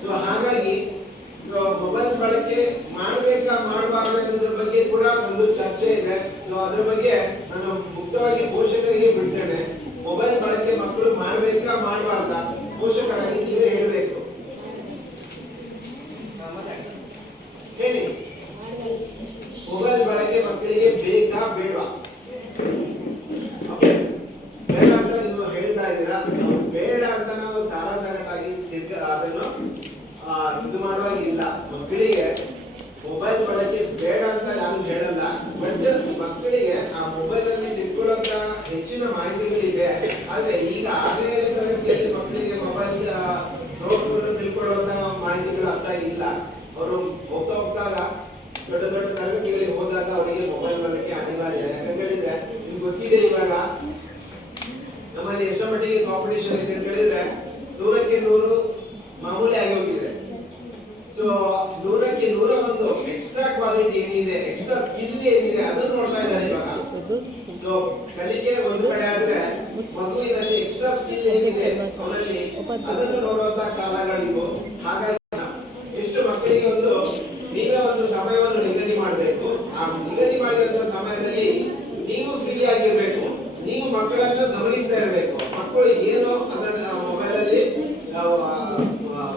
ಸೊ ಹಾಗಾಗಿ ಮೊಬೈಲ್ ಬಳಕೆ ಮಾಡಬೇಕಾ ಮಾಡಬಾರ್ದು ಅನ್ನೋದ್ರ ಬಗ್ಗೆ ಕೂಡ ಒಂದು ಚರ್ಚೆ ಇದೆ. ಸೊ ಅದ್ರ ಬಗ್ಗೆ ನಾನು ಮುಕ್ತವಾಗಿ ಪೋಷಕರಿಗೆ ಬಿಡ್ತೇನೆ. ಮೊಬೈಲ್ ಬಳಕೆ ಮಕ್ಕಳು ಮಾಡ್ಬೇಕಾ ಮಾಡಬಾರ್ದ ಪೋಷಕರಾಗಿ ನೀವೇ ಹೇಳ್ಬೇಕು. ಹೇಳಿ, ಮೊಬೈಲ್ ಬಳಕೆ ಮಕ್ಕಳಿಗೆ ಬೇಕಾ ಬೇಡವಾ? ಓಕೆ, ಬೇಡ ಅಂತ ನೀವು ಹೇಳ್ತಾ ಇದ್ದೀರಾ. ಬೇಡ ಅಂತ ನಾವು ಸಾರಾಸಗಟಾಗಿ ಅದನ್ನು ಇದು ಮಾಡುವಾಗಿಲ್ಲ. ಮಕ್ಕಳಿಗೆ ಮೊಬೈಲ್ ಬಳಕೆ ಬೇಡ ಅಂತ ನಾನು ಹೇಳಲ್ಲ, ಬಟ್ ಮಕ್ಕಳಿಗೆ ಆ ಮೊಬೈಲ್ ಅಲ್ಲಿ ತಿಳ್ಕೊಳ್ಳೋಕ ಹೆಚ್ಚಿನ ಮಾಹಿತಿಗಳಿದೆ. ಆದ್ರೆ ಈಗ 6ನೇ ತರಗತಿಯಲ್ಲಿ ಮಕ್ಕಳಿಗೆ ಮೊಬೈಲ್ ನೋಡ್ಕೊಂಡು ತಿಳ್ಕೊಳ್ಳುವಂತ ಮಾಹಿತಿಗಳು ಅಷ್ಟಾಗಿ ಇಲ್ಲ. ಅವರು ಹೋಗ್ತಾ ಹೋಗ್ತಾಗ ದೊಡ್ಡ ದೊಡ್ಡ ತರಗತಿಗಳಿಗೆ ಹೋದಾಗ ಅವರಿಗೆ ಮೊಬೈಲ್ ಬಳಕೆ ಅನಿವಾರ್ಯ. ಯಾಕಂತೇಳಿದ್ರೆ ನಿಮ್ಗೆ ಗೊತ್ತಿದೆ, ಇವಾಗ ನಮ್ಮಲ್ಲಿ ಎಷ್ಟೋ ಮಟ್ಟಿಗೆ ಕಾಂಪಿಟೇಷನ್ ಇದೆ ಅಂತ ಹೇಳಿದ್ರೆ 100ಕ್ಕೆ 100 ಮಾಮೂಲಿ ಆಗಿ ಹೋಗಿದೆ. ಸೊ 100ಕ್ಕೆ 101 ಎಕ್ಸ್ಟ್ರಾ ಕ್ವಾಲಿಟಿ ಏನಿದೆ, ಎಕ್ಸ್ಟ್ರಾ ಸ್ಕಿಲ್ ಏನಿದೆ ಅದನ್ನು ನೋಡ್ತಾ ಇದ್ದಾರೆ ಇವಾಗ. ಸೊ ಕಲಿಕೆ ಒಂದು ಕಡೆ ಆದ್ರೆ ಮಗುವಿನಲ್ಲಿ ಎಕ್ಸ್ಟ್ರಾ ಸ್ಕಿಲ್ ಏನಿದೆ ಅವನಲ್ಲಿ ಅದನ್ನು ನೋಡುವಂತ ಕಾಲಗಳಿಗೂ. ಹಾಗಾಗಿ ಎಷ್ಟು ಮಕ್ಕಳಿಗೆ ನೀವೇ ಒಂದು ಸಮಯವನ್ನು ನಿಗದಿ ಮಾಡಬೇಕು. ಆ ನಿಗದಿ ಮಾಡಿದಂತ ಸಮಯದಲ್ಲಿ ನೀವು ಫ್ರೀ ಆಗಿರ್ಬೇಕು. ನೀವು ಮಕ್ಕಳನ್ನು ಗಮನಿಸ್ತಾ ಇರಬೇಕು. ಮಕ್ಕಳು ಏನು ಅದನ್ನ ಮೊಬೈಲ್ ಅಲ್ಲಿ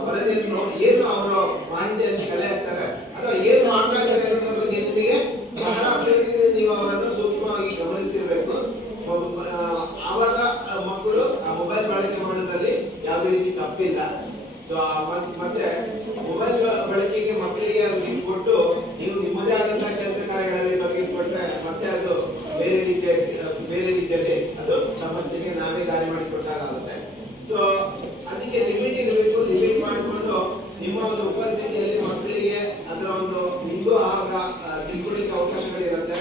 ವರದಿಯನ್ನು ಏನು ಅವರು ಮಾಹಿತಿಯನ್ನು ಕಲೆ ಹಾಕ್ತಾರೆ ಅಥವಾ ಏನು ಮಾಡ್ತಾ ಇದ್ದಾರೆ ಅನ್ನೋದ್ರ ಬಗ್ಗೆ ನಿಮಗೆ ಬಹಳ ಅಭಿವೃದ್ಧಿ ನೀವು ಅವರನ್ನು ಸೂಕ್ಷ್ಮವಾಗಿ ಗಮನಿಸ್ತಿರ್ಬೇಕು. ಆವಾಗ ಮಕ್ಕಳು ಆ ಮೊಬೈಲ್ ಬಳಕೆ ಮಾಡೋದ್ರಲ್ಲಿ ಯಾವುದೇ ರೀತಿ ತಪ್ಪಿಲ್ಲ. ಸೊ ಮತ್ತೆ ಮೊಬೈಲ್ ಬಳಕೆಗೆ ಮಕ್ಕಳಿಗೆ ಕೊಟ್ಟು ನೀವು ನಿಮ್ಮದೇ ಆದಂತಹ ಕೆಲಸ ಕಾರ್ಯಗಳಲ್ಲಿ ತೊಡಗಿಸ್ಕೊಟ್ರೆ ಮತ್ತೆ ಅದು ಬೇರೆ ರೀತಿಯಲ್ಲಿ ಅದು ಸಮಸ್ಯೆಗೆ ನಾವೇ ದಾರಿ ಮಾಡಿಕೊಟ್ಟಾಗುತ್ತೆ. ಸೊ ಅದಕ್ಕೆ ಲಿಮಿಟ್ ಇರಬೇಕು. ಲಿಮಿಟ್ ಮಾಡಿಕೊಂಡು ನಿಮ್ಮ ಒಂದು ಉಪಸ್ಥಿತಿಯಲ್ಲಿ ಮಕ್ಕಳಿಗೆ ಅದರ ನಿಮಗೂ ಆಗ ತಿಳ್ಕೊಳ್ಳಿಕ್ಕೆ ಅವಕಾಶಗಳಿರುತ್ತೆ.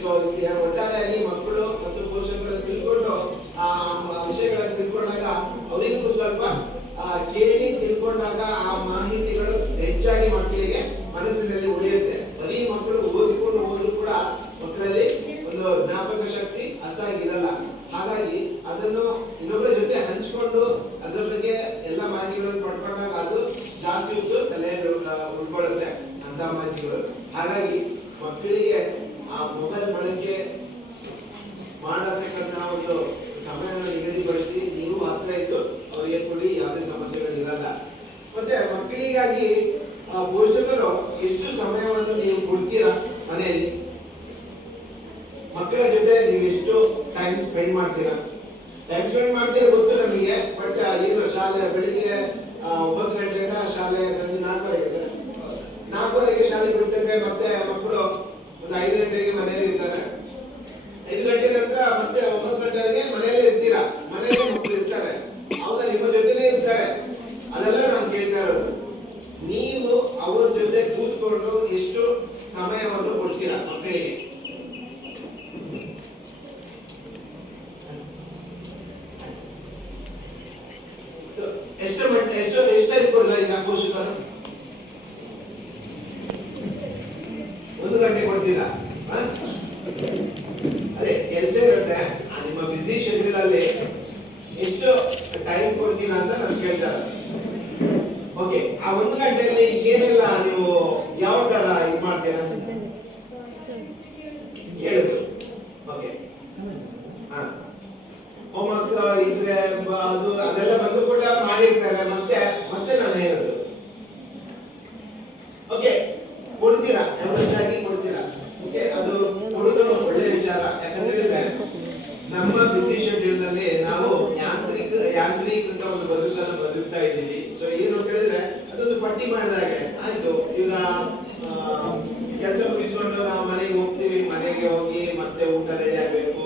ಸೊ ಅದಕ್ಕೆ ಒಟ್ಟಾರೆಯಾಗಿ ಮಕ್ಕಳು ಮತ್ತು ಪೋಷಕರು ತಿಳ್ಕೊಂಡು ಆ ವಿಷಯಗಳನ್ನು ತಿಳ್ಕೊಂಡಾಗ ಅವರಿಗೂ ಸ್ವಲ್ಪ ಕೇಳಿ ತಿಳ್ಕೊಂಡಾಗ ಆ ಮಾಹಿತಿಗಳು ಹೆಚ್ಚಾಗಿ ಮಕ್ಕಳಿಗೆ ಮನಸ್ಸಿನಲ್ಲಿ ಉಳಿಯುತ್ತೆ. ಬರೀ ಮಕ್ಕಳು ಓದಿಕೊಂಡು ಹೋದ್ರು ಕೂಡ ಮಕ್ಕಳಲ್ಲಿ ಒಂದು ಜ್ಞಾಪಕ ಶಕ್ತಿ ಅಷ್ಟಾಗಿರಲ್ಲ. ಹಾಗಾಗಿ ಅದನ್ನು ಇನ್ನೊಬ್ಬರ ಜೊತೆ ಹಂಚಿಕೊಂಡು ಅದ್ರ ಬಗ್ಗೆ ಎಲ್ಲ ಮಾಹಿತಿಗಳನ್ನು ಪಡ್ಕೊಂಡಾಗ ಅದು ಜಾಸ್ತಿ ತಲೆಯಲ್ಲಿ ಉಳ್ಕೊಳ್ಳುತ್ತೆ ಅಂತ ಮಾಹಿತಿಗಳು. ಹಾಗಾಗಿ ಮಕ್ಕಳಿಗೆ ಆ ಮೊಬೈಲ್ ಬಳಕೆ ಮಾಡತಕ್ಕಂತಹ ಒಂದು ಸಮಯವನ್ನು ನಿಗದಿಪಡಿಸಿ ನೀವು ಹತ್ರ ಇದ್ದು ಅವರಿಗೆ ಕೊಡಿ, ಯಾವುದೇ ಸಮಸ್ಯೆಗಳಿರಲ್ಲ. ಮತ್ತೆ ಮಕ್ಕಳಿಗಾಗಿ ಪೋಷಕರು ಎಷ್ಟು ಸಮಯವನ್ನು ನೀವು ಕೊಡ್ತೀರಾ ಮನೆಯಲ್ಲಿ? ಮಕ್ಕಳ ಜೊತೆ ನೀವು ಎಷ್ಟು ಟೈಮ್ ಸ್ಪೆಂಡ್ ಮಾಡ್ತೀರಾ? ಟೈಮ್ ಸ್ಪೆಂಡ್ ಮಾಡ್ತೀರಾ ಗೊತ್ತು ನಮಗೆ, ಬಟ್ ಏನು ಶಾಲೆ ಬೆಳಿಗ್ಗೆ 9 ಗಂಟೆಯಿಂದ ಶಾಲೆ ಸಂಜೆ 4:30ಗೆ ಶಾಲೆ ಬಿಡ್ತದೆ. ಮತ್ತೆ ಮಕ್ಕಳು ಒಂದು 5 ಗಂಟೆಗೆ ಮನೆಯಲ್ಲಿ ಇರ್ತಾರೆ. 5 ಗಂಟೆ ನಂತರ ಮತ್ತೆ 9 ಗಂಟೆವರೆಗೆ ಮನೆಯಲ್ಲೇ ಇರ್ತೀರಾ. ಮನೆಯಲ್ಲಿ ಮಕ್ಕಳು ಇರ್ತಾರೆ, ಅವಾಗ ನಿಮ್ಮ ಜೊತೆನೇ ಇರ್ತಾರೆ. ಅದೆಲ್ಲ ನಾನು ಕೇಳ್ತಾ ಇರೋದು, ನೀವು ಅವ್ರ ಜೊತೆ ಕೂತ್ಕೊಂಡು ಎಷ್ಟು ಸಮಯವನ್ನು ಕೊಡ್ತೀರಾ ಮಕ್ಕಳಿಗೆ? ಎಷ್ಟು ಕೊಡಲ್ಲ ಈಗ ಪೋಷಕರು? 1 ಗಂಟೆ ಕೊಡ್ತೀರಾ? ಅದೇ ಕೆಲಸ ಇರುತ್ತೆ, ನಿಮ್ಮ ಬಿಸಿ ಶೆಡ್ಯೂಲ್ ಅಲ್ಲಿ ಎಷ್ಟು ಟೈಮ್ ಕೊಡ್ತೀರಾ ಅಂತ ನಾನು ಕೇಳ್ತಾರೆ. ಓಕೆ, ಆ 1 ಗಂಟೆಯಲ್ಲಿ ಏನೆಲ್ಲ ನೀವು ಯಾವ ತರ ಇದು ಮಾಡ್ತೀರಾ ಹೇಳುದು? ಓಕೆ, ಹೋಮ್ವರ್ಕ್ ಇದ್ರೆ ಅದು ಅದೆಲ್ಲ ಬಂದು ಕೂಡ ಮಾಡಿರ್ತಾರೆ. ಮತ್ತೆ ನಾನು ಹೇಳುದು, ಓಕೆ ಕೊಡ್ತೀರಾ, ಹೆಚ್ಚಾಗಿ ಕೊಡ್ತೀರಾ. ಓಕೆ, ಅದು ಕೊಡುವುದು ಒಳ್ಳೆ ವಿಚಾರ. ಯಾಕಂದ್ರೆ ನಮ್ಮ ಬಿಸಿ ಶೆಡ್ಯೂಲ್ ನಲ್ಲಿ ನಾವು ಯಾಂತ್ರೀಕೃತ ಒಂದು ಬದುಕನ್ನು ಬದುಕ್ತಾ ಇದ್ದೀವಿ. ಸೊ ಏನು ಹೇಳಿದ್ರೆ ಅದೊಂದು ಪಟ್ಟಿ ಮಾಡಿದಾಗೆ ಆಯ್ತು. ಈಗ ಕೆಲಸ ಮುಗಿಸ್ಕೊಂಡು ನಾವು ಮನೆಗೆ ಹೋಗ್ತೀವಿ. ಮನೆಗೆ ಹೋಗಿ ಮತ್ತೆ ಊಟ ರೆಡಿ ಆಗ್ಬೇಕು.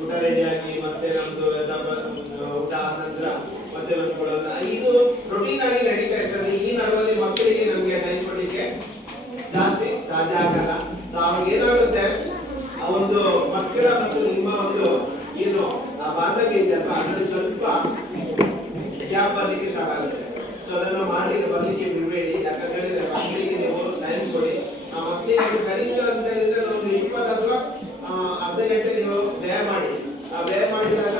ಊಟ ರೆಡಿ ಆಗಿ ಮತ್ತೆ ನಮ್ದು ಊಟ ಆದ ನಂತರ ಮತ್ತೆ ಬಂದ್ಕೊಳ್ಳೋದು, ಇದು ರೊಟೀನ್ ಆಗಿ ನಡೀತಾ ಇರ್ತದೆ. ಈ ನಡುವಲ್ಲಿ ಮಕ್ಕಳಿಗೆ ನಮ್ಗೆ ಟೈಮ್ ಕೊಡ್ಲಿಕ್ಕೆ ಜಾಸ್ತಿ ಸಾಧ್ಯ ಆಗಲ್ಲ. ಸೊ ಅವಾಗ ಏನಾಗುತ್ತೆ, ಆ ಒಂದು ಮಕ್ಕಳ ಮತ್ತು ನಿಮ್ಮ ಒಂದು ಏನು ಆ ಬಾಂಧವ್ಯ ಇದೆಯಲ್ಲ ಅದರಲ್ಲಿ ಸ್ವಲ್ಪ ಗ್ಯಾಪ್ ಬರ್ಲಿಕ್ಕೆ ಸ್ಟಾರ್ಟ್ ಆಗುತ್ತೆ. ಸೊ ಅದನ್ನ ಬರ್ಲಿಕ್ಕೆ ಬಿಡಬೇಡಿ. ಯಾಕಂತ ಹೇಳಿದ್ರೆ ಮಕ್ಕಳಿಗೆ ನೀವು ಟೈಮ್ ಕೊಡಿ. ಆ ಮಕ್ಕಳಿಗೆ ಕನಿಷ್ಠ ಅಂತ ಹೇಳಿದ್ರೆ ಒಂದು 20 ಅಥವಾ ಅರ್ಧ ಗಂಟೆ ನೀವು ವ್ಯಯ ಮಾಡಿ. ಆ ವ್ಯಯ ಮಾಡಿದಾಗ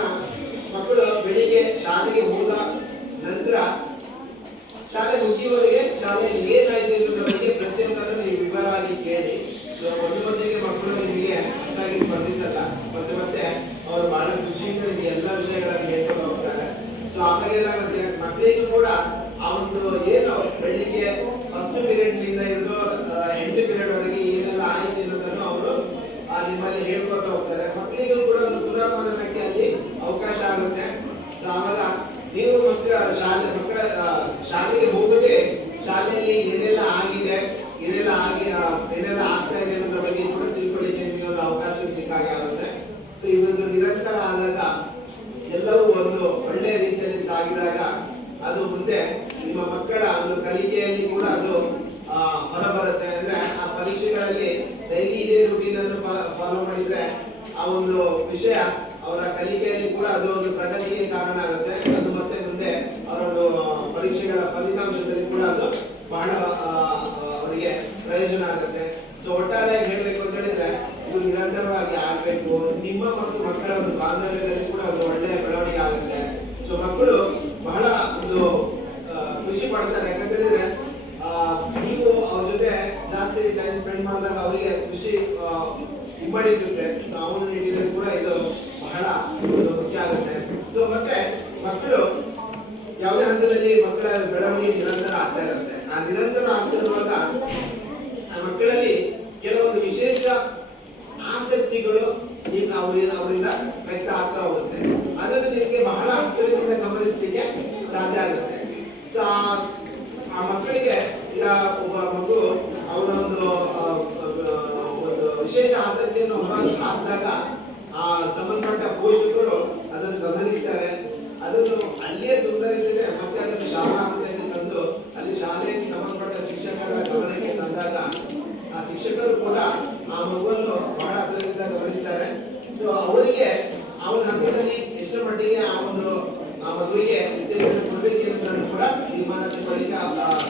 ಮಕ್ಕಳು ಬೆಳಿಗ್ಗೆ ಶಾಲೆಗೆ ಹೋದ ನಂತರ ಶಾಲೆ ಮುಗಿಯುವವರೆಗೆ ಶಾಲೆಯಲ್ಲಿ ಏನಾಯ್ತು ಅನ್ನೋದ್ರ ಬಗ್ಗೆ ಪ್ರತಿಯೊಂದನ್ನು ನೀವು ವಿವರವಾಗಿ ಕೇಳಿ. ಸೊ ಮೊದಲಿಗೆ ಮಕ್ಕಳು ನಿಮಗೆ ಅಷ್ಟಾಗಿ ಆವಾಗ ಏನಾಗುತ್ತೆ ಮಕ್ಕಳಿಗೂ ಕೂಡ ಆ ಒಂದು ಏನು ಬೆಳಿಗ್ಗೆ ಫಸ್ಟ್ ಪೀರಿಯಡ್ ನಿಂದ ಹಿಡಿದು ಎಂಟು ಪೀರಿಯಡ್ ವರೆಗೆ ಏನೆಲ್ಲ ಆಯ್ತು ಅನ್ನೋದನ್ನು ಅವರು ನಿಮ್ಮಲ್ಲಿ ಹೇಳ್ಕೊತಾ ಹೋಗ್ತಾರೆ. ಮಕ್ಕಳಿಗೂ ಕೂಡ ಒಂದು ಪುನರ್ಮನನಕ್ಕೆ ಅಲ್ಲಿ ಅವಕಾಶ ಆಗುತ್ತೆ. ಆವಾಗ ನೀವು ಮಕ್ಕಳ ಶಾಲೆಗೆ ಹೋಗದೆ ಶಾಲೆಯಲ್ಲಿ ಏನೆಲ್ಲ ಆಗಿದೆ, ಏನೆಲ್ಲ ಆಗ್ತಾ ಇದೆ ಅನ್ನೋದ್ರ ಬಗ್ಗೆ ಕೂಡ ತಿಳ್ಕೊಳ್ಳಿಕ್ಕೆ ನಿಮಗೆ ಒಂದು ಅವಕಾಶ ಸಿಕ್ಕಾಗೆ ಆಗುತ್ತೆ. ಸೊ ಈ ಒಂದು ನಿರಂತರ ಆದಾಗ ಎಲ್ಲವೂ ಒಂದು ಒಳ್ಳೆಯ ರೀತಿಯಲ್ಲಿ ಸಾಗಿದಾಗ ಅದು ಮುಂದೆ ನಿಮ್ಮ ಮಕ್ಕಳ ಒಂದು ಕಲಿಕೆಯಲ್ಲಿ ಕೂಡ ಅದು ಹೊರಬರುತ್ತೆ. ಅಂದ್ರೆ ಆ ಪರೀಕ್ಷೆಗಳಲ್ಲಿ ಡೈಲಿ ಇದೇ ರೂಟೀನ್ ಅನ್ನು ಫಾಲೋ ಮಾಡಿದ್ರೆ ಆ ಒಂದು ವಿಷಯ ಅವರ ಕಲಿಕೆಯಲ್ಲಿ ಕೂಡ ಅದು ಒಂದು ಪ್ರಗತಿಗೆ ಕಾರಣ ಆಗುತ್ತೆ. ಅದು ಮತ್ತೆ ಮುಂದೆ ಅವರ ಒಂದು ಪರೀಕ್ಷೆಗಳ ಫಲಿತಾಂಶದಲ್ಲಿ ಕೂಡ ಅದು ಬಹಳ ಅವರಿಗೆ ಪ್ರಯೋಜನ ಆಗುತ್ತೆ. ಸೊ ಒಟ್ಟಾರೆ ಹೇಳಬೇಕು ಅಂತ ಹೇಳಿದ್ರೆ ಇದು ನಿರಂತರವಾಗಿ ಆಗ್ಬೇಕು. ನಿಮ್ಮ ಮತ್ತು ಮಕ್ಕಳ ಒಂದು ಬಾಂಧವ್ಯದಲ್ಲಿ ಕೂಡ ಒಂದು ಒಳ್ಳೆಯ ಬೆಳವಣಿಗೆ ಆಗುತ್ತೆ. ಸೊ ಮಕ್ಕಳು ಬಹಳ ಒಂದು ಖುಷಿ ಪಡ್ತಾರೆ. ಯಾಕಂತೇಳಿದ್ರೆ ನೀವು ಅವ್ರ ಜೊತೆ ಜಾಸ್ತಿ ಟೈಮ್ ಸ್ಪೆಂಡ್ ಮಾಡಿದಾಗ ಅವರಿಗೆ ಖುಷಿ ಇಮ್ಮಡಿಸುತ್ತೆ. ಅವನ ನಿಟ್ಟಿನಲ್ಲಿ ಕೂಡ ಇದು ಬಹಳ ಮುಖ್ಯ ಆಗುತ್ತೆ. ಸೊ ಮತ್ತೆ ಮಕ್ಕಳು ಯಾವುದೇ ಹಂತದಲ್ಲಿ ಮಕ್ಕಳ ಬೆಳವಣಿಗೆ ನಿರಂತರ ಆಗ್ತಾ ಇರುತ್ತೆ. ಆ ನಿರಂತರ ಆಗ್ತಿರುವಾಗ ಆ ಮಕ್ಕಳಲ್ಲಿ ಕೆಲವೊಂದು ವಿಶೇಷ ಆಸಕ್ತಿಗಳು ಅವರಿಂದ ವ್ಯಕ್ತ ಆಗ್ತಾ ಹೋಗುತ್ತೆ. ಅದನ್ನು ನಿಮಗೆ ಬಹಳ ಹತ್ತಿರದಿಂದ ಗಮನಿಸಲಿಕ್ಕೆ ಸಾಧ್ಯ ಆಗುತ್ತೆ. ಸೊ ಆ ಮಕ್ಕಳಿಗೆ ಈಗ ಒಬ್ಬ ಮಗು ಅವರ ಒಂದು ವಿಶೇಷ ಆಸಕ್ತಿಯನ್ನು ಹೊರಹಾಕಿದಾಗ ಆ ಸಂಬಂಧಪಟ್ಟ ಪೋಷಕರು ಅದನ್ನು ಗಮನಿಸ್ತಾರೆ. ಅದನ್ನು ಅಲ್ಲಿಯೇ ತುಂಡರಿಸಿದೆ ಮತ್ತೆ ಅದನ್ನು ಶಾಲಾ ಹಂತದಲ್ಲಿ ತಂದು ಅಲ್ಲಿ ಶಾಲೆಯಲ್ಲಿ ಸಂಬಂಧಪಟ್ಟ ಶಿಕ್ಷಕರ ಗಮನಕ್ಕೆ ತಂದಾಗ ಆ ಶಿಕ್ಷಕರು ಕೂಡ ಆ ಮಗುವನ್ನು ಬಹಳ ಹತ್ತಿರದಿಂದ ಗಮನಿಸ್ತಾರೆ. ಸೊ ಅವರಿಗೆ ಅವನ ಹಂತದಲ್ಲಿ ಎಷ್ಟು ಮಟ್ಟಿಗೆ ಆ ಮಗುವಿಗೆ ಉತ್ತೇಜನ ಕೊಡಬೇಕು ಅನ್ನೋದನ್ನು ಕೂಡ ತೀರ್ಮಾನ ತಗೊಳ್ಳಿಕ್ಕೆ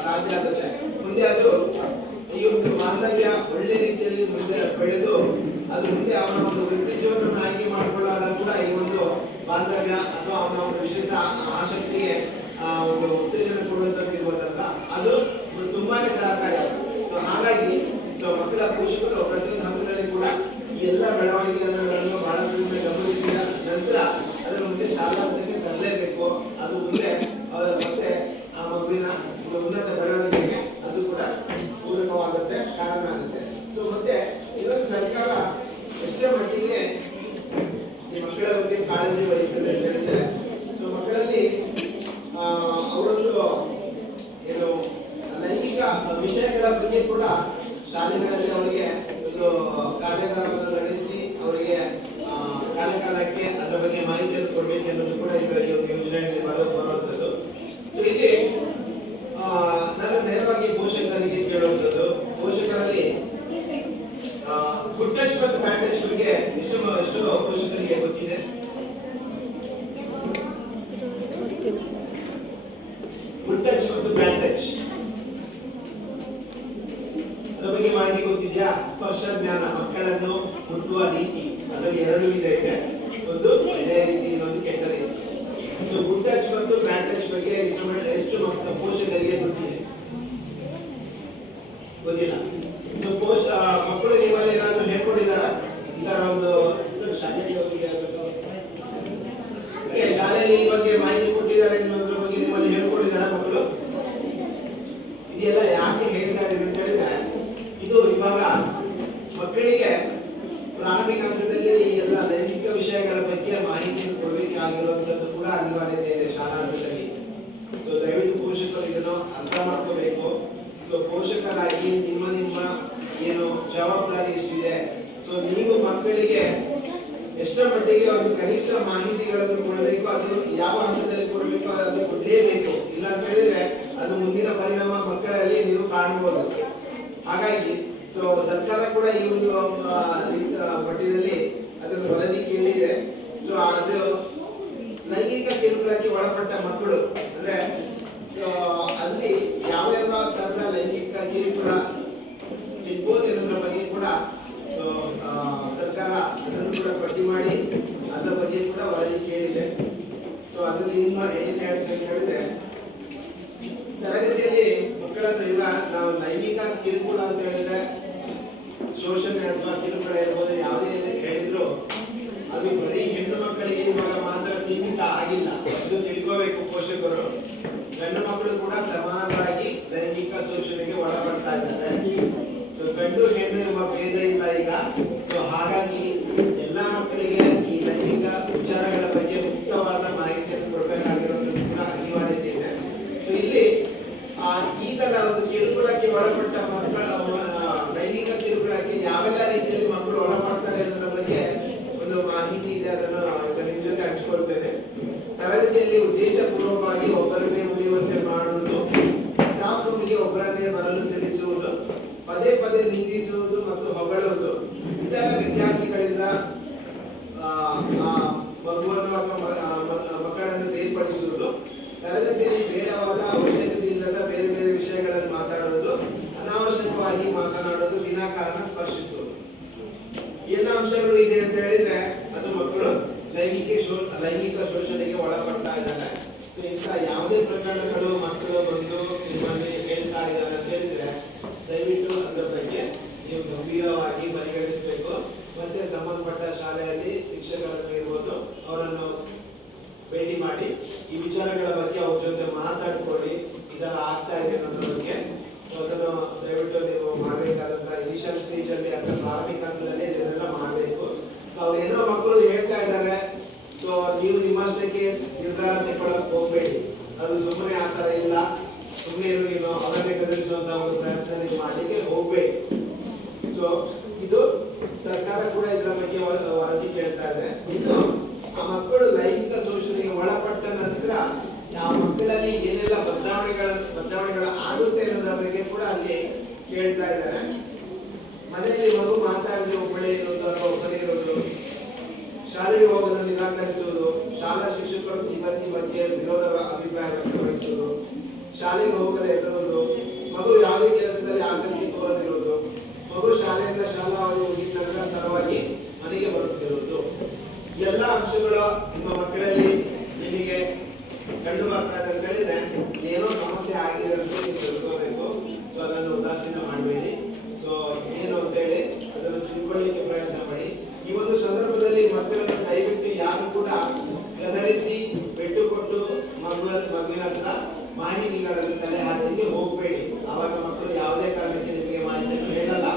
ಸಾಧ್ಯ ಆಗುತ್ತೆ. ಮುಂದೆ ಅದು ಈ ಒಂದು ಬಾಂಧವ್ಯ ಒಳ್ಳೆ ರೀತಿಯಲ್ಲಿ ಮುಂದೆ ಬೆಳೆದು ಅದು ಮುಂದೆ ಅವನ ಒಂದು ವೃತ್ತಿ ಜೀವನವನ್ನು ಆಯ್ಕೆ ಮಾಡಿಕೊಳ್ಳಾಗ ಕೂಡ ಈ ಒಂದು ಬಾಂಧವ್ಯ ಅಥವಾ ಅವನ ಒಂದು ವಿಶೇಷ ಆಸಕ್ತಿಗೆ ಒಂದು ಉತ್ತೇಜನ ಕೊಡುವಂಥದ್ದು ಇರುವುದಲ್ಲ, ಅದು ತುಂಬಾನೇ ಸಹಕಾರಿ ಆಗುತ್ತೆ. ಸೊ ಹಾಗಾಗಿ ಮಕ್ಕಳ ಪೋಷಕರು ಪ್ರತಿಯೊಂದು ಹಂತದಲ್ಲಿ ಕೂಡ ಈ ಎಲ್ಲ ಬೆಳವಣಿಗೆಗಳನ್ನು ಬಹಳ ಗಮನಿಸಿದ ನಂತರ ಅದರ ಮುಂದೆ ಶಾಲಾ ಹಂತಕ್ಕೆ ತರಲೇಬೇಕು. ಅದು ಮುಂದೆ ಮತ್ತೆ ಆ ಮಗುವಿನ ಉನ್ನತ ಬೆಳವಣಿಗೆಗೆ ಅದು ಕೂಡ ಪೂರಕವಾಗುತ್ತೆ, ಕಾರಣ ಆಗುತ್ತೆ. ಸೊ ಮತ್ತೆ ಇದನ್ನು ಸರ್ಕಾರ ಎಷ್ಟೇ ಮಟ್ಟಿಗೆ ಈ ಮಕ್ಕಳ ಬಗ್ಗೆ ಕಾಳಜಿ ವಹಿಸ್ತದೆ ಅಂತ ಹೇಳಿದ್ರೆ, ಸೊ ಮಕ್ಕಳಲ್ಲಿ ಅವರೊಂದು ಏನು ಲೈಂಗಿಕ ವಿಷಯಗಳ ಬಗ್ಗೆ ಕೂಡ ಶಾಲೆಗಳಲ್ಲಿ ಅವರಿಗೆ ಒಂದು ಕಾರ್ಯಕ್ರಮವನ್ನು ನಡೆಸಿ ಅವರಿಗೆ ಕಾಲಕಾಲಕ್ಕೆ ಅದರ ಬಗ್ಗೆ ಮಾಹಿತಿಯನ್ನು ಕೊಡಬೇಕು ಅನ್ನೋದು ಕೂಡ ಈಗ ಈ ಒಂದು ಯೋಜನೆಯಲ್ಲಿ ಬರುವಂಥದ್ದು. ಸೊ ಇಲ್ಲಿ ನಾನು ನೇರವಾಗಿ ಪೋಷಕರಿಗೆ ಕೇಳುವಂಥದ್ದು, ಪೋಷಕರಲ್ಲಿ ಗುಡ್ ಟಚ್ ಮತ್ತು ಬ್ಯಾಡ್ ಟಚ್ ಬಗ್ಗೆ ಎಷ್ಟು ಪೋಷಕರಿಗೆ ಗೊತ್ತಿದೆ? ಗುಡ್ ಟಚ್ ಮತ್ತು ಬ್ಯಾಡ್ ಟಚ್ ಅದರ ಬಗ್ಗೆ ಮಾಹಿತಿ ಗೊತ್ತಿದೆಯಾ? ಸ್ಪರ್ಶ ಜ್ಞಾನ, ಮಕ್ಕಳನ್ನು ಮುಟ್ಟುವ ರೀತಿ, ಅದರಲ್ಲಿ ಎರಡು ವಿಧ ಇದೆ, ಒಂದು ಒಳ್ಳೆಯ ರೀತಿ, ಇನ್ನೊಂದು ಕೆಟ್ಟ ರೀತಿ. ಗುಡ್ ಟಚ್ ಮತ್ತು ಬ್ಯಾಡ್ ಟಚ್ ಬಗ್ಗೆ ಎಷ್ಟು ಪೋಷಕರಿಗೆ ಗೊತ್ತಿದೆ? ಗೊತ್ತಿಲ್ಲ. ಮಕ್ಕಳು ನೀವಲ್ಲಿ ಏನಾದ್ರು ಹೇಳ್ಕೊಂಡಿದ್ದಾರ? ಈ ತರ ಒಂದು ಶಾಲೆಯಲ್ಲಿ ಈ ಬಗ್ಗೆ ಮಾಹಿತಿ ಕೊಟ್ಟಿದ್ದಾರೆ ಅನ್ನೋದ್ರ ಬಗ್ಗೆ ನಿಮ್ಮಲ್ಲಿ ಹೇಳ್ಕೊಂಡಿದ್ದಾರ ಮಕ್ಕಳು? ಇದೆಲ್ಲ ಯಾಕೆ ಹೇಳ್ತಾ ಇದ್ದೀವಿ ಅಂತ ಹೇಳಿದ್ರೆ, ಇದು ಇವಾಗ ಮಕ್ಕಳಿಗೆ ಪ್ರಾರಂಭಿಕ ಹಂತದಲ್ಲಿ ಈ ಎಲ್ಲ ಲೈಂಗಿಕ ವಿಷಯಗಳ ಬಗ್ಗೆ ಮಾಹಿತಿಯನ್ನು ಕೊಡಬೇಕಾಗಿರುವಂಥದ್ದು ಕೂಡ ಅನಿವಾರ್ಯತೆ ಇದೆ ಶಾಲಾ ಹಂತದಲ್ಲಿ. ಸೊ ದಯವಿಟ್ಟು ಪೋಷಕರು ಇದನ್ನು ಅರ್ಥ ಮಾಡ್ಕೋಬೇಕು. ಸೊ ಪೋಷಕರಾಗಿ ನಿಮ್ಮ ಏನು ಜವಾಬ್ದಾರಿ ಎಷ್ಟಿದೆ, ಸೊ ನೀವು ಮಕ್ಕಳಿಗೆ ಎಷ್ಟರ ಮಟ್ಟಿಗೆ ಒಂದು ಕನಿಷ್ಠ ಮಾಹಿತಿಗಳನ್ನು ಕೊಡಬೇಕು, ಅದು ಯಾವ ಹಂತದಲ್ಲಿ ಕೊಡಬೇಕು ಅದು ಕೊಡಲೇಬೇಕು. ಇಲ್ಲ ಅಂತ ಹೇಳಿದ್ರೆ ಅದು ಮುಂದಿನ ಪರಿಣಾಮ ಮಕ್ಕಳಲ್ಲಿ ನೀವು ಕಾಣಬಹುದು. ಹಾಗಾಗಿ ಸೊ ಸರ್ಕಾರ ಕೂಡ ಈ ಒಂದು ಮಟ್ಟಿನಲ್ಲಿ ಅದನ್ನು ವರದಿ ಕೇಳಿದೆ. ಸೊ ಅದು ಲೈಂಗಿಕ ಕಿರುಕುಳಕ್ಕೆ ಒಳಪಟ್ಟ ಮಕ್ಕಳು ಅಂದ್ರೆ ಅಲ್ಲಿ ಯಾವ್ಯಾವ ತರದ ಲೈಂಗಿಕ ಕಿರುಕುಳ ಸಿಗ್ಬೋದು ಅನ್ನೋದ್ರ ಬಗ್ಗೆ ಕೂಡ ಸರ್ಕಾರ ಅದನ್ನು ಕೂಡ ಪಟ್ಟಿ ಮಾಡಿ ಅದರ ಬಗ್ಗೆ ಕೂಡ ವರದಿ ಕೇಳಿದೆ. ಸೊ ಅದರಲ್ಲಿ ಏನ್ ಹೇಳಿದ್ರೆ, ತರಗತಿಯಲ್ಲಿ ಮಕ್ಕಳನ್ನು ಈಗ ನಾವು ಲೈಂಗಿಕ ಕಿರುಕುಳ ಅಂತ ಹೇಳಿದ್ರೆ ಶೋಷಣೆ ಅಥವಾ ಕಿರುಕುಳ ಇರ್ಬೋದು, ಯಾವುದೇ ಹೇಳಿದ್ರು ಅದು ಬರೀ ಹೆಣ್ಣು ಮಕ್ಕಳಿಗೆ ಇವಾಗ ಮಾತ್ರ ಸೀಮಿತ ಆಗಿಲ್ಲ. ಇದು ತಿಳ್ಕೋಬೇಕು ಪೋಷಕರು ಗಂಡು ಮಕ್ಕಳು ಕೂಡ ಸಮಾನವಾಗಿ ಲೈಂಗಿಕ ಶೋಷಣೆಗೆ ಒಳಪಡ್ತಾ ಇದ್ದಾರೆ. ಗಂಡು ಹೆಣ್ಣು ಎಂಬ ಭೇದ ಇಲ್ಲ ಈಗ. ಸೊ ಹಾಗಾಗಿ ಎಲ್ಲಾ ಮಕ್ಕಳಿಗೆ ಈ ಲೈಂಗಿಕ ವಿಚಾರಗಳ ಬಗ್ಗೆ ಮುಕ್ತವಾದ ಮಾಹಿತಿಯನ್ನು ಕೊಡಬೇಕಾಗಿರೋದು ಕೂಡ ಅನಿವಾರ್ಯತೆ ಇದೆ. ಸೊ ಇಲ್ಲಿ ಈ ತರ ಒಂದು ಕಿರುಕುಳಕ್ಕೆ ಒಳಪಟ್ಟ ಮಕ್ಕಳ ಲೈಂಗಿಕ ಕಿರುಕುಳಕ್ಕೆ ಯಾವೆಲ್ಲ ರೀತಿಯಲ್ಲಿ ಮಕ್ಕಳು ಒಳಪಡ್ತಾರೆ ಅನ್ನೋದ್ರ ಬಗ್ಗೆ ಒಂದು ಮಾಹಿತಿ ಇದೆ. ಅದನ್ನು ನಿಮ್ಮ ಜೊತೆ ಹಂಚಿಕೊಳ್ತೇನೆ. ತರಗತಿಯಲ್ಲಿ ಉದ್ದೇಶಪೂರ್ವಕವಾಗಿ ಒಬ್ಬರನ್ನೇ ಉಳಿಯುವಂತೆ ಮಾಡುವುದು, ಸ್ಟಾಫ್ ರೂಮ್ಗೆ ಒಬ್ಬರನ್ನೇ ಬರಲು ತಿಳಿಸುವುದು, ಪದೇ ಪದೇ ನಿಂದಿಸುವುದು ಮತ್ತು ಹೊಗಳುವುದು, ಇತರ ವಿದ್ಯಾರ್ಥಿಗಳಿಂದ ಮಗುವನ್ನು ಅಥವಾ ಮಕ್ಕಳನ್ನು ಬೇರ್ಪಡಿಸುವುದು, ತರಗತಿಯಲ್ಲಿ ಬೇಡವಾದ ಅವಶ್ಯಕತೆ ಇಲ್ಲದ ಬೇರೆ ಬೇರೆ ವಿಷಯಗಳನ್ನು ಮಾತಾಡುವುದು, ಅನಾವಶ್ಯಕವಾಗಿ ಮಾತನಾಡುವುದು, ವಿನಾಕಾರಣ ಸ್ಪರ್ಶಿಸುವುದು. ಎಲ್ಲ ಅಂಶಗಳು ಇದೆ ಅಂತ ಹೇಳಿದ್ರೆ ಅದು ಮಕ್ಕಳು ಲೈಂಗಿಕ ಶೋಷಣೆಗೆ ಒಳಪಡ್ತಾ ಇದ್ದಾರೆ. ಇಂಥ ಯಾವುದೇ ಪ್ರಕರಣಗಳು ಮಕ್ಕಳು ಬಂದು ನಿಮ್ಮಲ್ಲಿ ಹೇಳ್ತಾ ಇದ್ದಾರೆ ಅಂತ ಹೇಳಿದ್ರೆ ದಯವಿಟ್ಟು ಅದರ ಬಗ್ಗೆ ನೀವು ಗಂಭೀರವಾಗಿ ಪರಿಗಣಿಸಬೇಕು. ಮತ್ತೆ ಸಂಬಂಧಪಟ್ಟ ಶಾಲೆಯಲ್ಲಿ ಶಿಕ್ಷಕರನ್ನು ಇರ್ಬೋದು ಅವರನ್ನು ಭೇಟಿ ಮಾಡಿ ಈ ವಿಚಾರಗಳ ಬಗ್ಗೆ ಅವ್ರ ಜೊತೆ ಮಾತಾಡ್ಕೊಳ್ಳಿ. ಇದೆಲ್ಲ ಆಗ್ತಾ ಇದೆ ಅನ್ನೋದ್ರ ಬಗ್ಗೆ ಅದನ್ನು ದಯವಿಟ್ಟು ನೀವು ಮಾಡಬೇಕಾದಂತ ಇನಿಷಿಯಲ್ ಸ್ಟೇಜ್ ಅಲ್ಲಿ ಅಥವಾ ಪ್ರಾರಂಭಿಕ ಹಂತದಲ್ಲಿ ಇದನ್ನೆಲ್ಲ ಮಾಡಬೇಕು. ಅವ್ರು ಏನೋ ಮಕ್ಕಳು ಹೇಳ್ತಾ ಇದ್ದಾರೆ, ಸೊ ನೀವು ನಿಮ್ಮಷ್ಟಕ್ಕೆ ನಿರ್ಧಾರ ತಗೊಳ್ಳಕ್ ಹೋಗ್ಬೇಡಿ. ಅದು ಸುಮ್ಮನೆ ಆತರ ಇಲ್ಲ, ಸುಮ್ಮನೆ ನೀವು ಅವರನ್ನೇ ಕದಲಿಸುವಂತ ಒಂದು ಪ್ರಯತ್ನ ನೀವು ಮಾಡಲಿಕ್ಕೆ ಹೋಗ್ಬೇಡಿ. ಸೊ ಇದು ಸರ್ಕಾರ ಕೂಡ ಇದರ ಬಗ್ಗೆ ವರದಿ ಕೇಳ್ತಾ ಇದೆ. ಇನ್ನು ಆ ಮಕ್ಕಳು ಲೈಂಗಿಕ ಶೋಷಣೆಗೆ ಒಳಪಟ್ಟ ನಂತರ ಆ ಮಕ್ಕಳಲ್ಲಿ ಏನೆಲ್ಲ ಬದಲಾವಣೆಗಳು ಆಗುತ್ತೆ ಅನ್ನೋದ್ರ ಬಗ್ಗೆ ಕೂಡ ಅಲ್ಲಿ ಕೇಳ್ತಾ ಇದ್ದಾರೆ. ಮನೆಯಲ್ಲಿ ಮಗು ಮಾತಾಡದೆ ಒಬ್ಬಳೇ ಇರೋದು ಅಥವಾ ಒಬ್ಬರೇ ಇರೋದು, ಶಾಲೆಗೆ ಹೋಗಲು ನಿರಾಕರಿಸುವುದು, ಶಾಲಾ ಶಿಕ್ಷಕರು ಸಿಬ್ಬಂದಿ ಬಗ್ಗೆ ವಿರೋಧ ಅಭಿಪ್ರಾಯ ವ್ಯಕ್ತಪಡಿಸುವುದು, ಶಾಲೆಗೆ ಹೋಗದೆ ಇರುವುದು, ಮಗು ಯಾವುದೇ ಕೆಲಸದಲ್ಲಿ ಆಸಕ್ತಿ ತೋರದಿರುವುದು, ಮಗು ಶಾಲೆಯಿಂದ ಶಾಲಾ ಮುಗಿದ ನಂತರ ತಡವಾಗಿ ಮನೆಗೆ ಬರುತ್ತಿರುವುದು, ಎಲ್ಲ ಅಂಶಗಳು ನಿಮ್ಮ ಮಕ್ಕಳಲ್ಲಿ ನಿಮಗೆ ಕಂಡು ಬರ್ತಾ ಇದೆ ಅಂತ ಹೇಳಿದ್ರೆ ಏನೋ ಸಮಸ್ಯೆ ಆಗಿದೆ ಅಂತ ನೀವು ತಿಳ್ಕೋಬೇಕು. ಸೊ ಅದನ್ನು ಉದಾಸೀನ ಮಾಡಬೇಡಿ. ಸೊ ಏನು ಅಂತ ಹೇಳಿ ಅದನ್ನು ತಿಳ್ಕೊಳ್ಳಿಕ್ಕೆ ಪ್ರಯತ್ನ ಮಾಡಿ. ಈ ಒಂದು ಸಂದರ್ಭದಲ್ಲಿ ಮಕ್ಕಳನ್ನು ದಯವಿಟ್ಟು ಯಾರು ಕೂಡ ಗದರಿಸಿ ಪೆಟ್ಟು ಕೊಟ್ಟು ಮಗುವಿನ ಹತ್ರ ಮಾಹಿತಿಗಳನ್ನು ತಲೆ ಹಾಕಲಿಕ್ಕೆ ಹೋಗಬೇಡಿ. ಆವಾಗ ಮಕ್ಕಳು ಯಾವುದೇ ಕಾರಣಕ್ಕೆ ನಿಮಗೆ ಮಾಹಿತಿಯನ್ನು ಹೇಳಲ್ಲ.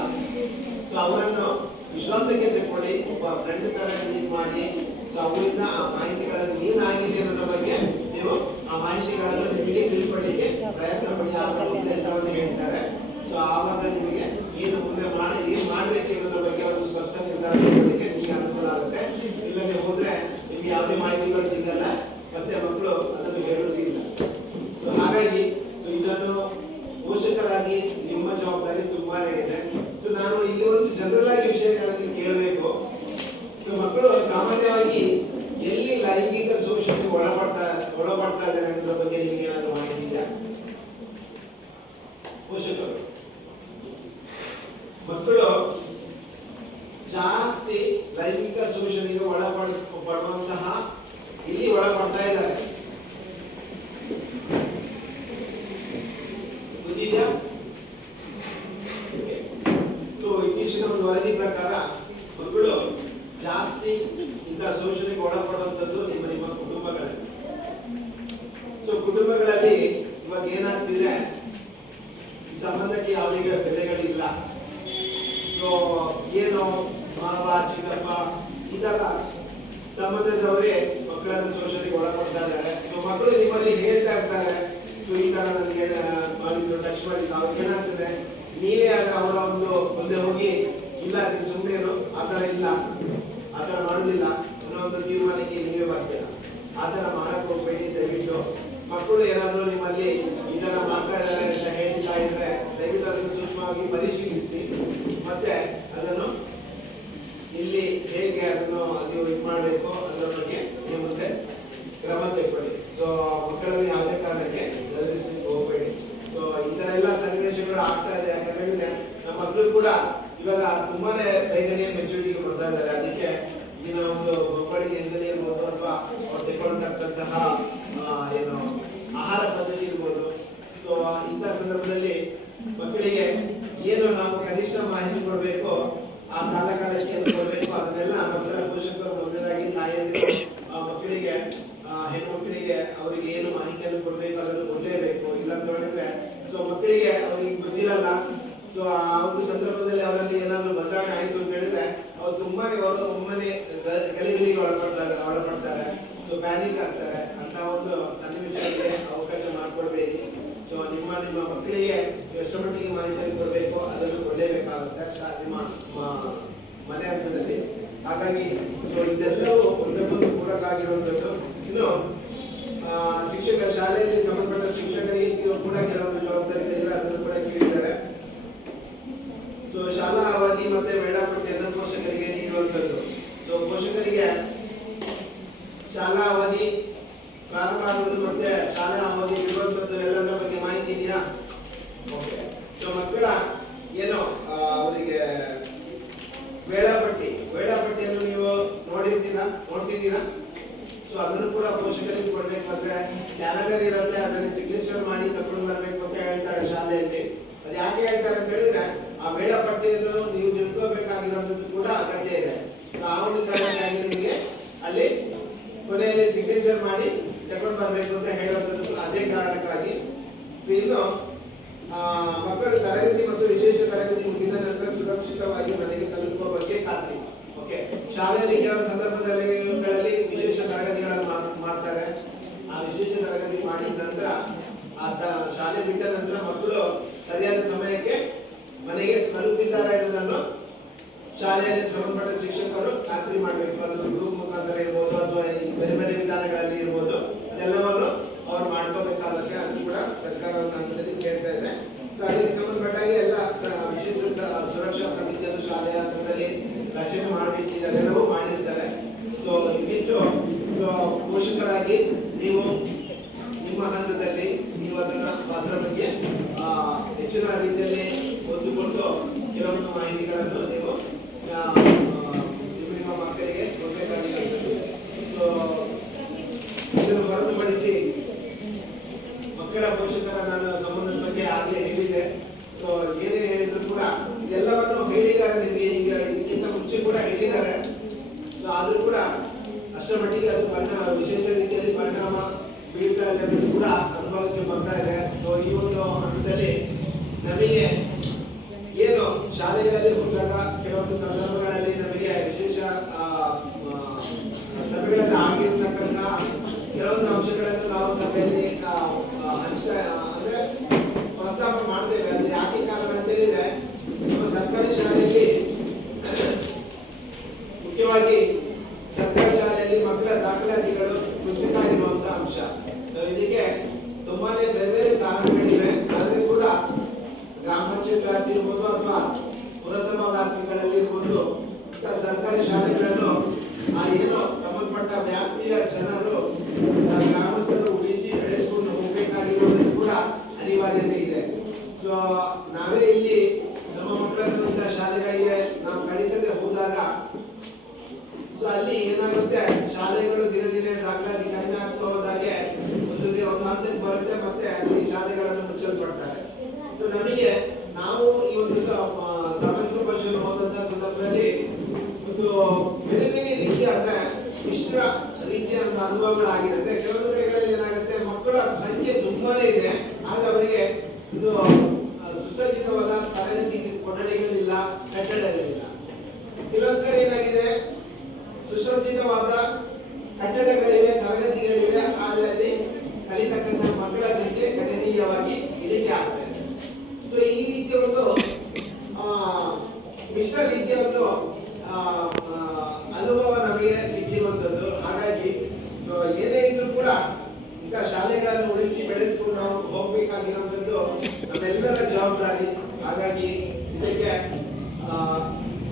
ಸೊ ಅವರನ್ನು ವಿಶ್ವಾಸಕ್ಕೆ ತೆಕ್ಕೊಳ್ಳಿ, ಒಬ್ಬ ಫ್ರೆಂಡ್ ತರ ಟ್ರೀಟ್ ಮಾಡಿ. ಸೊ ಅವರಿಂದ ಆ ಮಾಹಿತಿಗಳನ್ನು ಏನಾಗಿದೆ ಅನ್ನೋದ್ರ ಬಗ್ಗೆ ನೀವು ಆ ಮಾಹಿತಿಗಳನ್ನು ನಿಮಗೆ ತಿಳ್ಕೊಳ್ಳಿಕ್ಕೆ ಪ್ರಯತ್ನ ಪಡಿ. ಎಲ್ಲವನ್ನು ಹೇಳ್ತಾರೆ. ಸೊ ಆವಾಗ ನಿಮಗೆ ಏನು ಮುಂದೆ ಏನ್ ಮಾಡ್ಬೇಕು ಅನ್ನೋದ್ರ ಬಗ್ಗೆ ಒಂದು ಸ್ಪಷ್ಟ ನಿರ್ಧಾರ ತಗೊಳ್ಳಿಕ್ಕೆ ನಿಮಗೆ ಅನುಕೂಲ ಆಗುತ್ತೆ. ಇಲ್ಲದೆ ಹೋದ್ರೆ ನಿಮ್ಗೆ ಯಾವುದೇ ಮಾಹಿತಿಗಳು ಸಿಗಲ್ಲ, ಮತ್ತೆ ಮಕ್ಕಳು ಅದನ್ನು ಹೇಳುವುದಿಲ್ಲ. ಹಾಗಾಗಿ ಇದನ್ನು ಪೋಷಕರಾಗಿ ನಿಮ್ಮ ಜವಾಬ್ದಾರಿ ತುಂಬಾನೇ ಇದೆ. ಸೊ ನಾನು ಇಲ್ಲಿ ಒಂದು ಜನರಲ್ ಆಗಿ ವಿಷಯಗಳನ್ನು ಕೇಳಬೇಕು. ಮಕ್ಕಳು ಸಾಮಾನ್ಯವಾಗಿ ಎಲ್ಲಿ ಲೈಂಗಿಕ ಶೋಷಣೆಗೆ ಒಳಪಡ್ತಾ ಇದ್ದಾರೆ ಅನ್ನೋದ್ರ ಬಗ್ಗೆ ನಿಮ್ಗೆ ಏನಾದ್ರು ಮಾಹಿತಿ ಇದೆಯಾ? ಪೋಷಕರು ಮಕ್ಕಳು ಜಾಸ್ತಿ ಲೈಂಗಿಕ ಶೋಷಣೆಗೆ ಒಳಪಡುವಂತಹ ಇಲ್ಲಿ ಒಳಪಡ್ತಾ ಇದ್ದಾರೆ. ಗೊತ್ತಿದೆಯಾ? ಸೊ ಇತ್ತೀಚಿನ ಒಂದು ವರದಿ ಪ್ರಕಾರ ಮಕ್ಕಳು ಜಾಸ್ತಿ ಇಂಥ ಶೋಷಣೆಗೆ ಒಳಪಡುವಂಥದ್ದು ನಿಮ್ಮ ಕುಟುಂಬಗಳಲ್ಲಿ. ಸೊ ಕುಟುಂಬಗಳಲ್ಲಿ ಇವಾಗ ಏನಾಗ್ತಿದೆ, ಈ ಸಂಬಂಧಕ್ಕೆ ಯಾವುದೇ ಬೆಲೆಗಳಿಲ್ಲ. ಸೊ ಏನು ಮಾವ ಚಿಕ್ಕಪ್ಪ ಈ ತರ ಸಂಬಂಧದವರೇ ಮಕ್ಕಳನ್ನು ಶೋಷಣೆಗೆ ಒಳಪಡ್ತಾ ಇದ್ದಾರೆ. ಸೊ ಮಕ್ಕಳು ನಿಮ್ಮಲ್ಲಿ ಹೇಳ್ತಾ ಇರ್ತಾರೆ, ಸೊ ಈ ತರ ನನಗೆ ಮಾಡಿದ್ರು ಟಚ್ ಮಾಡಿದ್ರು. ಅವ್ರಿಗೆ ಏನಾಗ್ತದೆ, ನೀವೇ ಅವರ ಒಂದು ಮುಂದೆ ಹೋಗಿ ಇಲ್ಲ ನೀವು ಸುಮ್ಮನೆ ಆತರ ಇಲ್ಲ, ಆತರ ಮಾಡುದಿಲ್ಲ ಅನ್ನೋ ಒಂದು ತೀರ್ಮಾನಕ್ಕೆ ನೀವೇ ಬರ್ತೀರ. ಆತರ ಮಾಡಕ್ ಹೋಗ್ಬೇಡಿ ದಯವಿಟ್ಟು. ಮಕ್ಕಳು ಏನಾದ್ರು ನಿಮ್ಮಲ್ಲಿ ಈ ತರ ಮಾತಾಡಿದ್ದಾರೆ ಅಂತ ಹೇಳ್ತಾ ಇದ್ರೆ ದಯವಿಟ್ಟು ಅದನ್ನು ಸೂಕ್ಷ್ಮವಾಗಿ ಪರಿಶೀಲಿಸಿ, ಮತ್ತೆ ಅದನ್ನು ಇಲ್ಲಿ ಹೇಗೆ ಅದನ್ನು ನೀವು ಇದು ಮಾಡಬೇಕು ಅದರ ಬಗ್ಗೆ ನೀವು ಮುಂದೆ ಕ್ರಮ ತೆಗೆದುಕೊಳ್ಳಿ. ಸೊ ಮಕ್ಕಳನ್ನು ಯಾವುದೇ ಕಾರಣಕ್ಕೆ ಗದರಿಸಲಿಕ್ಕೆ ಹೋಗಬೇಡಿ. ಸೊ ಈ ತರ ಎಲ್ಲ ಸನ್ನಿವೇಶಗಳು ಆಗ್ತಾ ಇದೆ. ಯಾಕಂದ್ರೆ ನಮ್ಮ ಮಕ್ಕಳು ಕೂಡ ಇವಾಗ ತುಂಬಾನೇ ಬೇಗನೆ ಮೆಚುರಿಟಿಗೆ ಬರ್ತಾ ಇದ್ದಾರೆ. ಅದಕ್ಕೆ ಈಗಿನ ಒಂದು ಮಕ್ಕಳಿಗೆ ಎಂದನೇ ಇರ್ಬೋದು ಅಥವಾ ಅವ್ರು ತೆಗೆದುಕೊಂಡಂತಹ ಏನು ಆಹಾರ ಪದ್ಧತಿ ಇರ್ಬೋದು. ಸೊ ಇಂಥ ಸಂದರ್ಭದಲ್ಲಿ ಮಕ್ಕಳಿಗೆ ಏನು ನಾವು ಕನಿಷ್ಠ ಮಾಹಿತಿ ಕೊಡಬೇಕು, ಆ ಕಾಲಕ್ಕೆ ಏನು ಕೊಡಬೇಕು, ಅದನ್ನೆಲ್ಲ ಮಕ್ಕಳ ಪೋಷಕರು ಮೊದಲಾಗಿ ತಾಯಿಯಂದಿರು ಮಕ್ಕಳಿಗೆ ಹೆಣ್ಣು ಮಕ್ಕಳಿಗೆ ಅವರಿಗೆ ಏನು ಮಾಹಿತಿ ಜೈಲಿಗೆ ಒಳಪಡ್ತಾರೆ, ಸೊ ಪ್ಯಾನಿಕ್ ಆಗ್ತಾರೆ ಅಂತ ಒಂದು ಸನ್ನಿವೇಶಕ್ಕೆ ಅವಕಾಶ ಮಾಡಿಕೊಡ್ಬೇಕು. ಸೊ ನಿಮ್ಮ ಮಕ್ಕಳಿಗೆ ಎಷ್ಟು ಮಟ್ಟಿಗೆ ಮಾಹಿತಿಯನ್ನು ಕೊಡಬೇಕು ಅದನ್ನು ಕೊಡಲೇಬೇಕಾಗುತ್ತೆ ನಿಮ್ಮ ಮನೆ ಹಂತದಲ್ಲಿ. ಹಾಗಾಗಿ ಸೊ ಇದೆಲ್ಲವೂ ಒಂದಕ್ಕೊಂದು ಪೂರಕ ಆಗಿರುವಂಥದ್ದು. ಇನ್ನು ಶಿಕ್ಷಕ ಶಾಲೆಯಲ್ಲಿ ಸಂಬಂಧಪಟ್ಟ ಶಿಕ್ಷಕರಿಗೆ ಕೂಡ ಕೆಲವೊಂದು ಜವಾಬ್ದಾರಿಗಳಿವೆ, ಅದನ್ನು ಕೂಡ ಕೇಳಿದ್ದಾರೆ. ಸೊ ಶಾಲಾ ಅವಧಿ ಮತ್ತೆ ವೇಳಾಪಟ್ಟಿಯನ್ನು ಪೋಷಕರಿಗೆ ನೀಡುವಂಥದ್ದು. ಸೊ ಪೋಷಕರಿಗೆ ಶಾಲಾ ಅವಧಿ ಪ್ರಾರಂಭ ಆಗುವುದು ಮತ್ತೆ ಶಾಲಾ ಅವಧಿ ಇರುವಂಥದ್ದು ಎಲ್ಲದರ ಬಗ್ಗೆ ಮಾಹಿತಿ ಇದೆಯಾ? ಓಕೆ. ಸೊ ಮಕ್ಕಳ ಏನು ಅವರಿಗೆ ವೇಳಾಪಟ್ಟಿಯನ್ನು ನೀವು ನೋಡ್ತಿದ್ದೀರಾ? ಸೊ ಅದನ್ನು ಕೂಡ ಪೋಷಕರಿಗೆ ಕೊಡ್ಬೇಕು. ಅಂದ್ರೆ ಕ್ಯಾಲೆಂಡರ್ ಇರುತ್ತೆ, ಅದರಲ್ಲಿ ಸಿಗ್ನೇಚರ್ ಮಾಡಿ ತಗೊಂಡು ಬರಬೇಕು ಅಂತ ಹೇಳ್ತಾರೆ ಶಾಲೆಯಲ್ಲಿ. ಅದು ಯಾಕೆ ಹೇಳ್ತಾರೆ ಅಂತ ಹೇಳಿದ್ರೆ ಆ ವೇಳಾಪಟ್ಟಿಯನ್ನು ನೀವು ತಿಳ್ಕೋಬೇಕಾಗಿರೋದು ಕೂಡ ಅಗತ್ಯ ಇದೆ. ಆ ಒಂದು ಕಾರಣಕ್ಕಾಗಿ ನಿಮಗೆ ಅಲ್ಲಿ ಕೊನೆಯಲ್ಲಿ ಸಿಗ್ನೇಚರ್ ಮಾಡಿ ತಗೊಂಡು ಬರಬೇಕು ಅಂತ ಹೇಳುವಂಥದ್ದು ಅದೇ ಕಾರಣಕ್ಕಾಗಿ. ಇನ್ನು ಮಕ್ಕಳು ತರಗತಿ ಮತ್ತು ವಿಶೇಷ ತರಗತಿ ಮುಗಿದ ನಂತರ ಸುರಕ್ಷಿತವಾಗಿ ಮನೆಗೆ ತಲುಪುವ ಬಗ್ಗೆ ಖಾತ್ರಿ. ಓಕೆ. ಶಾಲೆಯಲ್ಲಿ ಕೆಲವು ಸಂದರ್ಭದಲ್ಲಿ ವಿಶೇಷ ತರಗತಿಗಳನ್ನು ಮಾಡ್ತಾರೆ. ಆ ವಿಶೇಷ ತರಗತಿ ಮಾಡಿದ ನಂತರ ಶಾಲೆ ಬಿಟ್ಟ ನಂತರ ಮಕ್ಕಳು ಸರಿಯಾದ ಸಮಯಕ್ಕೆ ಮನೆಗೆ ತಲುಪಿದ್ದಾರೆ ಎನ್ನುವುದನ್ನು ಶಾಲೆಯಲ್ಲಿ ಸಂಬಂಧಪಟ್ಟ ಶಿಕ್ಷಕರು ಖಾತ್ರಿ ಮಾಡಬೇಕು. ಅದು ಗ್ರೂಪ್ ಮುಖಾಂತರ ಇರ್ಬೋದು ಅಥವಾ ಬೇರೆ ಬೇರೆ ವಿಧಾನಗಳಲ್ಲಿ ಇರ್ಬೋದು, ಅದೆಲ್ಲವನ್ನು ಅವ್ರು ಮಾಡ್ಕೋಬೇಕಾಗುತ್ತೆ. ಅದು ಕೂಡ ಸರ್ಕಾರದ ಹಂತದಲ್ಲಿ ಕೇಳ್ತಾ ಇದೆ. ಸೊ ಅದಕ್ಕೆ ಸಂಬಂಧಪಟ್ಟಾಗಿ ಎಲ್ಲ ವಿಶೇಷ ಸುರಕ್ಷಾ ಸಮಿತಿಯನ್ನು ಶಾಲೆಯ ಹಂತದಲ್ಲಿ ರಚನೆ ಮಾಡಬೇಕಿದೆ, ಅದೆಲ್ಲವೂ ಮಾಡಿರ್ತಾರೆ. ಸೊ ಇವಿಷ್ಟು ಪೋಷಕರಾಗಿ ನೀವು ನಿಮ್ಮ ಹಂತದಲ್ಲಿ ನೀವು ಅದರ ಬಗ್ಗೆ ಹೆಚ್ಚಿನ ರೀತಿಯಲ್ಲಿ ಓದಿಕೊಂಡು ಕೆಲವೊಂದು ಮಾಹಿತಿಗಳನ್ನು ನೀವು ನಿಮ್ಮ ಮಕ್ಕಳಿಗೆ ಕೊಡಬೇಕಾಗಿರುತ್ತದೆ. ಸೊ ಇದನ್ನು ಹೊರತುಪಡಿಸಿ ಮಕ್ಕಳ ಪೋಷಕರ ನಾನು ಸಂಬಂಧದ ಬಗ್ಗೆ ಆಗಲೇ ಹೇಳಿದೆ. ಸೊ ಏನೇ ಹೇಳಿದ್ರು ಕೂಡ ಇದೆಲ್ಲವನ್ನು ಹೇಳಿದ್ದಾರೆ ನಿಮಗೆ, ಈಗ ಇದಕ್ಕಿಂತ ಮುಂಚೆ ಕೂಡ ಹೇಳಿದ್ದಾರೆ. ಸೊ ಆದರೂ ಕೂಡ ಅಷ್ಟರ ಮಟ್ಟಿಗೆ ಅದು ವಿಶೇಷ ರೀತಿಯಲ್ಲಿ ಪರಿಣಾಮ ಬೀಳ್ತಾ ಇದೆ ಕೂಡ ಅನುಭವಕ್ಕೆ ಬರ್ತಾ ಇದೆ. ಸೊ ಈ ಒಂದು ಹಂತದಲ್ಲಿ ನಮಗೆ ಏನು ಶಾಲೆಗಳಲ್ಲಿ ಹೋದಾಗ ಕೆಲವೊಂದು ಸಂದರ್ಭಗಳಲ್ಲಿ ನಮಗೆ ವಿಶೇಷ ಸಭೆಗಳಲ್ಲಿ ಆಗಿರ್ತಕ್ಕಂಥ ಕೆಲವೊಂದು ಅಂಶಗಳನ್ನು ನಾವು ಸಭೆಯಲ್ಲಿ ಅಂದ್ರೆ ಪ್ರಸ್ತಾಪ ಮಾಡ್ತೇವೆ. ಅದು ಯಾಕೆ ಕಾರಣ ಅಂತ ಹೇಳಿದ್ರೆ ನಮ್ಮ ಸರ್ಕಾರಿ ಶಾಲೆಯಲ್ಲಿ ಮುಖ್ಯವಾಗಿ ಸರ್ಕಾರಿ ಶಾಲೆಯಲ್ಲಿ ಮಕ್ಕಳ ದಾಖಲಾತಿಗಳು ಕುಸಿತಾಗಿರುವಂತಹ ಅಂಶ. ಇದಕ್ಕೆ ತುಂಬಾನೇ ಬೇರೆ ಬೇರೆ ಕಾರಣಗಳಿವೆ. ಆದ್ರೆ ಕೂಡ ಗ್ರಾಮ ಪಂಚಾಯತ್ ವ್ಯಾಪ್ತಿ ಇರ್ಬೋದು ಅಥವಾ ಪುರಸಭಾ ವ್ಯಾಪ್ತಿಗಳಲ್ಲಿ ಇರ್ಬೋದು ಸರ್ಕಾರಿ ಶಾಲೆಗಳನ್ನು ಏನೋ ಸಂಬಂಧಪಟ್ಟ ವ್ಯಾಪ್ತಿಯ ಜನರು ಗ್ರಾಮಸ್ಥರು ಉಳಿಸಿ ಬೆಳೆಸಿಕೊಂಡು ಹೋಗಬೇಕಾಗಿರುವುದು ಕೂಡ ಅನಿವಾರ್ಯತೆ ಇದೆ. ಸೊ ನಾವೇ ಇಲ್ಲಿ ನಮ್ಮ ಮಕ್ಕಳನ್ನ ಶಾಲೆಗಳಿಗೆ ನಾವು ಕಳಿಸದೆ ಹೋದಾಗ ಸೊ ಅಲ್ಲಿ ಏನಾಗುತ್ತೆ, ಶಾಲೆಗಳು ದಿನ ದಿನ ದಾಖಲಾತಿ ಕಡಿಮೆ ಆಗ್ತಾ ಹೋದಾಗೆ ಒಂದು ಹಂತಕ್ಕೆ ಬರುತ್ತೆ, ಮತ್ತೆ ಅಲ್ಲಿ ಶಾಲೆಗಳನ್ನು ಮುಚ್ಚಲ್ಪಡ್ತಾರೆ. ಸೊ ನಮಗೆ ನಾವು ಈ ಒಂದು ಸಾಮಾಜಿಕ ಪರಿಶೀಲನೆ ಹೋದಂತ ಸಂದರ್ಭದಲ್ಲಿ ಒಂದು ಬೇರೆ ಬೇರೆ ರೀತಿಯ ಅಂದ್ರೆ ಮಿಶ್ರ ರೀತಿಯ ಅನುಭವಗಳಾಗಿದೆ. ಅಂದ್ರೆ ಕೆಲವೊಂದು ಕಡೆಗಳಲ್ಲಿ ಏನಾಗುತ್ತೆ, ಮಕ್ಕಳ ಸಂಖ್ಯೆ ತುಂಬಾನೇ ಇದೆ, ಆದ್ರೆ ಅವರಿಗೆ ಇದು ಸುಸಜ್ಜಿತವಾದ ತರಗತಿ ಕೊಠಡಿಗಳಿಲ್ಲ, ಕಟ್ಟಡಗಳಿಲ್ಲ. ಕೆಲವೊಂದು ಕಡೆ ಏನಾಗಿದೆ, ಸುಸಜ್ಜಿತವಾದ ಕಟ್ಟಡಗಳಿವೆ, ತರಗತಿಗಳಿವೆ, ಆದ್ರೆ ಅಲ್ಲಿ ಕಲಿತಕ್ಕಂಥ ಮಕ್ಕಳ ಸಂಖ್ಯೆ ಗಣನೀಯವಾಗಿ ಇಳಿಕೆ ಆಗ್ತಾ ಇದೆ. ಸೊ ಈ ರೀತಿಯ ಒಂದು ಮಿಶ್ರ ರೀತಿಯ ಒಂದು ಅನುಭವ ನಮಗೆ ಸಿಕ್ಕಿರುವಂಥದ್ದು. ಹಾಗಾಗಿ ಏನೇ ಇದ್ರೂ ಕೂಡ ಈಗ ಶಾಲೆಗಳನ್ನು ಉಳಿಸಿ ಬೆಳೆಸಿಕೊಂಡು ನಾವು ಹೋಗ್ಬೇಕಾಗಿರುವಂಥದ್ದು ನಮ್ಮೆಲ್ಲರ ಜವಾಬ್ದಾರಿ. ಹಾಗಾಗಿ ಇದಕ್ಕೆ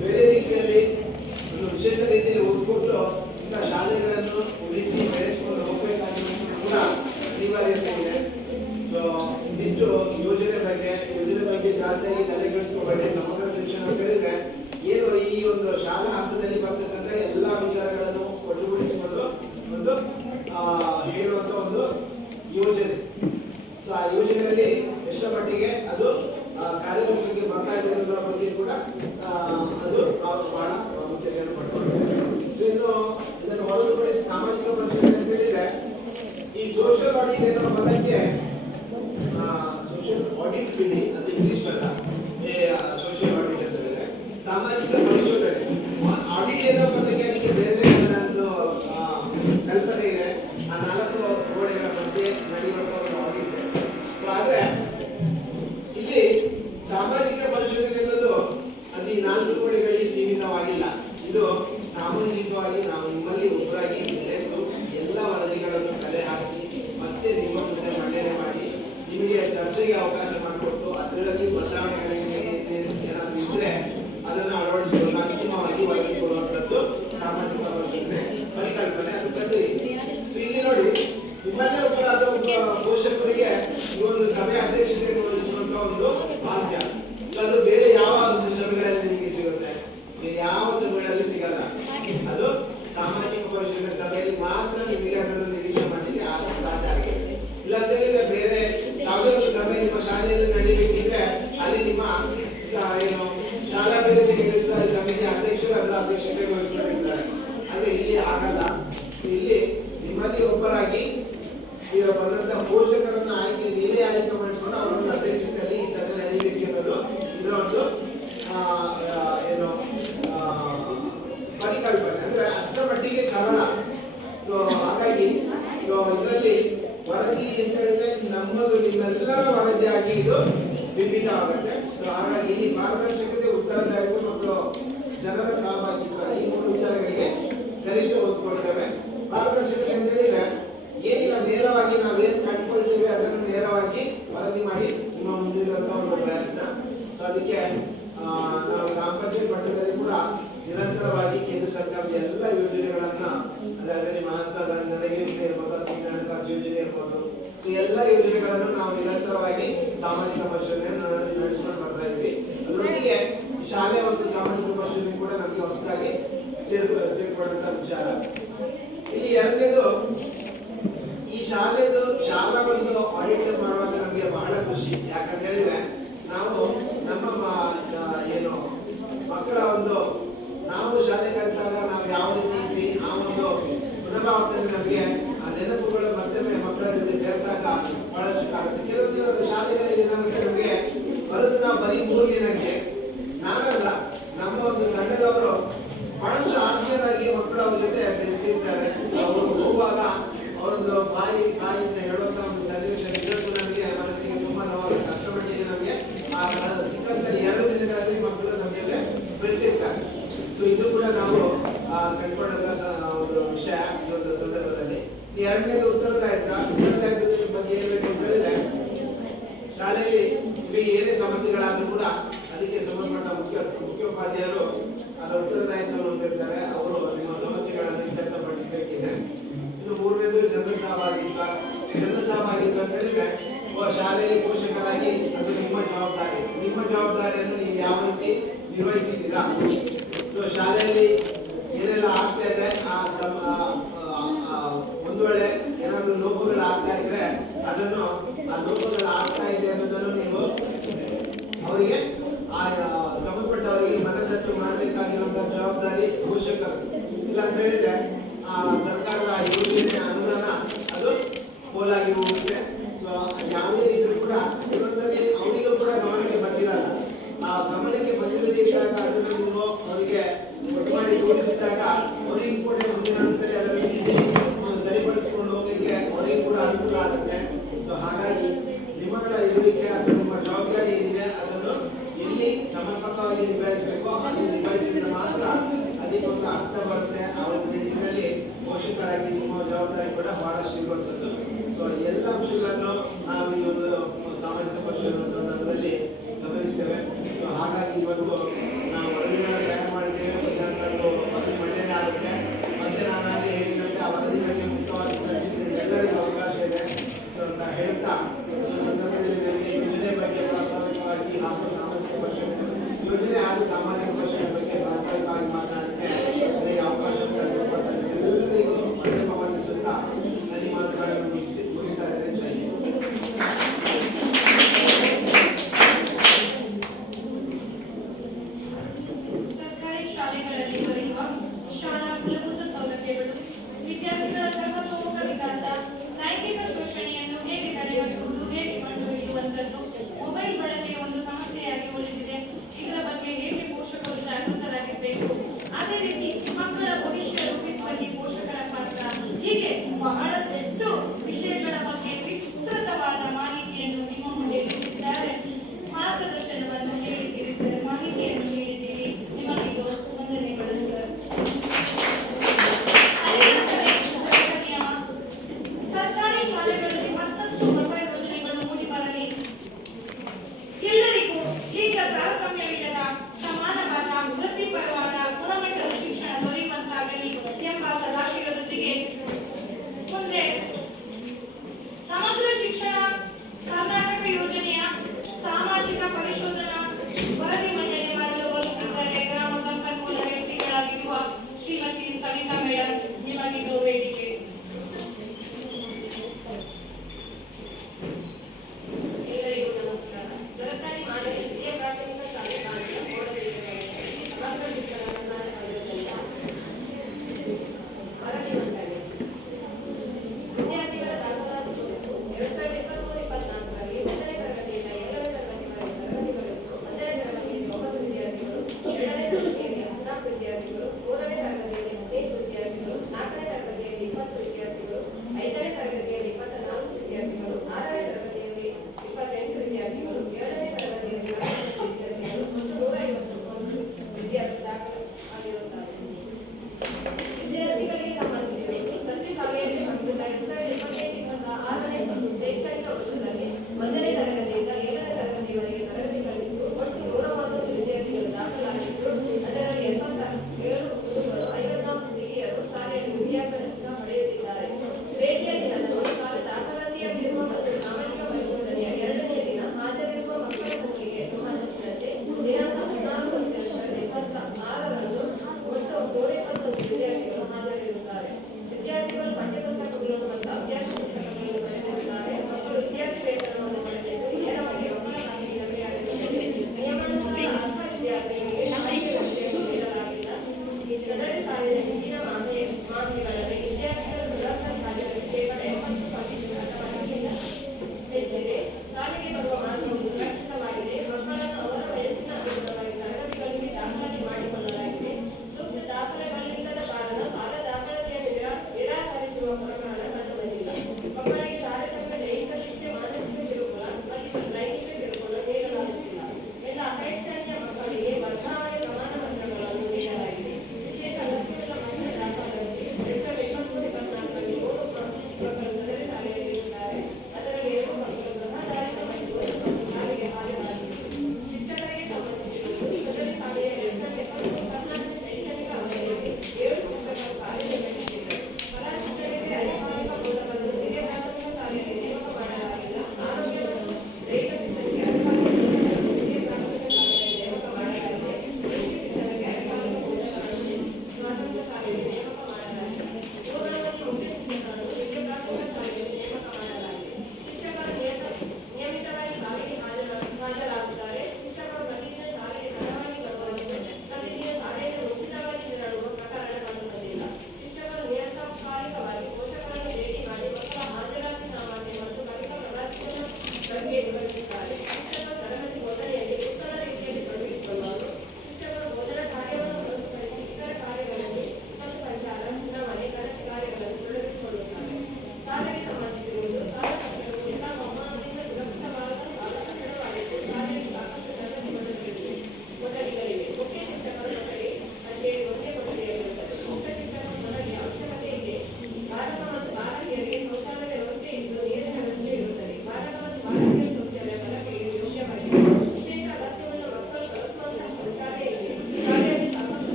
ಬೇರೆ ರೀತಿಯಲ್ಲಿ ಒಂದು ವಿಶೇಷ ರೀತಿಯಲ್ಲಿ ಒತ್ಕೊಟ್ಟು ಇಂಥ ಶಾಲೆಗಳನ್ನು ಉಳಿಸಿ ಬೆಳೆಸಿಕೊಂಡು ಹೋಗಬೇಕಾಗಿರುವಂಥದ್ದು ಕೂಡ ಅನಿವಾರ್ಯತೆ ಇದೆ. ಸೊ ಇದಿಷ್ಟು ಯೋಜನೆ ಬಗ್ಗೆ ಜಾಸ್ತಿಯಾಗಿ ತಲೆಗೆಡಿಸ್ಕೋಬೇಡಿ. ಸಮಗ್ರ ಶಿಕ್ಷಣ ಅಂತ ಹೇಳಿದ್ರೆ ಏನು ಈ ಒಂದು ಶಾಲಾ ಹಂತದಲ್ಲಿ ಬರ್ತಕ್ಕಂಥ ಎಲ್ಲಾ ವಿಚಾರಗಳನ್ನು ಒಟ್ಟುಗೂಡಿಸಿಕೊಂಡು ಒಂದು ಹೇಳುವಂತ ಒಂದು ಯೋಜನೆ. ಸೊ ಆ ಯೋಜನೆಯಲ್ಲಿ ಎಷ್ಟರ ಮಟ್ಟಿಗೆ ಅದು ಕಾರ್ಯರೂಪಕ್ಕೆ ಬರ್ತಾ ಇದೆ ಅನ್ನೋದ್ರ ಬಗ್ಗೆ ಕೂಡ ಅದು ನಾವು ಬಹಳ ಪ್ರಾಮುಖ್ಯತೆಯನ್ನು ಪಡ್ಕೊಂಡಿದ್ದೇವೆ. ಇನ್ನು ಇದನ್ನು ಹೊರತುಪಡಿಸಿ ಸಾಮಾಜಿಕ ಆಗಲ್ಲ. ಇಲ್ಲಿ ನಿಮ್ಮಲ್ಲಿ ಒಬ್ಬರಾಗಿ ಈಗ ಬಂದಂತ ಪೋಷಕರನ್ನ ನೀವೇ ಆಯ್ಕೆ ಮಾಡಿಕೊಂಡು ಅವರನ್ನ ಅಧ್ಯಕ್ಷತೆಯಲ್ಲಿ ಈ ಸಭೆ ನಡೆಯಬೇಕಿರೋದು ಇದರ ಒಂದು ಏನು ಪರಿಕಲ್ಪನೆ. ಅಂದ್ರೆ ಅಷ್ಟರ ಮಟ್ಟಿಗೆ ಸರಳ. ಹಾಗಾಗಿ ಇದರಲ್ಲಿ ವರದಿ ಅಂತ ಹೇಳಿದ್ರೆ ನಮ್ಮದು ನಿಮ್ಮೆಲ್ಲರ ವರದಿಯಾಗಿ ಇದು ವಿಭಿನ್ನ ಆಗುತ್ತೆ. ಹಾಗಾಗಿ ಈ ಪಾರದರ್ಶಕತೆ, ಉತ್ತರದಾಯಿತ್ವ ಮತ್ತು ಜನರ ಸಹಭಾಗಿತ್ವ ಈ ಮೂರು ವಿಚಾರಗಳಿಗೆ ಗರಿಷ್ಠ ಒತ್ತು ಕೊಡ್ತೇವೆ. ಪಾರದರ್ಶಕತೆ ಅಂತ ಹೇಳಿದ್ರೆ ಏನಿಲ್ಲ, ನೇರವಾಗಿ ನಾವೇನು ಕಂಡುಕೊಳ್ತೇವೆ ಅದನ್ನು ನೇರವಾಗಿ ವರದಿ ಮಾಡಿ ನಿಮ್ಮ ಮುಂದಿರುವಂತಹ ಒಂದು ಪ್ರಯತ್ನ. ಅದಕ್ಕೆ ನಾವು ಗ್ರಾಮ ಪಂಚಾಯತ್ ಮಟ್ಟದಲ್ಲಿ ಕೂಡ ನಿರಂತರವಾಗಿ ಕೇಂದ್ರ ಸರ್ಕಾರದ ಎಲ್ಲ ಯೋಜನೆಗಳನ್ನ ಅದರಲ್ಲಿ ಮಹಾತ್ಮ ಗಾಂಧಿ ನರೇಗಾ ಇರ್ಬೋದು, ಹಣಕಾಸು ಯೋಜನೆ ಇರ್ಬೋದು, ಎಲ್ಲ ಯೋಜನೆಗಳನ್ನು ನಾವು ನಿರಂತರವಾಗಿ ಸಾಮಾಜಿಕ ಪರಿಶೀಲನೆ ನಡೆಸ್ಕೊಂಡು ಬರ್ತಾ ಇದ್ವಿ. ಅದರೊಟ್ಟಿಗೆ ಶಾಲೆ ಒಂದು ಸಾಮಾಜಿಕ ಪರಿಶೀಲನೆ ಕೂಡ ನಮಗೆ ಹೊಸದಾಗಿ ಸೇರ್ಪಡುವಂತ ವಿಚಾರ. ಇಲ್ಲಿ ಎರಡನೇದು, ಈ ಶಾಲಾ ಒಂದು ಆಡಿಟ್ ಮಾಡುವಾಗ ನಮಗೆ ಬಹಳ ಖುಷಿ. ಯಾಕಂತ ಹೇಳಿದ್ರೆ ನಾವು ನಮ್ಮ ಏನು ಮಕ್ಕಳ ಒಂದು ನಾವು ಶಾಲೆ ಕಲಿತಾಗ ನಾವು ಯಾವ ರೀತಿ ಇದ್ವಿ ಆ ಒಂದು ಪುನರಾವರ್ತನೆ ನಮಗೆ ಆ ನೆನಪುಗಳು ಮತ್ತೊಮ್ಮೆ ಮಕ್ಕಳ ಜೊತೆ ಬೆರೆಸಾಗ ಬಹಳಷ್ಟು ಆಗುತ್ತೆ. ಕೆಲವೊಂದು ಶಾಲೆಗಳಲ್ಲಿ ಏನಾಗುತ್ತೆ, ನಮಗೆ ಬರೋದು ನಾವು ಬರೀ 3 ದಿನಕ್ಕೆ, ನಾನಲ್ಲ ನಮ್ಮ ಒಂದು ತಂಡದವರು ಬಹಳಷ್ಟು ಆತ್ಮೀಯರಾಗಿ ಮಕ್ಕಳು ಅವ್ರ ಜೊತೆ ಬೆರೆತಿರ್ತಾರೆ. ಅವರು ಹೋಗುವಾಗ ಅವರೊಂದು ಬಾಯಿಯಿಂದ ಹೇಳುವಂತ ಒಂದು ಸನ್ನಿವೇಶ ಇವತ್ತು ನಮಗೆ ಮನಸ್ಸಿಗೆ ತುಂಬಾ ನೋವಾಗುತ್ತೆ. ಅಷ್ಟಮಟ್ಟಿಗೆ ನಮಗೆ ಆ ಸಿಕ್ಕಂತ 2 ದಿನಗಳಲ್ಲಿ ಮಕ್ಕಳು ನಮಗೆ ಬೆರೆತಿರ್ತಾರೆ. ಸೊ ಇದು ಕೂಡ ನಾವು ಕಂಡುಕೊಂಡಂತ ಒಂದು ವಿಷಯ ಈ ಒಂದು ಸಂದರ್ಭದಲ್ಲಿ. ಎರಡನೇದು ಉತ್ತರದಾಯಿತ್ವದ ಬಗ್ಗೆ ಹೇಳ್ಬೇಕು ಅಂತ ಹೇಳಿದ್ರೆ, ಶಾಲೆಯಲ್ಲಿ ಏನೇ ಸಮಸ್ಯೆಗಳಾದ್ರೂ ಕೂಡ ಅದಕ್ಕೆ ಸಂಬಂಧಪಟ್ಟ ಮುಖ್ಯೋಪಾಧ್ಯಾಯರು ಅದರ ಉತ್ತರದಾಯಿತ್ವವನ್ನು ಹೊಂದಿರ್ತಾರೆ. ಅವರು ನಿಮ್ಮ ಸಮಸ್ಯೆಗಳನ್ನು ಇತ್ಯರ್ಥಪಡಿಸಬೇಕಿದೆ. ಇನ್ನು ಮೂರನೇದು ಜನರ ಸಹಭಾಗಿತ್ವ. ಜನರ ಸಹಭಾಗಿತ್ವ ಅಂತ ಹೇಳಿದ್ರೆ ಶಾಲೆಯಲ್ಲಿ ಪೋಷಕರಾಗಿ ಅದು ನಿಮ್ಮ ಜವಾಬ್ದಾರಿ. ನಿಮ್ಮ ಜವಾಬ್ದಾರಿಯನ್ನು ನೀವು ಯಾವ ರೀತಿ ನಿರ್ವಹಿಸಿದ್ದೀರಾ? ಶಾಲೆಯಲ್ಲಿ ಏನೆಲ್ಲ ಆಗ್ತಾ ಇದೆ, ಒಂದು ವೇಳೆ ಏನಾದ್ರು ಲೋಪಗಳು ಆಗ್ತಾ ಇದ್ರೆ ಅದನ್ನು ಆ ಲೋಪಗಳು ಆಗ್ತಾ ಇದೆ ಅನ್ನೋದನ್ನು ನೀವು ಅವರಿಗೆ ಸಂಬಂಧಪಟ್ಟವರಿಗೆ ಮನದಟ್ಟು ಮಾಡಬೇಕಾಗಿರುವಂತಹ ಜವಾಬ್ದಾರಿ ಪೋಷಕರು. ಇಲ್ಲ ಅಂತ ಹೇಳಿದ್ರೆ ಸರ್ಕಾರದ ಯೋಜನೆ ಅನುದಾನ ಅದು ಪೋಲಾಗಿ ಹೋಗುತ್ತೆ. ಯಾವುದೇ ಇದ್ರೂ ಕೂಡ ಇನ್ನೊಂದ್ಸರಿ ಅವರಿಗೂ ಕೂಡ ಗಮನಕ್ಕೆ ಬಂದಿರಲ್ಲ. ಆ ಗಮನಕ್ಕೆ ಬಂದಿರದೇ ಇದ್ದಾಗ ಅದನ್ನು ನೀವು ಅವರಿಗೆ ಒಟ್ಟು ಮಾಡಿ ತೋರಿಸಿದಾಗ ಅವರಿಗೂ ಕೂಡ ಮುಂದಿನ ಹಂತದಲ್ಲಿ ಅದನ್ನು ಸರಿಪಡಿಸಿಕೊಂಡು ಹೋಗಲಿಕ್ಕೆ ಅವರಿಗೂ ಕೂಡ ಅನುಕೂಲ ಆಗುತ್ತೆ. ಹಾಗಾಗಿ ನಿಮ್ಮಗಳ ಇರುವಿಕೆ ಅದು ನಿಮ್ಮ ಜವಾಬ್ದಾರಿ ಏನಿದೆ ಅದನ್ನು ಎಲ್ಲಿ ಸಮರ್ಪಕವಾಗಿ ನಿಭಾಯಿಸಬೇಕೋ ಅಲ್ಲಿ ನಿಭಾಯಿಸಿದ್ರೆ ಮಾತ್ರ ಅದಕ್ಕೆ ಒಂದು ಅರ್ಥ ಬರುತ್ತೆ. ಆ ಒಂದು ನಿಟ್ಟಿನಲ್ಲಿ ಪೋಷಕರಾಗಿ ನಿಮ್ಮ ಜವಾಬ್ದಾರಿ ಕೂಡ ಬಹಳಷ್ಟು ಇರುವಂಥದ್ದು. ಎಲ್ಲ ಅಂಶಗಳನ್ನು ನಾವು ಈ ಒಂದು ಸಾಮಾಜಿಕ ಪರಿಶೀಲನಾ ಸಂದರ್ಭದಲ್ಲಿ ಗಮನಿಸ್ತೇವೆ. ಹಾಗಾಗಿ ಇವತ್ತು ನಾವು ವರದಿಗಳನ್ನು ತಯಾರು ಮಾಡಿದ್ದೇವೆ. ವರದಿ ಮಂಡನೆ ಆಗುತ್ತೆ. ಮತ್ತೆ ನಾನು ಅಲ್ಲಿ ಹೇಳಿದಂತೆ ಆ ವರದಿ ಬಗ್ಗೆ ಮುಕ್ತವಾಗಿ ಎಲ್ಲರಿಗೂ ಅವಕಾಶ ಇದೆ ಅಂತ ಹೇಳ್ತಾ ಸಂದರ್ಭದಲ್ಲಿ ಯೋಜನೆ ಬಗ್ಗೆ ಪ್ರಾಸ್ತಾವಿಕವಾಗಿ ಹಾಗೂ ಸಾಮಾಜಿಕ ಪರಿಶೀಲನೆ ಯೋಜನೆ ಹಾಗೂ ಸಾಮಾಜಿಕ ಪರಿಶೀಲನೆ ಬಗ್ಗೆ ಪ್ರಾಸ್ತಾವಿಕವಾಗಿ ಮಾತನಾಡಲಿಕ್ಕೆ ನನಗೆ ಅವಕಾಶ ಕೊಡ್ತಾರೆ. ಎಲ್ಲರಿಗೂ ಮಧ್ಯಮ ವಂದಿಸುತ್ತಾ ನನ್ನ ಮಾತುಗಳನ್ನು ಮುಗಿಸ್ತಾ ಇದ್ದೇನೆ. ಸರ್ಕಾರಿ ಶಾಲೆಗಳಲ್ಲಿ ಬರೆಯುವ ಶಾಲಾ ಮೂಲಭೂತ ಸೌಲಭ್ಯಗಳು, ವಿದ್ಯಾರ್ಥಿಗಳ ಸರ್ವತೋಮುಖ ವಿಕಾಸ, ಲೈಂಗಿಕ ಶೋಷಣೆಯನ್ನು ಹೇಗೆ ತಡೆಗಟ್ಟುವುದು, ಹೇಗೆ ಕಂಡುಹಿಡಿಯುವಂಥದ್ದು, ಮೊಬೈಲ್ ಬಳಕೆಯ ಒಂದು ಸಮಸ್ಯೆಯಾಗಿ ಉಳಿದಿದೆ. ಇದರ ಬಗ್ಗೆ ಹೇಗೆ ಪೋಷಕರು ಜಾಗೃತರಾಗಿರಬೇಕು, ಅದೇ ರೀತಿ ಮಕ್ಕಳ ಭವಿಷ್ಯ ರೂಪಿಸುವಲ್ಲಿ ಪೋಷಕರ ಪಾತ್ರ, ಹೀಗೆ ಬಹಳಷ್ಟು ವಿಷಯಗಳ ಬಗ್ಗೆ ವಿಸ್ತೃತವಾದ ಮಾಹಿತಿಯನ್ನು ನಿಮ್ಮ ಮುಂದೆ ನೀಡಿದ್ದಾರೆ. ಮಾರ್ಗದರ್ಶನವನ್ನು ನೀಡಿದ್ದೀರಿ ಸರ್, ಮಾಹಿತಿಯನ್ನು ನೀಡಿದ್ದೀರಿ. ನಿಮಗಿದು ವಂದನೆಗಳು ಸರ್. ಸರ್ಕಾರಿ ಶಾಲೆಗಳಲ್ಲಿ ಮತ್ತಷ್ಟು ಹೊಸ ಯೋಜನೆಗಳು ಮೂಡಿ ಬರಲಿ. ಎಲ್ಲರಿಗೂ ಈಗ ತಾರತಮ್ಯವಿಲ್ಲದ ಸಮಾನವಾದ ವೃತ್ತಿಪರವಾದ ಗುಣಮಟ್ಟದ ಶಿಕ್ಷಣ ದೊರೆಯುವಂತಾಗಲಿ ಎಂಬ ಸದಾಶಯದೊಂದಿಗೆ ಮುಂದೆ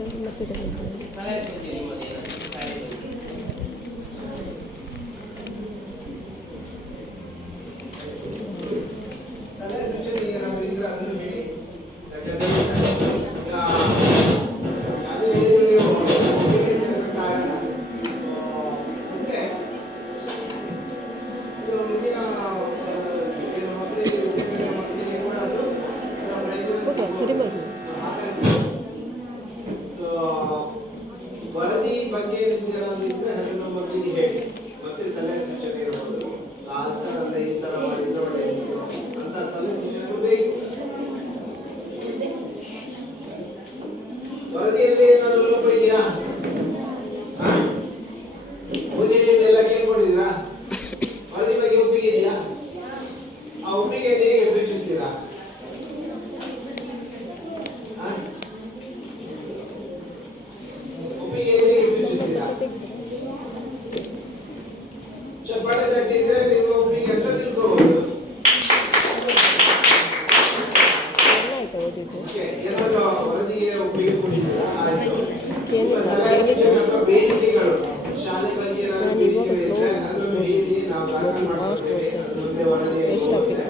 ಮತ್ತೆ ತೆಗೆದು ಸಲಹೆ ಸೂಚನೆ ನಿಮ್ಮದೇನು? ಸಲಹೆ ಸೂಚನೆ. ಸಲಹೆ ಸೂಚನೆ ಏನಾದ್ರು ಇದ್ರೆ ಅದನ್ನು ಹೇಳಿ. ಯಾಕಂದ್ರೆ ಅದು ಹೇಳಿದ್ರೆ ನೀವು ಒಪ್ಪಿಗೆ ತೆಗೆದುಕೊಳ್ಳಕ್ಕಾಗಲ್ಲ. ಮತ್ತೆ ಇದು ಮುಂದಿನ ಮಕ್ಕಳಿಗೆ ಕೂಡ ಅದು ಸರಿ ಮಾಡಿ. ವರದಿ ಬಗ್ಗೆ ನಿಮ್ಗೆ ಇದ್ರೆ ಅದನ್ನು ಮಕ್ಕಳಿಗೆ ಹೇಳಿ. ಮತ್ತೆ ಸಲಹೆ ಸೂಚನೆ ಇರಬಹುದು. ಆ ಥರ ಅಲ್ಲ, ಈ ಥರ ಮಾಡಿದ್ರೆ ಒಳ್ಳೆಯದು ಅಂತ ಸಲಹೆ ಸೂಚನೆ ಬೇಕು. ವರದಿಯಲ್ಲಿ ಏನಾದರೂ ಲೋಪ ಇದೆಯಾ? ಓದಿಯಲ್ಲಿ ಎಲ್ಲ ಕೇಳ್ಕೊಂಡಿದ್ದೀರಾ? ವರದಿ ಬಗ್ಗೆ ಒಪ್ಪಿಗೆ ಇದೆಯಾ? ಆ ಒಪ್ಪಿಗೆಯನ್ನು ಹೇಗೆ ಸೂಚಿಸ್ತೀರಾ? ಒಪ್ಪಿಗೆಯನ್ನು ಹೇಗೆ ಸೂಚಿಸ್ತೀರಾ? ಚಪ್ಪಾಳೆ ತಟ್ಟಿದ್ರೆ ನಿಮ್ಮ ಒಪ್ಪಿಗೆ ಅಂತ ತಿಳ್ಕೋಬಹುದು. ಆಯ್ತಾ ಓದಿದ್ದು? ಏನಾದರೂ ವರದಿಗೆ ಒಪ್ಪಿಗೆ ಕೊಟ್ಟಿದ್ದೀರಾ? ಆಯ್ತು. ಏನಿಲ್ಲ, ಸಲಹೆ ಸೂಚನೆ ಅಥವಾ ಬೇಡಿಕೆಗಳು ಶಾಲೆ ಬಗ್ಗೆ ಏನಾದರೂ ನಾನು ಇವಾಗ ಬೇಡಿಕೆ ಸ್ಲೋ ಇದ್ರೆ ಅದನ್ನು ಹೇಳಿ, ನಾವು ದಾಖಲೆ ಮಾಡ್ಕೊಳ್ತೇವೆ. ಅದು ಮುಂದೆ ವರದಿ ಎಷ್ಟು ಹಾಕಿಲ್ಲ?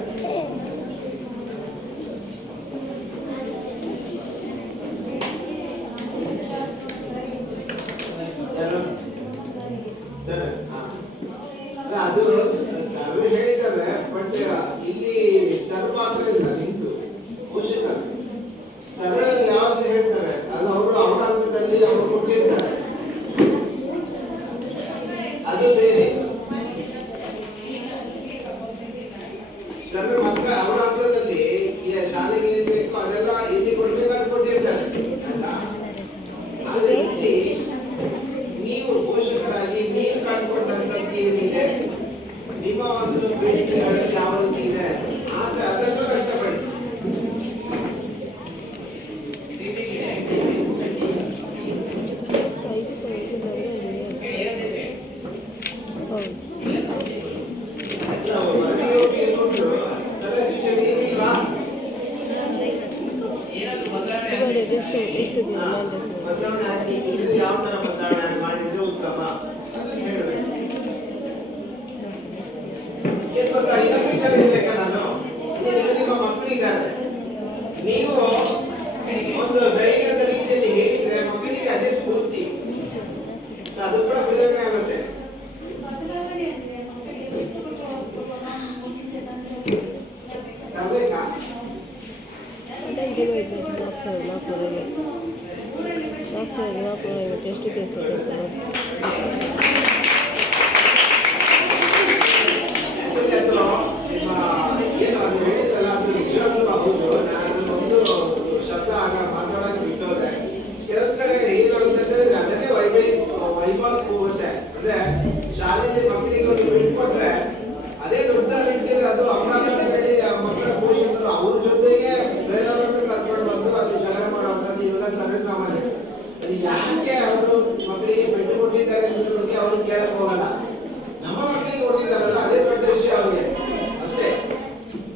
ಯಾರು? ಸರ್, ಹಾ. ಅಲ್ಲ, ಅದು ಸರ್ವೆ ಹೇಳಿದ್ದಾರೆ, ಬಟ್ ಇಲ್ಲಿ ಸರ್ವ ಮಾತ್ರ ಇಲ್ಲ, ನಿಂತು ಪೋಷಕರು ಸರ್ವೆ ಯಾವ್ದು ಹೇಳ್ತಾರೆ ಅದು ಅವರು ಅವರ ಹಂತದಲ್ಲಿ ಅವರು ಕೊಟ್ಟಿರ್ತಾರೆ, ಅದು ಬೇರೆ. ಸರ್ವೆ ಮಾತ್ರ ಅವರ ಹಂತದಲ್ಲಿ ಶಾಲೆಗೆ ಏನ್ ಬೇಕು ಅದೆಲ್ಲ ಇಲ್ಲಿ ಕೊಡ್ಬೇಕು, ಅದು ಕೊಟ್ಟಿರ್ತಾರೆ ಅಲ್ಲ. ಆದ್ರೆ ಇಲ್ಲಿ ನೀವು ಪೋಷಕರಾಗಿ ನೀವು ಕಂಡುಕೊಂಡಂತದ್ದು ಏನಿದೆ, ನಿಮ್ಮ ಒಂದು ಬೇಡಿಕೆಗಳು ಯಾವ ರೀತಿ ಇದೆ ಆದ್ರೆ ಅದನ್ನು ವ್ಯಕ್ತಪಡಿಸಿ. ನಾವು ವರದಿ ಕೇಳ್ಕೊಂಡು ಸಲಹೆ ಸೂಚನೆ ಏನಿಲ್ವಾ? ಏನಾದ್ರು ಬದಲಾವಣೆ ಬದಲಾವಣೆ ಆಗಿ ಇಲ್ಲಿ ಯಾವ ತರ ಬದಲಾವಣೆ ಮಾಡಿದ್ರೆ ಉತ್ತಮ ಅದನ್ನು ಹೇಳಬೇಕು. ಏನ್ ಗೊತ್ತಾ, ಇನ್ನೊಂದು ವಿಚಾರ ಹೇಳ್ಬೇಕಾ ನಾನು? ಈಗ ನಿಮ್ಮ ಮಕ್ಕಳಿದ್ದಾರೆ, ನೀವು ಒಂದು ಧೈರ್ಯದ ರೀತಿಯಲ್ಲಿ ಹೇಳಿದ್ರೆ ಮಕ್ಕಳಿಗೆ ಅದೇ ಸ್ಫೂರ್ತಿ, ಅದು ಕೂಡ ಪ್ರೇರಣೆ ಆಗುತ್ತೆ. ತರಬೇಕಾ? ಎಷ್ಟು ದಿವಸ ಅಂದ್ರೆ ಶಾಲೆಯಲ್ಲಿ ಮಕ್ಕಳಿಗೆ ಒಂದು ಬಿಟ್ಕೊಟ್ರೆ ಅದೇ ದೊಡ್ಡ ರೀತಿಯಲ್ಲಿ ಅದು ಅಪರಾಧ ಹೇಳಿ ಮಕ್ಕಳ ಪೋಷಕರು ಅವ್ರ ಜೊತೆಗೆ ಬೇರೆಯವ್ರನ್ನ ಕರ್ಕೊಂಡು ಬಂದು ಅಲ್ಲಿ ಗಲಾಟೆ ಮಾಡುವಂಥದ್ದು ಇವೆಲ್ಲ ಸರ್ವೇ ಸಾಮಾನ್ಯ. ಅದು ಯಾಕೆ ಅವರು ಮಕ್ಕಳಿಗೆ ಬಿಟ್ಟು ಕೊಟ್ಟಿದ್ದಾರೆ ಅನ್ನೋದ್ರ ಬಗ್ಗೆ ಅವ್ರು ಕೇಳಕ್ ಹೋಗಲ್ಲ. ನಮ್ಮ ಮಕ್ಕಳಿಗೆ ಕೊಟ್ಟಿದ್ದಾರಲ್ಲ ಅದೇ ದೊಡ್ಡ ವಿಷಯ ಅವ್ರಿಗೆ ಅಷ್ಟೇ.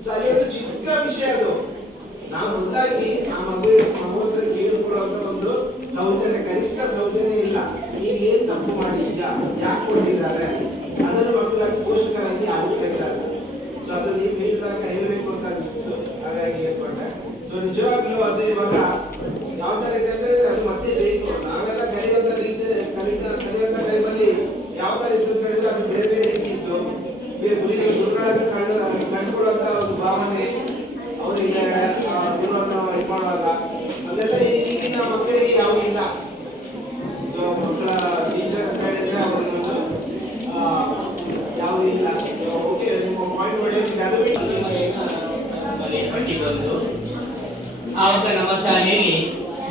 ಸೊ ಅಲ್ಲಿ ಒಂದು ಚಿಕ್ಕ ವಿಷಯ ಅದು. ನಾವು ಮುಂದಾಗಿ ಆ ಮಗುತ್ರ ಕೇಳಿಕೊಳ್ಳುವಂತ ಒಂದು ಸೌಜನ್ಯ, ಕನಿಷ್ಠ ಸೌಜನ್ಯ ಇಲ್ಲ. ನೀವೇನ್ ತಪ್ಪು ಮಾಡಿದ್ಯಾ, ಯಾಕೆ ಕೊಟ್ಟಿದ್ದಾರೆ ಅದನ್ನು ಮಕ್ಕಳ ಪೋಷಕರಾಗಿ ಅವರು ಕೇಳ್ತಾರೆ. ಸೊ ಅದು ನೀವು ಹೇಳಿದಾಗ ಹೇಳ್ಬೇಕು ಅಂತ ಅನಿಸ್ತು, ಹಾಗಾಗಿ ಹೇಳ್ಕೊಂಡೆ. ಸೊ ನಿಜವಾಗ್ಲೂ ಅದು ಇವಾಗ ಯಾವ ತರ ಇದೆ ಅಂದ್ರೆ ಅದು ಮತ್ತೆ ಬೇಕು. ನಾವೆಲ್ಲ ಕಲಿಯುವಂತ ರೀತಿ ಕಲಿಯುವಂತ ಟೈಮಲ್ಲಿ ಯಾವ ತರ ಇತ್ತು ಹೇಳಿದ್ರೆ ಅದು ಬೇರೆ ಬೇರೆ ರೀತಿ ಇತ್ತು. ಗುರುಗಳನ್ನು ಕಂಡುಕೊಳ್ಳುವಂತ ಒಂದು ಭಾವನೆ ಅವರಿಗೆ ಗುರುವನ್ನು ಇದು ಮಾಡುವಾಗ ಅದೆಲ್ಲ ಈಗಿನ ಮಕ್ಕಳಿಗೆ ಯಾವ ಇಲ್ಲ. ಸೊ ಮಕ್ಕಳ ಟೀಚರ್ ಅಂತ ಹೇಳಿದ್ರೆ ಅವರಿಗೆ ಯಾವ ಇಲ್ಲ. ಓಕೆ, ನಿಮ್ಮ ಪಾಯಿಂಟ್ ಪಟ್ಟಿ ಬಂದು ಆವಾಗ ನಮ್ಮ ಶಾಲೆಯಲ್ಲಿ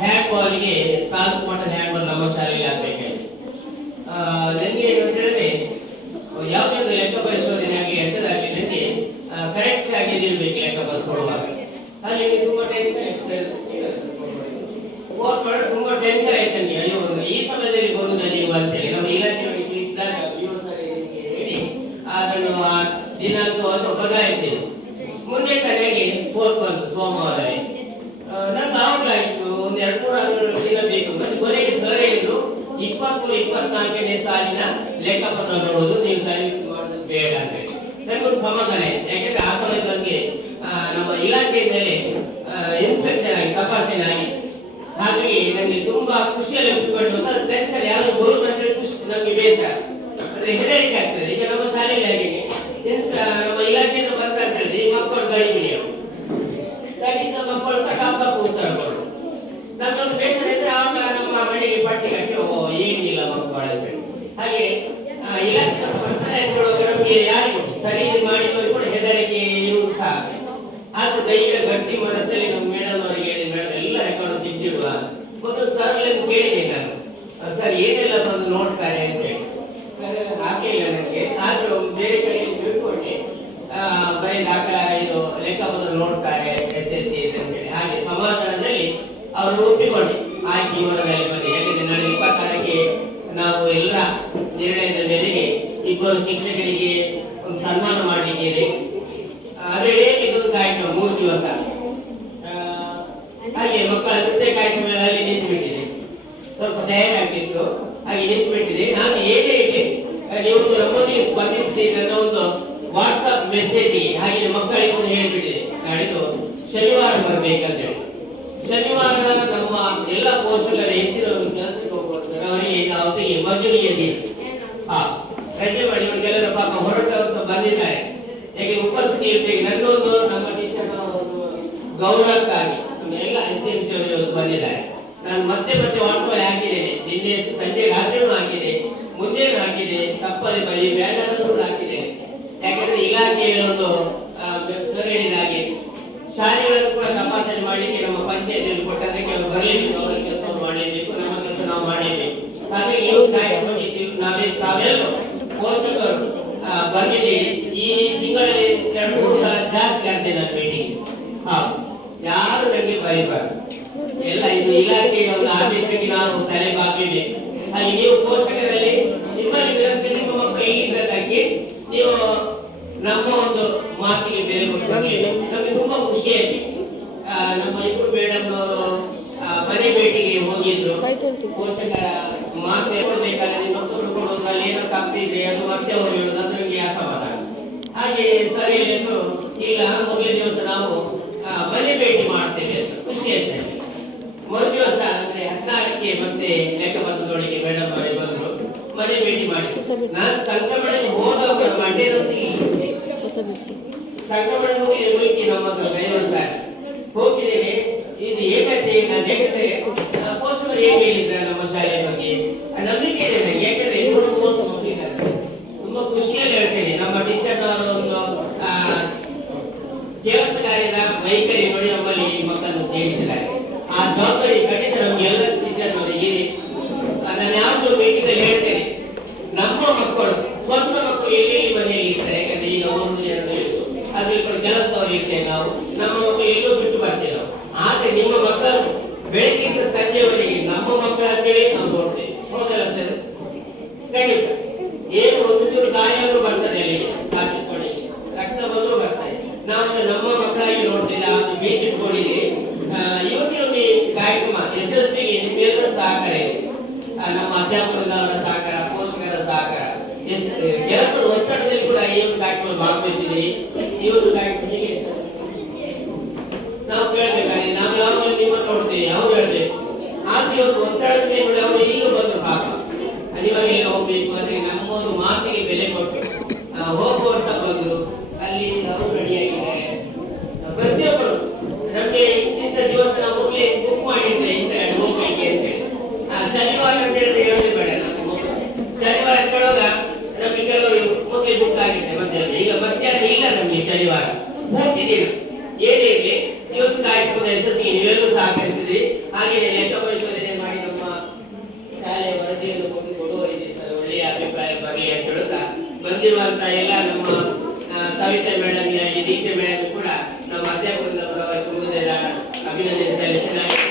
ಹ್ಯಾಂಡ್ ಬಾಲ್ಗೆ ತಾಲೂಕು ಮಟ್ಟದ ಹ್ಯಾಂಡ್ ಬಾಲ್ ನಮ್ಮ ಶಾಲೆಯಲ್ಲಿ ಆಗ್ಬೇಕಾಯ್ತು. ನನಗೆ ಏನು ಅಂತ ಹೇಳಿದ್ರೆ ಯಾವುದೇ ಒಂದು ಲೆಕ್ಕ ಪರಿಶೋಧನೆ ಆಗಿ ಎಂತದಾಗಲಿ ನನಗೆ ಕರೆಕ್ಟ್ ಆಗಿ ಇದಿರ್ಬೇಕು ಲೆಕ್ಕ ಬರ್ಕೊಡುವಾಗ. ಅಲ್ಲಿ ತುಂಬಾ ಟೆನ್ಷನ್ ತುಂಬಾ ಟೆನ್ಷನ್ ಆಯ್ತು ನನಗೆ. ಅಯ್ಯೋ ಈ ಸಮಯದಲ್ಲಿ ಬರುವುದಲ್ಲಿ ಅಂತೇಳಿ ನಮ್ಮ ಇಲಾಖೆ ಹೇಳಿ ಅದನ್ನು ದಿನಾಂಕವನ್ನು ಬದಲಾಯಿಸಿದೆ. ಮುಂದೆ ಕರೆಗೆ ಫೋನ್ ಬಂತು ಸೋಮವಾರ. ನನ್ಗೆ ಆವಾಗ ಆಯ್ತು ಒಂದು 2-3 ದಿನ ಬೇಕು ಮತ್ತೆ 23-24ನೇ ಸಾಲಿನ ಲೆಕ್ಕಪತ್ರ ನೋಡುವುದು ನೀವು ದಯವಿಟ್ಟು ಮಾಡೋದು ಬೇಡ ಅಂತ ಹೇಳಿ ನನಗೊಂದು ಸಮಾಧಾನ ಇದೆ. ಯಾಕಂದ್ರೆ ಆ ಸಮಯದ ಬಗ್ಗೆ ನಮ್ಮ ಇಲಾಖೆಯಿಂದಲೇ ಇನ್ಸ್ಪೆಕ್ಷನ್ ಆಗಿ ತಪಾಸಣೆ ಆಗಿ ಹಾಗಾಗಿ ನನಗೆ ತುಂಬಾ ಖುಷಿಯಲ್ಲಿ ಒಪ್ಪಿಕೊಂಡು ಟೆನ್ಷನ್ ಯಾರು ಬರುವುದು ಅಂತ ಹೇಳಿ ಖುಷಿ ನಮಗೆ ಬೇಸರ ಅಂದ್ರೆ ಹೆದರಿಕೆ ಆಗ್ತದೆ. ಈಗ ನಮ್ಮ ಶಾಲೆಯಲ್ಲಿ ಹಾಗೆ ನಮ್ಮ ಇಲಾಖೆಯಿಂದ ಬರ್ತಾ ಅಂತ ಹೇಳಿದ್ರೆ ಈ ಮಕ್ಕಳು ಗಡಿಬಿಡಿ ಮಕ್ಕಳು ತಪ್ಪ ಉತ್ತರ ಕೊಡು ನಮ್ಮೊಂದು ಬೇಸರ ಇದ್ರೆ ಆವಾಗ ನಮ್ಮ ಮನೆಗೆ ಪಟ್ಟಿ ಕಟ್ಟಿ ಏನಿಲ್ಲ ಮಕ್ಕಳು ಹಾಗೆ ಇಲಾಖೆ ಬರ್ತಾರೆ ನಮಗೆ ಯಾರಿಗೂ ಸರಿ ಮಾಡಿದವರು ಕೂಡ ಹೆದರಿಕೆ ಇರುವುದು ಸಹ ಅದು ಕೈಯ ಗಟ್ಟಿ ಮನಸ್ಸಲ್ಲಿ ನಮ್ಮ ಮೇಡಮ್ ಅವರಿಗೆ ಹೇಳಿ ಮೇಡಮ್ ಎಲ್ಲ ರೆಕಾರ್ಡ್ ತಿದ್ದಿಡುವ ಒಂದು ಸರ್ ಕೇಳಿದೆ ನಾನು ಸರ್ ಏನೆಲ್ಲ ಬಂದು ನೋಡ್ತಾರೆ ಅಂತ ಹೇಳಿ ಹಾಗೆ ಇಲ್ಲ ನನಗೆ ಆದ್ರೂ ಬೇರೆ ಕಡೆ ತಿಳ್ಕೊಂಡೆ ಬರೀ ದಾಖಲ ಇದು ಲೆಕ್ಕಪತ್ರ ನೋಡ್ತಾರೆ SSC ಅಂತ ಹೇಳಿ ಹಾಗೆ ಸಮಾಧಾನದಲ್ಲಿ ಅವರು ಒಪ್ಪಿಕೊಂಡೆ ಆಯ್ತು ಇವರ ಮೇಲೆ ಬನ್ನಿ. ಯಾಕಂದ್ರೆ ನಾನು 26ಕ್ಕೆ ನಾವು ಎಲ್ಲ ನಿರ್ಣಯದ ಮೇರೆಗೆ ಇಬ್ಬರು ಶಿಕ್ಷಕರಿಗೆ ಒಂದು ಸನ್ಮಾನ ಮಾಡಲಿಕ್ಕೆ ಅದೇ ಇದೊಂದು ಕಾರ್ಯಕ್ರಮ 3 ದಿವಸ ಹಾಗೆ ಮಕ್ಕಳ ನೃತ್ಯ ಕಾರ್ಯಕ್ರಮಗಳಲ್ಲಿ ನಿಂತು ಬಿಟ್ಟಿದೆ. ಸ್ವಲ್ಪ ತಯಾರಾಗಿತ್ತು ಹಾಗೆ ನಿಂತು ಬಿಟ್ಟಿದೆ. ನಾನು ಏನೇ ಇದೆ ನೀವು ನಮ್ಮೊಂದಿಗೆ ಸ್ಪಂದಿಸಿ ನನ್ನ ಒಂದು ವಾಟ್ಸ್ಆಪ್ ಮೆಸೇಜ್ ಹಾಗೆ ಮಕ್ಕಳಿಗೆ ಒಂದು ಹೇಳಿಬಿಟ್ಟಿದೆ ನಾಡಿದ್ದು ಶನಿವಾರ ಬರ್ಬೇಕಂತ ಹೇಳಿ. ಶನಿವಾರ ನಮ್ಮ ಎಲ್ಲ ಪೋಷಕರ ಹೆಚ್ಚಿನ ಕೆಲಸಕ್ಕೆ ಹೋಗ್ತಾರೆ ಅವರಿಗೆ ಅವರಿಗೆ ಮಜೂರಿಯ ದಿನ ರಜೆ ಮಾಡಿ ಕೆಲವರು ಪಾಪ ಹೊರಟವರು ಸಹ ಬಂದಿದ್ದಾರೆ. ಯಾಕೆ ಉಪಸ್ಥಿತಿ ಇರ್ಬೇಕು ನನ್ನೊಂದು ನಮ್ಮ ಟೀಚರ್ ಒಂದು ಗೌರವಕ್ಕಾಗಿ ನಮ್ಮ ಎಲ್ಲ SMC ಬಂದಿದ್ದಾರೆ. ನಾನು ಮತ್ತೆ ವಾಟ್ಸ್ಆಪ್ ಹಾಕಿದ್ದೇನೆ. ನಿನ್ನೆ ಸಂಜೆ ರಾತ್ರಿಯೂ ಹಾಕಿದೆ, ಮುಂಜಾನೆ ಹಾಕಿದೆ, ತಪ್ಪದೆ ಬಳಿ ಬ್ಯಾನರ್ ಹಾಕಿದ್ದೇನೆ. ಯಾಕಂದ್ರೆ ಇಲಾಖೆಯ ಒಂದು ಸರ್ ಹೇಳಿದ ಹಾಗೆ ಶಾಲೆಗಳನ್ನು ಕೂಡ ತಪಾಸಣೆ ಮಾಡಲಿಕ್ಕೆ ನಮ್ಮ ಪಂಚಾಯತ್ ಕೊಟ್ಟಂತೆ ಕೆಲವು ಬರಲೇಬೇಕು, ಅವರ ಕೆಲಸವನ್ನು ಮಾಡಲೇಬೇಕು, ನಮ್ಮ ಕೆಲಸ ನಾವು ಮಾಡಲೇಬೇಕು. ಹಾಗಾಗಿ ಈ ಕಾರ್ಯಕ್ರಮಕ್ಕೆ ತಾವೆಲ್ಲರೂ ಪೋಷಕರು ಬಂದಿದ್ದೀರಿ. ಈ ತಿಂಗಳಲ್ಲಿ 2-3 ಸಲ ಜಾಸ್ತಿ ಆಗ್ತದೆ ನನ್ನ ಮೀಟಿಂಗ್. ಯಾರು ನನಗೆ ಬರೀಬಾರ್ದು, ಎಲ್ಲ ಇದು ಇಲಾಖೆಯ ಒಂದು ಆದೇಶಕ್ಕೆ ನಾವು ತಲೆ ಬಾಗಬೇಕು. ಹಾಗೆ ನೀವು ಪೋಷಕರಲ್ಲಿ ನಿಮ್ಮಲ್ಲಿ ನಿಮ್ಮ ಮಕ್ಕಳು ಇಲ್ಲದಕ್ಕೆ ನೀವು ನಮ್ಮ ಒಂದು ಮಾತಿಗೆ ಬೆಲೆ ಕೊಟ್ಟು ನಮಗೆ ತುಂಬಾ ಖುಷಿಯಾಗಿ ನಮ್ಮ ಇಬ್ಬರು ಮೇಡಮ್ ಮನೆ ಭೇಟಿಗೆ ಹೋಗಿದ್ರು. ಪೋಷಕರ ಮಾತು ಕೊಡ್ಬೇಕಾದ್ರೆ ಮಕ್ಕಳು ಕೊಡೋದ್ರಲ್ಲಿ ಏನೋ ತಪ್ಪಿದೆ ಅದು ಮತ್ತೆ ಅವರು ಹೇಳೋದು ಅದು ನನಗೆ ಅಸಮಾಧಾನ. ಹಾಗೆ ಸರಿ ಹೇಳಿದ್ರು ಇಲ್ಲ ಮೊದಲನೇ ದಿವಸ ನಾವು ಮನೆ ಭೇಟಿ ಮಾಡ್ತೇವೆ ಅಂತ ಖುಷಿ ಆಯ್ತು. ಮೊದಲ ದಿವಸ ಅಂದ್ರೆ 14ಕ್ಕೆ ಮತ್ತೆ ಲೆಕ್ಕಪತ್ರದೊಳಗೆ ಮೇಡಮ್ ಅವರೇ ಬಂದ್ರು, ಮನೆ ಭೇಟಿ ಮಾಡಿ ನಾನು ಸಂಕ್ರಮಣಕ್ಕೆ ಹೋದವರು ಮಂಡ್ಯದೊಂದಿಗೆ ಸಂಕ್ರಮಣ ಹೋಗಿ ನಮ್ಮ ದೈವಸ್ಥಾನ ಹೋಗಿದ್ದೇನೆ. ಇದು ಏಕತೆ ಪೋಷಕರು ಹೇಗೆ ಹೇಳಿದ್ರ ನಮ್ಮ ಶಾಲೆಯ ಬಗ್ಗೆ ನಂಬಿಕೆ ಇದೆ ನನಗೆ. ಯಾಕಂದ್ರೆ ತುಂಬಾ ಖುಷಿಯಲ್ಲಿ ಹೇಳ್ತೇನೆ. ನಮ್ಮ ಟೀಚರ್ ಅವರ ಒಂದು ಕೆಲಸ ಕಾರ್ಯದ ವೈಖರಿ ನೋಡಿ ನಮ್ಮಲ್ಲಿ ಮಕ್ಕಳನ್ನು ಸೇರಿಸಿದ್ದಾರೆ. ಆ ಜವಾಬ್ದಾರಿ ಖಂಡಿತ ನಮ್ಗೆ ಎಲ್ಲ ಟೀಚರ್ ಅವರಿಗೆ ನಾನು ಯಾವುದು ಬೇಕಿದ್ದಲ್ಲಿ ಹೇಳ್ತೇನೆ. ನಮ್ಮ ಮಕ್ಕಳು ಸ್ವಂತ ಮಕ್ಕಳು ಎಲ್ಲಿ ಮನೆಯಲ್ಲಿ ಇರ್ತಾರೆ. ಯಾಕಂದ್ರೆ ಈಗ 1-2 ಅಲ್ಲಿ ಕೆಲಸದವರು ಇರ್ತೇವೆ ನಾವು, ನಮ್ಮ ಮಕ್ಕಳು ಎಲ್ಲೋ ಬಿಟ್ಟು ಬರ್ತೇವೆ ನಾವು. ಆದ್ರೆ ನಿಮ್ಮ ಮಕ್ಕಳು ಬೆಳಗ್ಗಿಂದ ಸಂಜೆವರೆಗೆ ನಮ್ಮ ಮಕ್ಕಳ ಅಂತೇಳಿ ನಾವು ನೋಡ್ತೇವೆ. ಹೌದಲ್ಲ ಸರ್? ಖಂಡಿತ ಏನು ಒಂದು ಚೂರು ಗಾಯಾದ್ರು ಬರ್ತದೆ, ಅಲ್ಲಿ ಹಾಕಿಸ್ಕೊಳ್ಳಿ ರಕ್ತ ಬಂದ್ರು ಬರ್ತದೆ. ನಾವು ನಮ್ಮ ಮಕ್ಕಳಾಗಿ ನೋಡ್ತೇವೆ. ಅದು ಬೀಚಿಟ್ಕೊಂಡಿದ್ದೀವಿ. ಇವತ್ತಿನ ಒಂದು ಕಾರ್ಯಕ್ರಮ SSCಗೆ ನಿಮ್ಮೆಲ್ಲ ಸಹಕಾರ ಇದೆ. ನಮ್ಮ ಅಧ್ಯಾಪಕರವರ ಸಹಕಾರ, ಪೋಷಕರ ಸಹಕಾರ, ಕೆಲಸದ ಒತ್ತಡದಲ್ಲಿ ಕೂಡ ಈ ಒಂದು ಕಾರ್ಯಕ್ರಮ ಭಾಗವಹಿಸಿದ್ದೀರಿ. ಈ ಒಂದು ಕಾರ್ಯಕ್ರಮ ಹೇಗೆ ನಾವು ಕೇಳ್ಬೇಕಾದ್ರೆ ನಾವು ಯಾವಾಗಲೂ ನಿಮ್ಮನ್ನು ನೋಡ್ತೇವೆ, ಅವ್ರು ಹೇಳ್ಬೇಕು. ಆದ್ರೆ ಒಂದು ಒತ್ತಡದ ಮೇಲೆ ಅವರು ಈಗ ಬಂದು ಪಾಪ ಅನಿವಾರ್ಯ ಹೋಗ್ಬೇಕು ಅಂದ್ರೆ ನಮ್ಮ ಒಂದು ಮಾತಿಗೆ ಬೆಲೆ ಕೊಟ್ಟು ಹೋಗುವ ವರ್ಷ ಬಂದ್ರು ಅಲ್ಲಿ ಅವರು ರೆಡಿಯಾಗಿದ್ದಾರೆ. ಪ್ರತಿಯೊಬ್ಬರು ನಮ್ಗೆ ಇಂಥ ದಿವಸ ನಾವು ಹೋಗ್ಲಿ ಬುಕ್ ಮಾಡಿದ್ರೆ ಇಂಥ ಹೋಗ್ಬೇಕು ಅಂತ ಹೇಳಿ ಶನಿವಾರ ಅಂತ ಹೇಳಿದ್ರೆ ಹೇಳಿ ಬೇಡ. ಶನಿವಾರ ಕೊಡುವಾಗ ನಮಗೆ ಕೆಲವರು ಹೋಗಿ ಬುಕ್ ಆಗಿದೆ ಮಧ್ಯಾಹ್ನ. ಈಗ ಮಧ್ಯಾಹ್ನ ಇಲ್ಲ ನಮ್ಗೆ ಶನಿವಾರ ಪೂರ್ತಿ ಏನೇ ಇರಲಿ ಇವತ್ತು ಕಾರ್ಯಕ್ರಮದ SSCಗೆ ನೀವೆಲ್ಲೂ ಸಹಕರಿಸಿದ್ರಿ. ಹಾಗೆ ಲೆಕ್ಕ ಪರಿಶೋಧನೆ ಮಾಡಿ ನಮ್ಮ ಶಾಲೆಯ ವರದಿಯನ್ನು ಕೊಡುವವರಿಗೆ ಸರ್ ಒಳ್ಳೆಯ ಅಭಿಪ್ರಾಯ ಬರಲಿ ಅಂತ ಹೇಳುತ್ತಾ ಬಂದಿರುವಂತ ಎಲ್ಲ ನಮ್ಮ ಸವಿತಾ ಮೇಡಮ್ ದೀಕ್ಷೆ ಮೇಡಮ್ ಕೂಡ ನಮ್ಮ ಅಧ್ಯಾಪಕರ ತುಂಬುವುದೆಲ್ಲ ಅಭಿನಂದನೆ ಸಲ್ಲಿಸಲಾಗಿದೆ.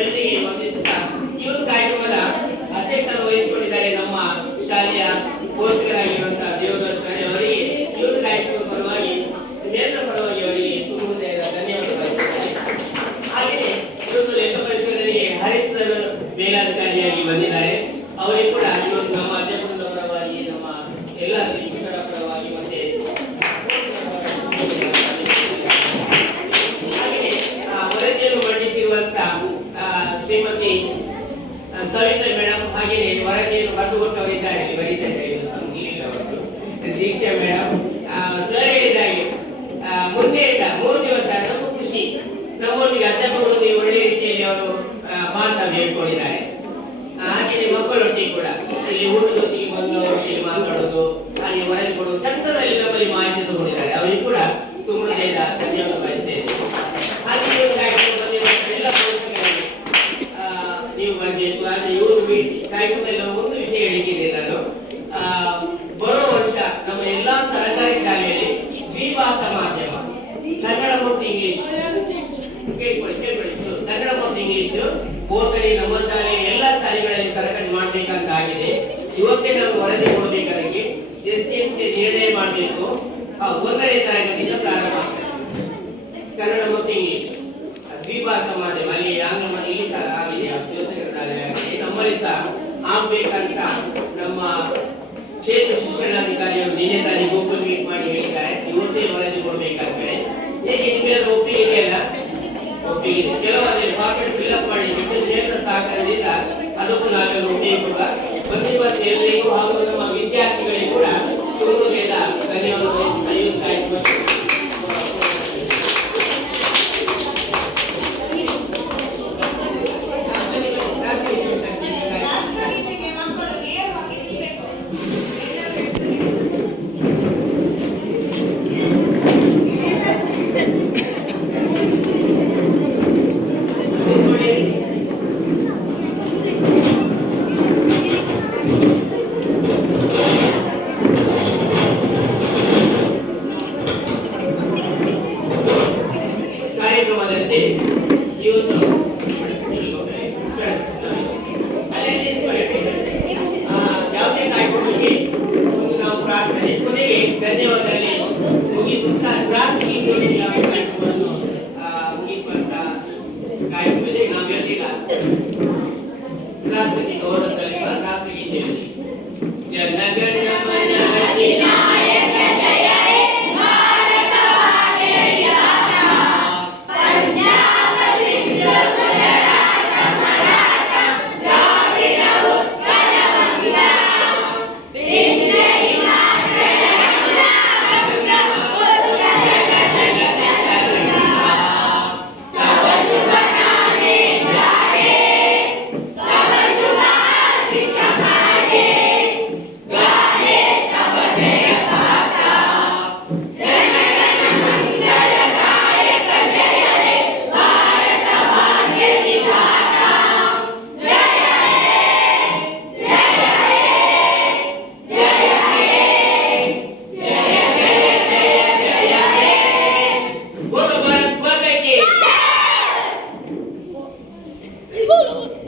ಎಲ್ಲಿಗೆ ವಂದಿಸುತ್ತಾ ಈ ಒಂದು ಕಾರ್ಯಕ್ರಮದ ಅಧ್ಯಕ್ಷರು ವಹಿಸಿಕೊಂಡಿದ್ದಾರೆ ನಮ್ಮ ಶಾಲೆಯ ಪೋಷಕರಾಗಿರುವಂತಹ ಇಲ್ಲಿ ಬಂದಿದ್ದಾರೆ. ಅವರಿಗೆ ಕೂಡ ಇವತ್ತು ನಮ್ಮ ಅಧ್ಯಾಪಕರ ಪರವಾಗಿ, ನಮ್ಮ ಎಲ್ಲ ಶಿಕ್ಷಕರ ಪರವಾಗಿ ಮತ್ತೆ ಹಾಗೆಯೇ ವರದಿಯನ್ನು ಮಂಡಿಸಿರುವಂತಹ ಶ್ರೀಮತಿ ಸವಿತಾ ಮೇಡಮ್, ಹಾಗೆಯೇ ವರದಿಯನ್ನು ಬರೆದುಕೊಟ್ಟವರಿದ್ದಾರೆ, ಬರೀತಾ ಇದ್ದಾರೆ ದೀಕ್ಷಾ ಮೇಡಮ್. ಸರ್ ಹೇಳಿದಾಗೆ ಮುಂದೆಯಿಂದ 3 ದಿವಸ ನಮ್ಮ ಖುಷಿ, ನಮ್ಮೊಂದಿಗೆ ಅಧ್ಯಾಪಕರೊಂದಿಗೆ ಒಳ್ಳೆಯ ರೀತಿಯಲ್ಲಿ ಅವರು ಮಾತನ್ನು ಹೇಳ್ಕೊಂಡಿದ್ದಾರೆ. ಹಾಗೆಯೇ ಮಕ್ಕಳೊಟ್ಟಿಗೆ ಕೂಡ ಇಲ್ಲಿ ಊಟದೊಟ್ಟಿಗೆ ಬಂದು ಒಟ್ಟಿಗೆ ಮಾತಾಡೋದು, ಹಾಗೆ ವರದಿ ಕೊಡೋದು, ಚಂದದಲ್ಲಿ ನಮ್ಮಲ್ಲಿ ಮಾಹಿತಿ ತಗೊಂಡಿದ್ದಾರೆ. ಅವರಿಗೆ ಕೂಡ ತುಂಬ ಧನ್ಯವಾದ ಬಯಸ್ತೇನೆ. ಹಾಗೆ ಎಲ್ಲ ಪೋಷಕರಿಗೆ ನೀವು ಬಂದಿತ್ತು. ಆದರೆ ಇವರು ಕಾರ್ಯಕ್ರಮದಲ್ಲಿ ಒಂದು ವಿಷಯ ಹೇಳಿದ್ದೀನಿ ನಾನು. ಬರೋ ವರ್ಷ ನಮ್ಮ ಎಲ್ಲಾ ಸರ್ಕಾರಿ ಶಾಲೆಯಲ್ಲಿ ದ್ವಿಭಾಷಾ ಮಾಧ್ಯಮ ಕನ್ನಡ ಮತ್ತು ಇಂಗ್ಲಿಷ್ ಕನ್ನಡ ಮತ್ತು ಇಂಗ್ಲಿಷ್ ಬೋಧನೆ ನಮ್ಮ ಶಾಲೆ ಎಲ್ಲ ಶಾಲೆಗಳಲ್ಲಿ ಸರ್ಕಾರಿ ಮಾಡ್ಬೇಕಂತ ಆಗಿದೆ. ಇವತ್ತೇ ನಾವು ವರದಿ ಕೊಡಬೇಕಾದಕ್ಕೆ SCMC ನಿರ್ಣಯ ಮಾಡಬೇಕು. 1ನೇ ತರಗತಿಯಿಂದ ಪ್ರಾರಂಭ ಕನ್ನಡ ಮತ್ತು ಇಂಗ್ಲಿಷ್ ದ್ವಿಭಾಷಾ ಮಾಧ್ಯಮ, ಅಲ್ಲಿ ಆಂಗ್ಲ ಇಂಗ್ಲಿಷ್ ಆಗಿದೆ, ನಮ್ಮಲ್ಲಿ ಸಹ ಆಗ್ಬೇಕಂತ ನಮ್ಮ ಕ್ಷೇತ್ರ ಶಿಕ್ಷಣಾಧಿಕಾರಿಗಳು ನಿನ್ನೆ ತಾನೇ ಗೂಗಲ್ ಮೀಟ್ ಮಾಡಿ ಹೇಳಿದ್ದಾರೆ. ಇವತ್ತೇ ವರದಿ ಕೊಡಬೇಕಾಗ್ತದೆ. ಹೇಗೆ ನಿಮ್ಮೆಲ್ಲ ಒಪ್ಪಿಗೆ ಇದೆಯಲ್ಲ? ಒಪ್ಪಿಗೆ ಇದೆ. ಕೆಲವರಲ್ಲಿ ಫಾರ್ಮೆಟ್ ಫಿಲ್ಅಪ್ ಮಾಡಿ ಕ್ಷೇತ್ರ ಸಹಕಾರದಿಂದ ಅದಕ್ಕೂ ನಾವೆಲ್ಲ ಒಪ್ಪಿಗೆ ಕೊಡುವ. ಮತ್ತೆ ಎಲ್ಲರಿಗೂ ಹಾಗೂ ನಮ್ಮ ವಿದ್ಯಾರ್ಥಿಗಳಿಗೂ ಕೂಡ ತುಂಬುವುದಿಲ್ಲ ಧನ್ಯವಾದ. ಕಾರ್ಯಕ್ರಮದಂತೆ ಇವತ್ತು ಯಾವುದೇ ಕಾರ್ಯಕ್ರಮಕ್ಕೆ ಒಂದು ನಾವು ಪ್ರಾರ್ಥನೆ ಕೊನೆಗೆ ಧನ್ಯವಾದ ಮುಗಿಸುತ್ತಾ ಕಾರ್ಯಕ್ರಮವನ್ನು ಮುಗಿಸುವಂತ ಕಾರ್ಯಕ್ರಮದಲ್ಲಿ ನಾವೆಲ್ಲ ರಾಷ್ಟ್ರಪತಿ ಗೌರವ ಸಲ್ಲಿಸುವ ರಾಷ್ಟ್ರಗೀತೆ ಜನಗಣಮನ